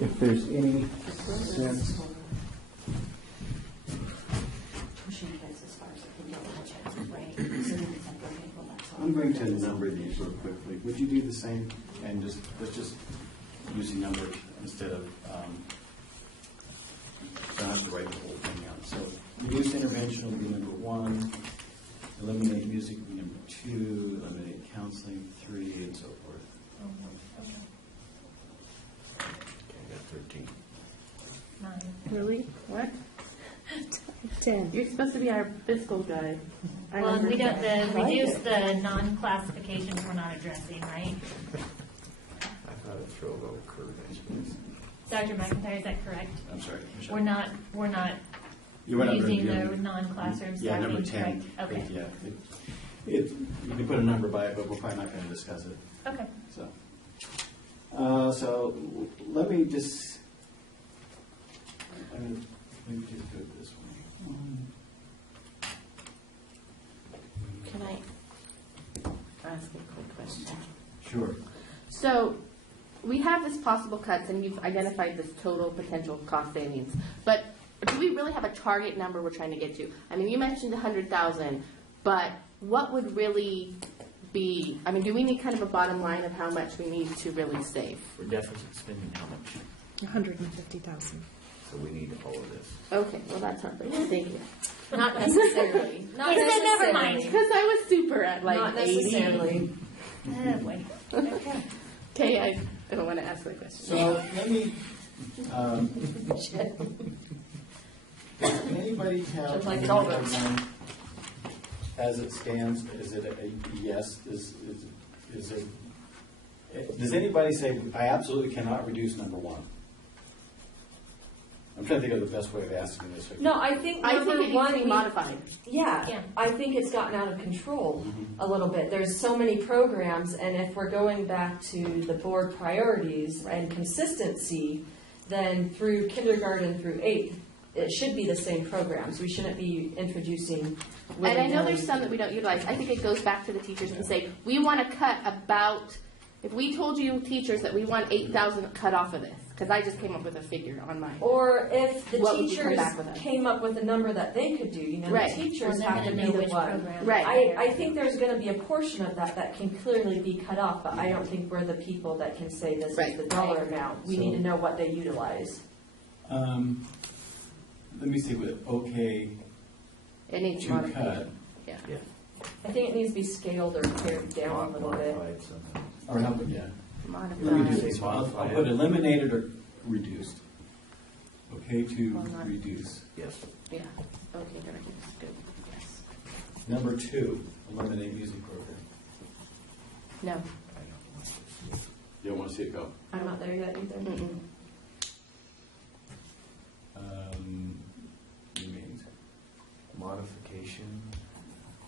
if there's any sense. Pushing kids as far as they can go, right? So then it's like, okay, well, that's all. I'm going to number these real quickly. Would you do the same? And let's just use a number instead of, don't have to write the whole thing out. So reduce intervention will be number 1, eliminate music will be number 2, eliminate counseling 3, and so forth. Okay, I got 13. 9. Really? What? 10. You're supposed to be our fiscal guy. I Well, and we don't, remember the reduce the non-classifications we're not addressing, right? I thought I'd throw a little curve at you. Dr. McIntyre, is that correct? I'm sorry, Michelle. We're not You went under using the- the non-classroom Yeah, number staffing, 10. correct? Okay, Yeah. You can put a number by it, but we're probably not going to discuss it. okay. So let me just, let me just do it this way. Can I ask a quick question? Sure. So, we have this possible cuts, and you've identified this total potential cost savings. But do we really have a target number we're trying to get to? I mean, you mentioned 100,000, but what would really be? I mean, do we need kind of a bottom line of how much we need to really save? For deficit spending, how much? 150,000. So we need all of this. Okay, well that's not bad. Thank you. Not necessarily. Not He said, never necessarily. mind. Because I was super at like Not 80. necessarily. Oh, boy. Okay. Okay, I don't want to ask the question. So let me, does anybody have? Just like all those. As it stands, is it a yes? Is it, does anybody say, I absolutely cannot reduce number one? I'm trying to think of the best way of asking this. No, I think I number think it needs one, to be modified. yeah, Yeah. I think it's gotten out of control Mhm. a little bit. There's so many programs, and if we're going back to the board priorities and consistency, then through kindergarten through eighth, it should be the same programs. We shouldn't be introducing. And I know willy-nilly- there's some that we don't utilize. I think it goes back to the teachers and say, we want to cut about, if we told you teachers that we want 8,000 cut off of this, because I just came up with a figure on mine. Or if the What would you come teachers back with us? came up with a number that they could do, you know, Right. the teachers Well, have they're to gonna be know the which one. program. Right. I think there's going to be a portion of that can clearly be cut off, but I don't think we're the people that can say this is Right. the dollar amount. We need to know what they utilize. Let me see what okay It needs to modified. cut, Yeah. I think it needs to be scaled or pared down a little bit. Modified somehow. or help it, yeah. Let me do Modified. this. I'll put eliminated or reduced. Okay to Well, not- reduce. Yes. Yeah. Okay, gonna reduce. Good. Yes. Number 2, eliminate music program. No. You don't want to see it go. I'm not there yet either. Mm-mm. Remains. Modification,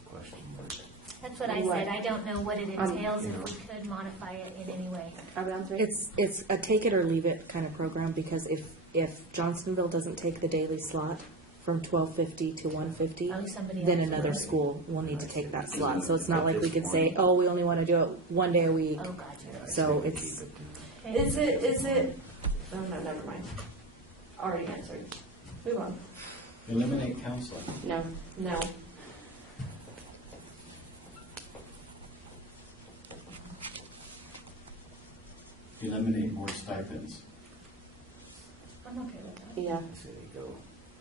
question mark. That's what I said. I don't know what it entails if we could modify it in any way. Around 3? It's a take it or leave it kind of program, because if Johnstonville doesn't take the daily slot from 12:50 to 1:50, Oh, somebody then else another will. school will need to take that slot. So it's not like we could say, oh, we only want to do it one day a week. Oh, gotcha. So it's, Okay. Is it, oh no, never mind. Already answered. Move on. Eliminate counseling. No. No. Eliminate more stipends. I'm okay with that. Yeah. Say they go.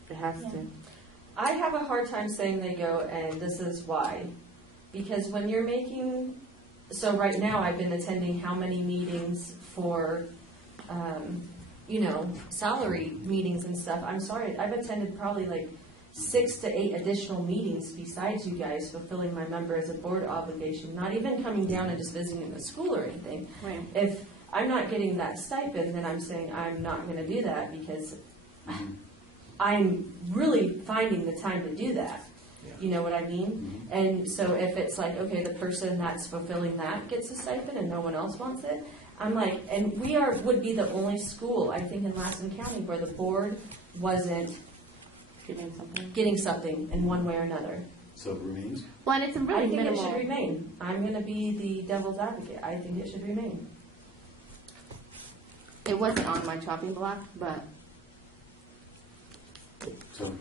It has to. I have a hard time saying they go, and this is why. Because when you're making, so right now I've been attending how many meetings for, salary meetings and stuff. I'm sorry, I've attended probably like 6 to 8 additional meetings besides you guys fulfilling my member as a board obligation, not even coming down and just visiting the school or anything. Right. If I'm not getting that stipend, then I'm saying I'm not going to do that because I'm really finding the time to do that. You know what I mean? And so if it's like, okay, the person that's fulfilling that gets a stipend and no one else wants it, I'm like, and would be the only school, I think, in Lassen County where the board wasn't Giving something. getting something in one way or another. So it remains. Well, and it's a I really think it minimal. should remain. I'm going to be the devil's advocate. I think it should remain. It wasn't on my chopping block, but So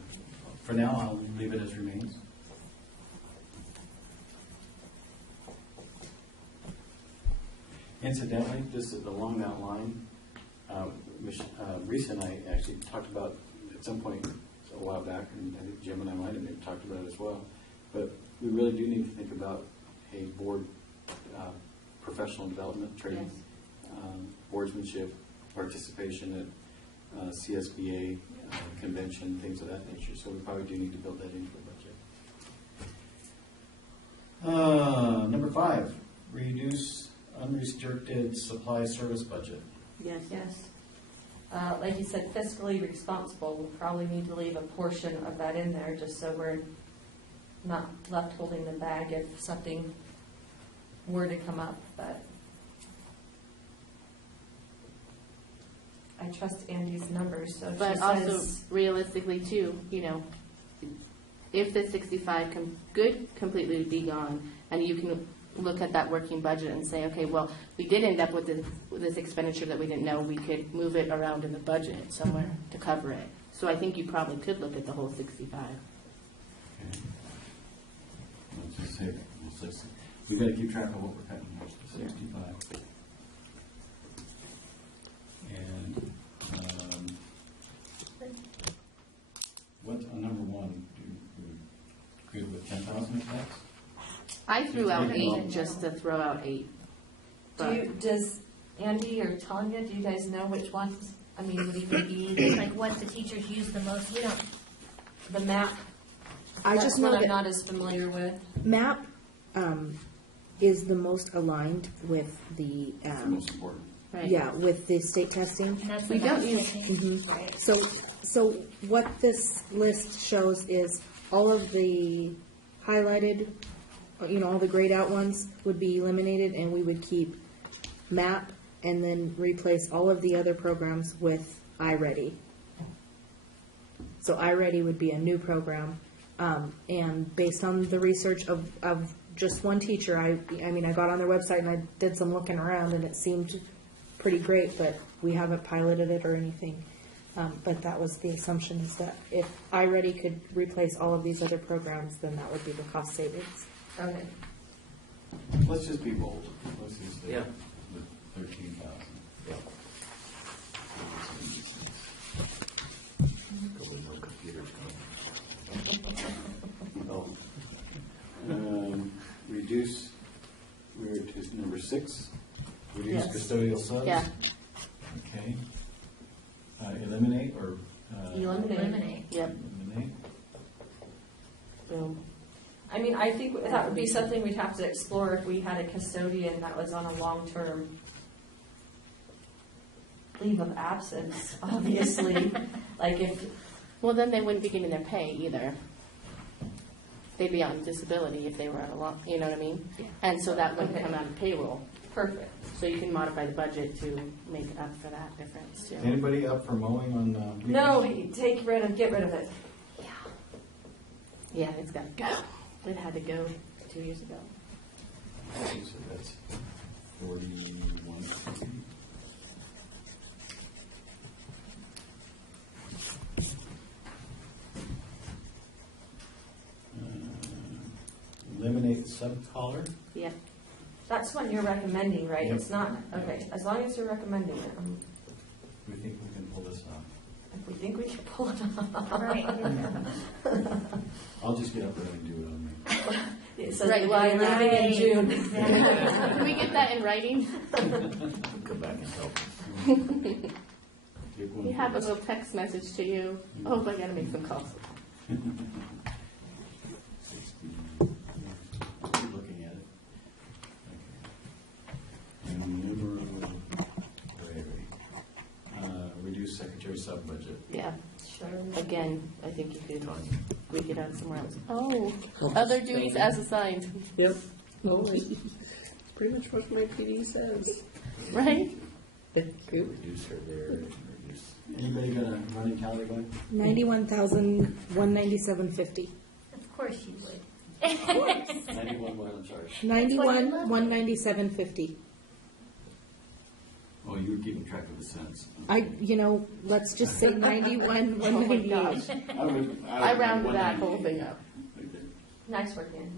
for now, I'll leave it as remains. Incidentally, just along that line, Risa and I actually talked about at some point a while back, and I think Jim and I might have maybe talked about it as well, but we really do need to think about a board professional development training, boardsmanship, participation at CSBA convention, things of that nature. So we probably do need to build that into the budget. Number 5, reduce unrestricted supply service budget. yes. Yes. Like you said, fiscally responsible, we'll probably need to leave a portion of that in there just so we're not left holding the bag if something were to come up, but I trust Andy's numbers, so if she But also says, realistically too, if the 65 could completely be gone, and you can look at that working budget and say, okay, well, we did end up with this expenditure that we didn't know, we could move it around in the budget somewhere to cover it. So I think you probably could look at the whole 65. Okay. Let's just say, we've got to keep track of what we're cutting here, 65. And what, on number 1, good with 10,000 tax? I threw out 8 just to throw out 8. Does Andy or Tanya, do you guys know which ones? I mean, would even be Like what the teachers use the most, we don't, the map? I That's just know one I'm that not as familiar with. MAP is the most aligned with the, That's the most important. Right. yeah, with the state testing. and that's We the don't most use- testing, right? So what this list shows is all of the highlighted, all the grayed out ones would be eliminated, and we would keep MAP and then replace all of the other programs with iReady. So iReady would be a new program, and based on the research of just one teacher, I got on their website and I did some looking around, and it seemed pretty great, but we haven't piloted it or anything. But that was the assumption, is that if iReady could replace all of these other programs, then that would be the cost savings. Okay. Let's just be bold. Let's just say Yeah. the 13,000. Yeah. Go with no computers Oh. Reduce, we're to number 6. Reduce Yes. custodial subs. Yeah. Okay. Eliminate or? Eliminate. Yep. Eliminate. Boom. I mean, I think that would be something we'd have to explore if we had a custodian that was on a long-term leave of absence, obviously. Like if, Well, then they wouldn't be getting their pay either. They'd be on disability if they were on a long, you know what I mean? Yeah. And so that wouldn't Okay. come out of payroll. perfect. So you can modify the budget to make up for that difference too. Anybody up for mowing on? No, weekends? get rid of it. Yeah, it's got to go. It had to go 2 years ago. Okay, so that's 41. Eliminate sub-collar. Yeah. That's what you're recommending, right? Yep. It's not, okay, as long as you're recommending it. We think we can pull this off. If we think we can pull it off. Right. I'll just get up there and do it on me. It says Right, the while guy you're leaving in June. Exactly. Can we get that in writing? Come back and help. Take one We have a for little text message to you. Oh, I gotta make some calls. 60. Keep looking at it. Okay. And number, where are we? Reduce secretary sub-budget. Yeah. Sure. Again, I think you could squeak it out somewhere else. Oh, other duties as assigned. Yep. Well, it's pretty much what my PD says. Right? Reduce her there, and reduce. Anybody got a running tally going? 91,197.50. Of course you would. 91, what, I'm sorry. 91,197.50. Oh, you were keeping track of the cents. Let's just say 91,198. I rounded that whole thing up. Nice work, Andy.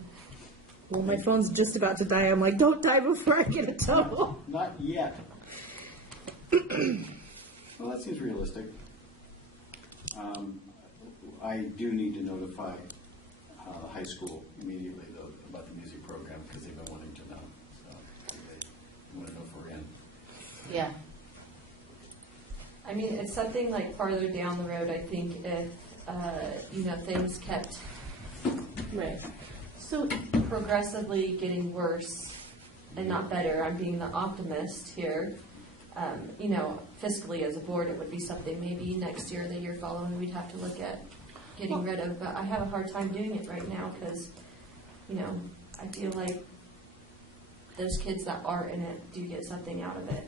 Well, my phone's just about to die. I'm like, don't die before I get a total. Not yet. Well, that seems realistic. I do need to notify the high school immediately, though, about the music program, because they've been wanting to know. So they want to know if we're in. Yeah. I mean, it's something like farther down the road, I think, if, things kept Right. So, progressively getting worse and not better. I'm being the optimist here. Fiscally as a board, it would be something maybe next year, the year following, we'd have to look at getting rid of. But I have a hard time doing it right now because, I feel like those kids that are in it do get something out of it.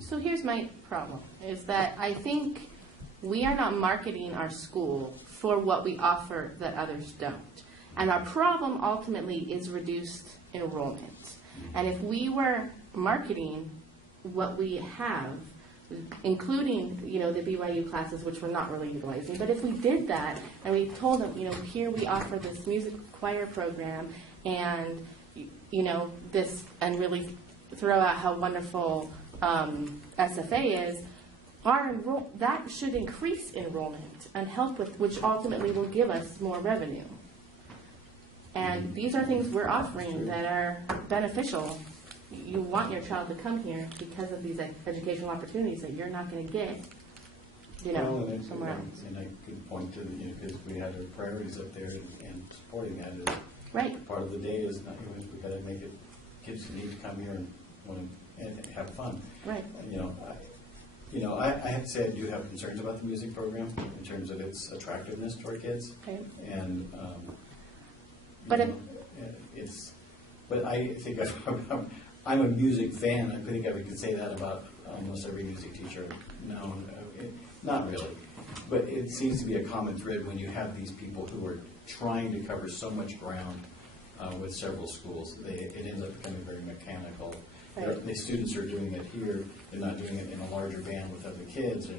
so here's my problem, is that I think we are not marketing our school for what we offer that others don't. And our problem ultimately is reduced enrollment. And if we were marketing what we have, including, the BYU classes, which we're not really utilizing, but if we did that and we told them, here we offer this music choir program and, this, and really throw out how wonderful SFA is, that should increase enrollment and help with, which ultimately will give us more revenue. And these are things we're offering that are beneficial. You want your child to come here because of these educational opportunities that you're not going to get, Well, and it's- somewhere else. And I could point to, because we had our priorities up there and supporting that is Right. part of the day is not, we gotta make it, kids need to come here and want to, and have fun. Right. I have to say I do have concerns about the music program in terms of its attractiveness to our kids. Okay. And, But you know, it's, but I think I'm a music fan. I think I could say that about almost every music teacher. No, not really. But it seems to be a common thread when you have these people who are trying to cover so much ground with several schools. It ends up becoming very mechanical. Right. The students are doing it here. They're not doing it in a larger band with other kids. They're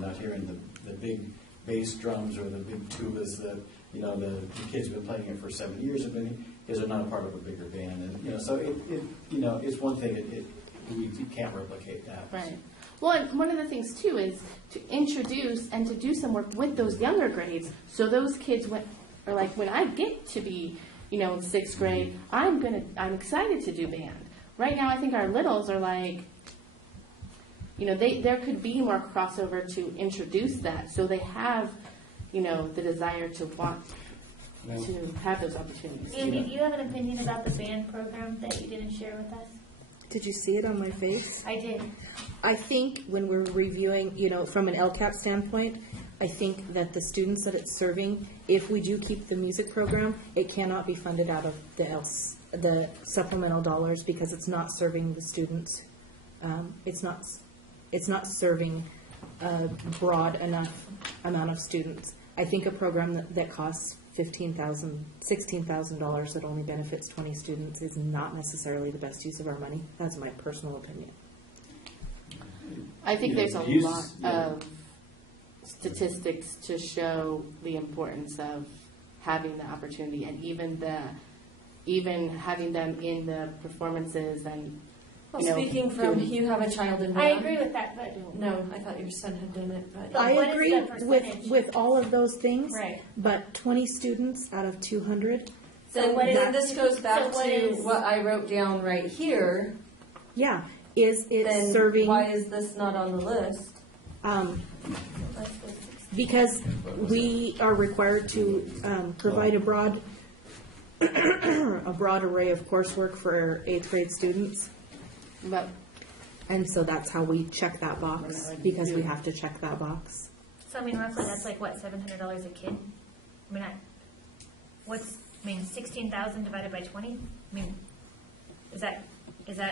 not hearing the big bass drums or the big tubas that the kids have been playing it for 7 years because they're not a part of a bigger band. And so it's one thing. We can't replicate that. Right. Well, and one of the things too is to introduce and to do some work with those younger grades, so those kids are like, when I get to be, in sixth grade, I'm excited to do band. Right now, I think our littles are like, there could be more crossover to introduce that, so they have, the desire to want to have those opportunities. Andy, do you have an opinion about the band program that you didn't share with us? Did you see it on my face? I did. I think when we're reviewing, from an LCAP standpoint, I think that the students that it's serving, if we do keep the music program, it cannot be funded out of the supplemental dollars because it's not serving the students. It's not serving a broad enough amount of students. I think a program that costs $15,000, $16,000 that only benefits 20 students is not necessarily the best use of our money. That's my personal opinion. I think there's a Use- lot yeah. of statistics to show the importance of having the opportunity, and even having them in the performances and. Well, speaking from, you have a child in I band. agree with that, but No, I thought your son had done it, but. But I what is agree the percentage? with all of those things. Right. But 20 students out of 200, Then what is- then this goes back so what to is- what I wrote down right here. yeah, is it Then serving? why is this not on the list? Because we are required to provide a broad array of coursework for 8th grade students. But And so that's how we check that box, because we have to check that box. So I mean, roughly, that's like what, $700 a kid? I mean, 16,000 divided by 20? I mean, is that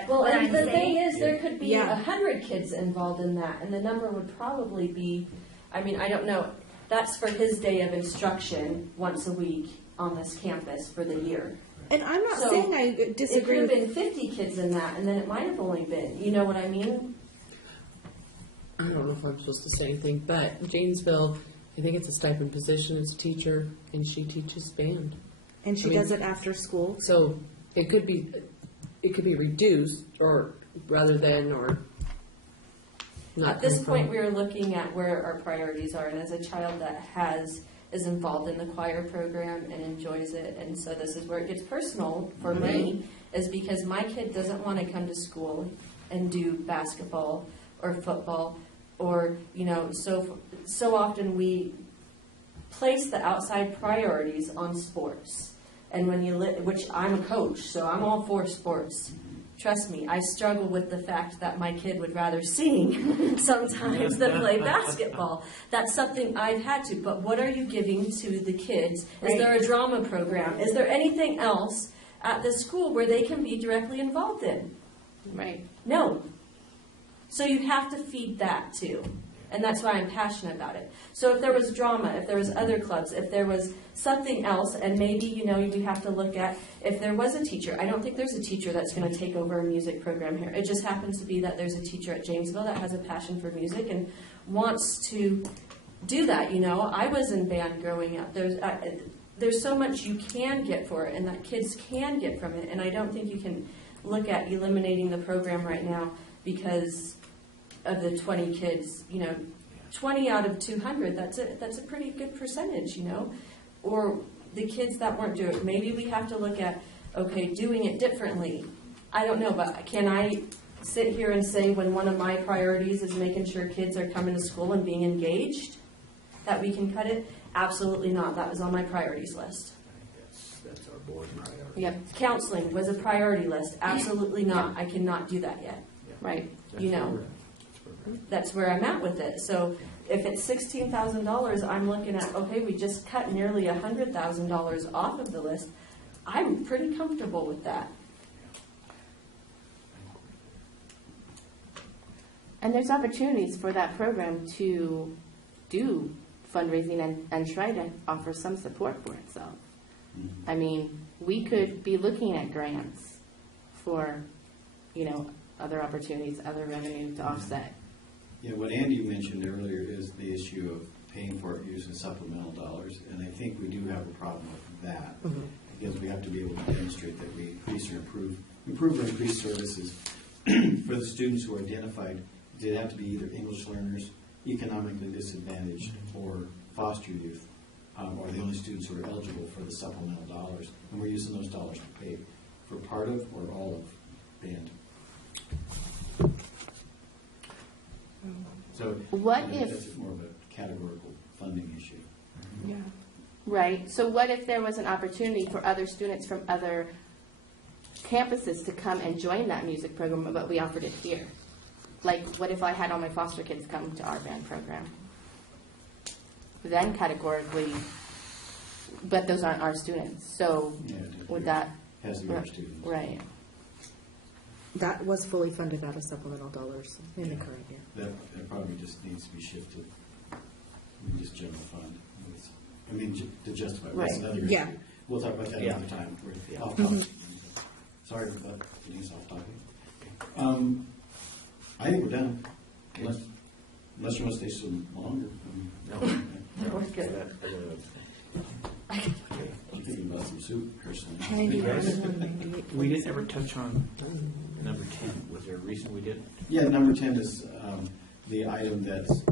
Well, what and I'm the saying? thing is, there could be Yeah. 100 kids involved in that, and the number would probably be, I mean, I don't know, that's for his day of instruction once a week on this campus for the year. And I'm not So, saying I It could disagree have with. been 50 kids in that, and then it might have only been, you know what I mean? I don't know if I'm supposed to say anything, but Janesville, I think it's a stipend position as a teacher, and she teaches band. And she I mean- does it after school. So it could be reduced, or rather than, or not. At this come point, from- we are looking at where our priorities are, and as a child that is involved in the choir program and enjoys it, and so this is where it gets personal for me, is because my kid doesn't want to come to school and do basketball or football, or, so often we place the outside priorities on sports. And when which I'm a coach, so I'm all for sports. Trust me, I struggle with the fact that my kid would rather sing sometimes than play basketball. That's something I've had to. But what are you giving to the kids? Is there a drama program? Is there anything else at the school where they can be directly involved in? right. No. So you have to feed that too. And that's why I'm passionate about it. So if there was drama, if there was other clubs, if there was something else, and maybe, you do have to look at, if there was a teacher, I don't think there's a teacher that's going to take over a music program here. It just happens to be that there's a teacher at Janesville that has a passion for music and wants to do that, I was in band growing up. There's so much you can get for it and that kids can get from it. And I don't think you can look at eliminating the program right now because of the 20 kids, 20 out of 200, that's a pretty good percentage, or the kids that weren't doing it, maybe we have to look at, okay, doing it differently. I don't know, but can I sit here and say when one of my priorities is making sure kids are coming to school and being engaged, that we can cut it? Absolutely not. That was on my priorities list. That's our board priority. Yep, Counseling was a priority list. Absolutely not. I cannot do that yet. right. You know, that's where I'm at with it. So if it's $16,000, I'm looking at, okay, we just cut nearly $100,000 off of the list. I'm pretty comfortable with that. And there's opportunities for that program to do fundraising and try to offer some support for itself. I mean, we could be looking at grants for, other opportunities, other revenue to offset. Yeah, what Andy mentioned earlier is the issue of paying for it using supplemental dollars, and I think we do have a problem with that. Because we have to be able to demonstrate that we increase or improve or increase services for the students who are identified. They have to be either English learners, economically disadvantaged, or foster youth, or the only students who are eligible for the supplemental dollars. And we're using those dollars to pay for part of or all of band. So What I think if- that's more of a categorical funding issue. Right. So what if there was an opportunity for other students from other campuses to come and join that music program, but we offered it here? Like, what if I had all my foster kids come to our band program? Then categorically, but those aren't our students. So Yeah, would that, has the other students. right? That was fully funded out of supplemental dollars in the current year. That probably just needs to be shifted. Just general fund. To justify. That's Right. another issue. Yeah. We'll talk about that Yeah. another time. We're Yeah. off topic. Sorry about getting us off topic. I think we're done. Unless you want to stay some longer. No. We're good. I'm thinking about some soup personally. We didn't ever touch on number 10. Was there a reason we didn't? Yeah, number 10 is the item that's,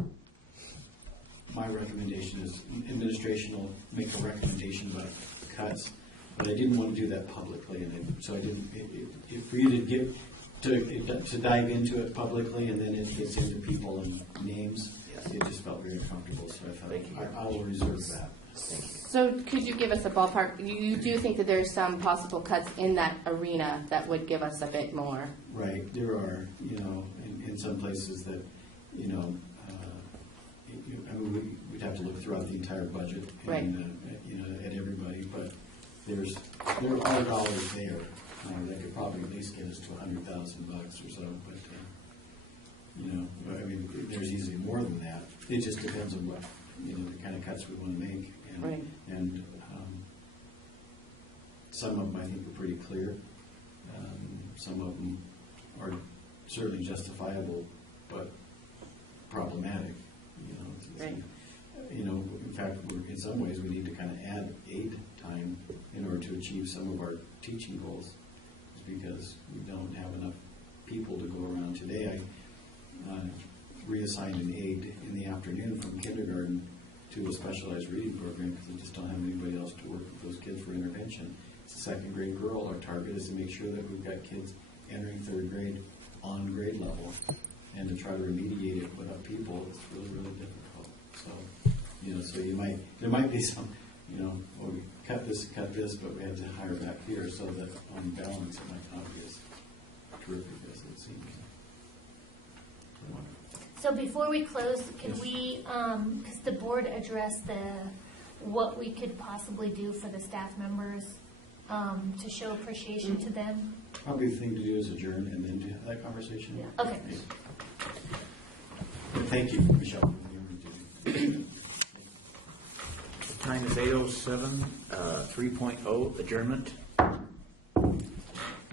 my recommendation is administration will make a recommendation about cuts, but I didn't want to do that publicly, and so I didn't, for you to dive into it publicly, and then it gets into people and names, it just felt very uncomfortable, so I thought I will reserve that. So could you give us a ballpark? You do think that there's some possible cuts in that arena that would give us a bit more? Right, there are, in some places that, we'd have to look throughout the entire budget Right. and, at everybody, but there are dollars there that could probably at least get us to $100,000 or so, but, there's easily more than that. It just depends on what, the kind of cuts we want to make. And, Right. and some of them I think are pretty clear. Some of them are certainly justifiable, but problematic. Right. In fact, in some ways, we need to kind of add aid time in order to achieve some of our teaching goals, because we don't have enough people to go around. Today, I reassigned an aide in the afternoon from kindergarten to a specialized reading program because I just don't have anybody else to work with those kids for intervention. It's a second grade girl. Our target is to make sure that we've got kids entering third grade on grade level, and to try to remediate it without people, it's really, really difficult. So, so there might be some, well, we cut this, but we had to hire back here, so that on balance, it might not be as terrific as it seems. So before we close, can we, because the board addressed what we could possibly do for the staff members to show appreciation to them? Probably the thing to do is adjourn and then have that conversation. Yeah. Okay. Thank you, Michelle. The time is 8:07, 3.0, adjournment.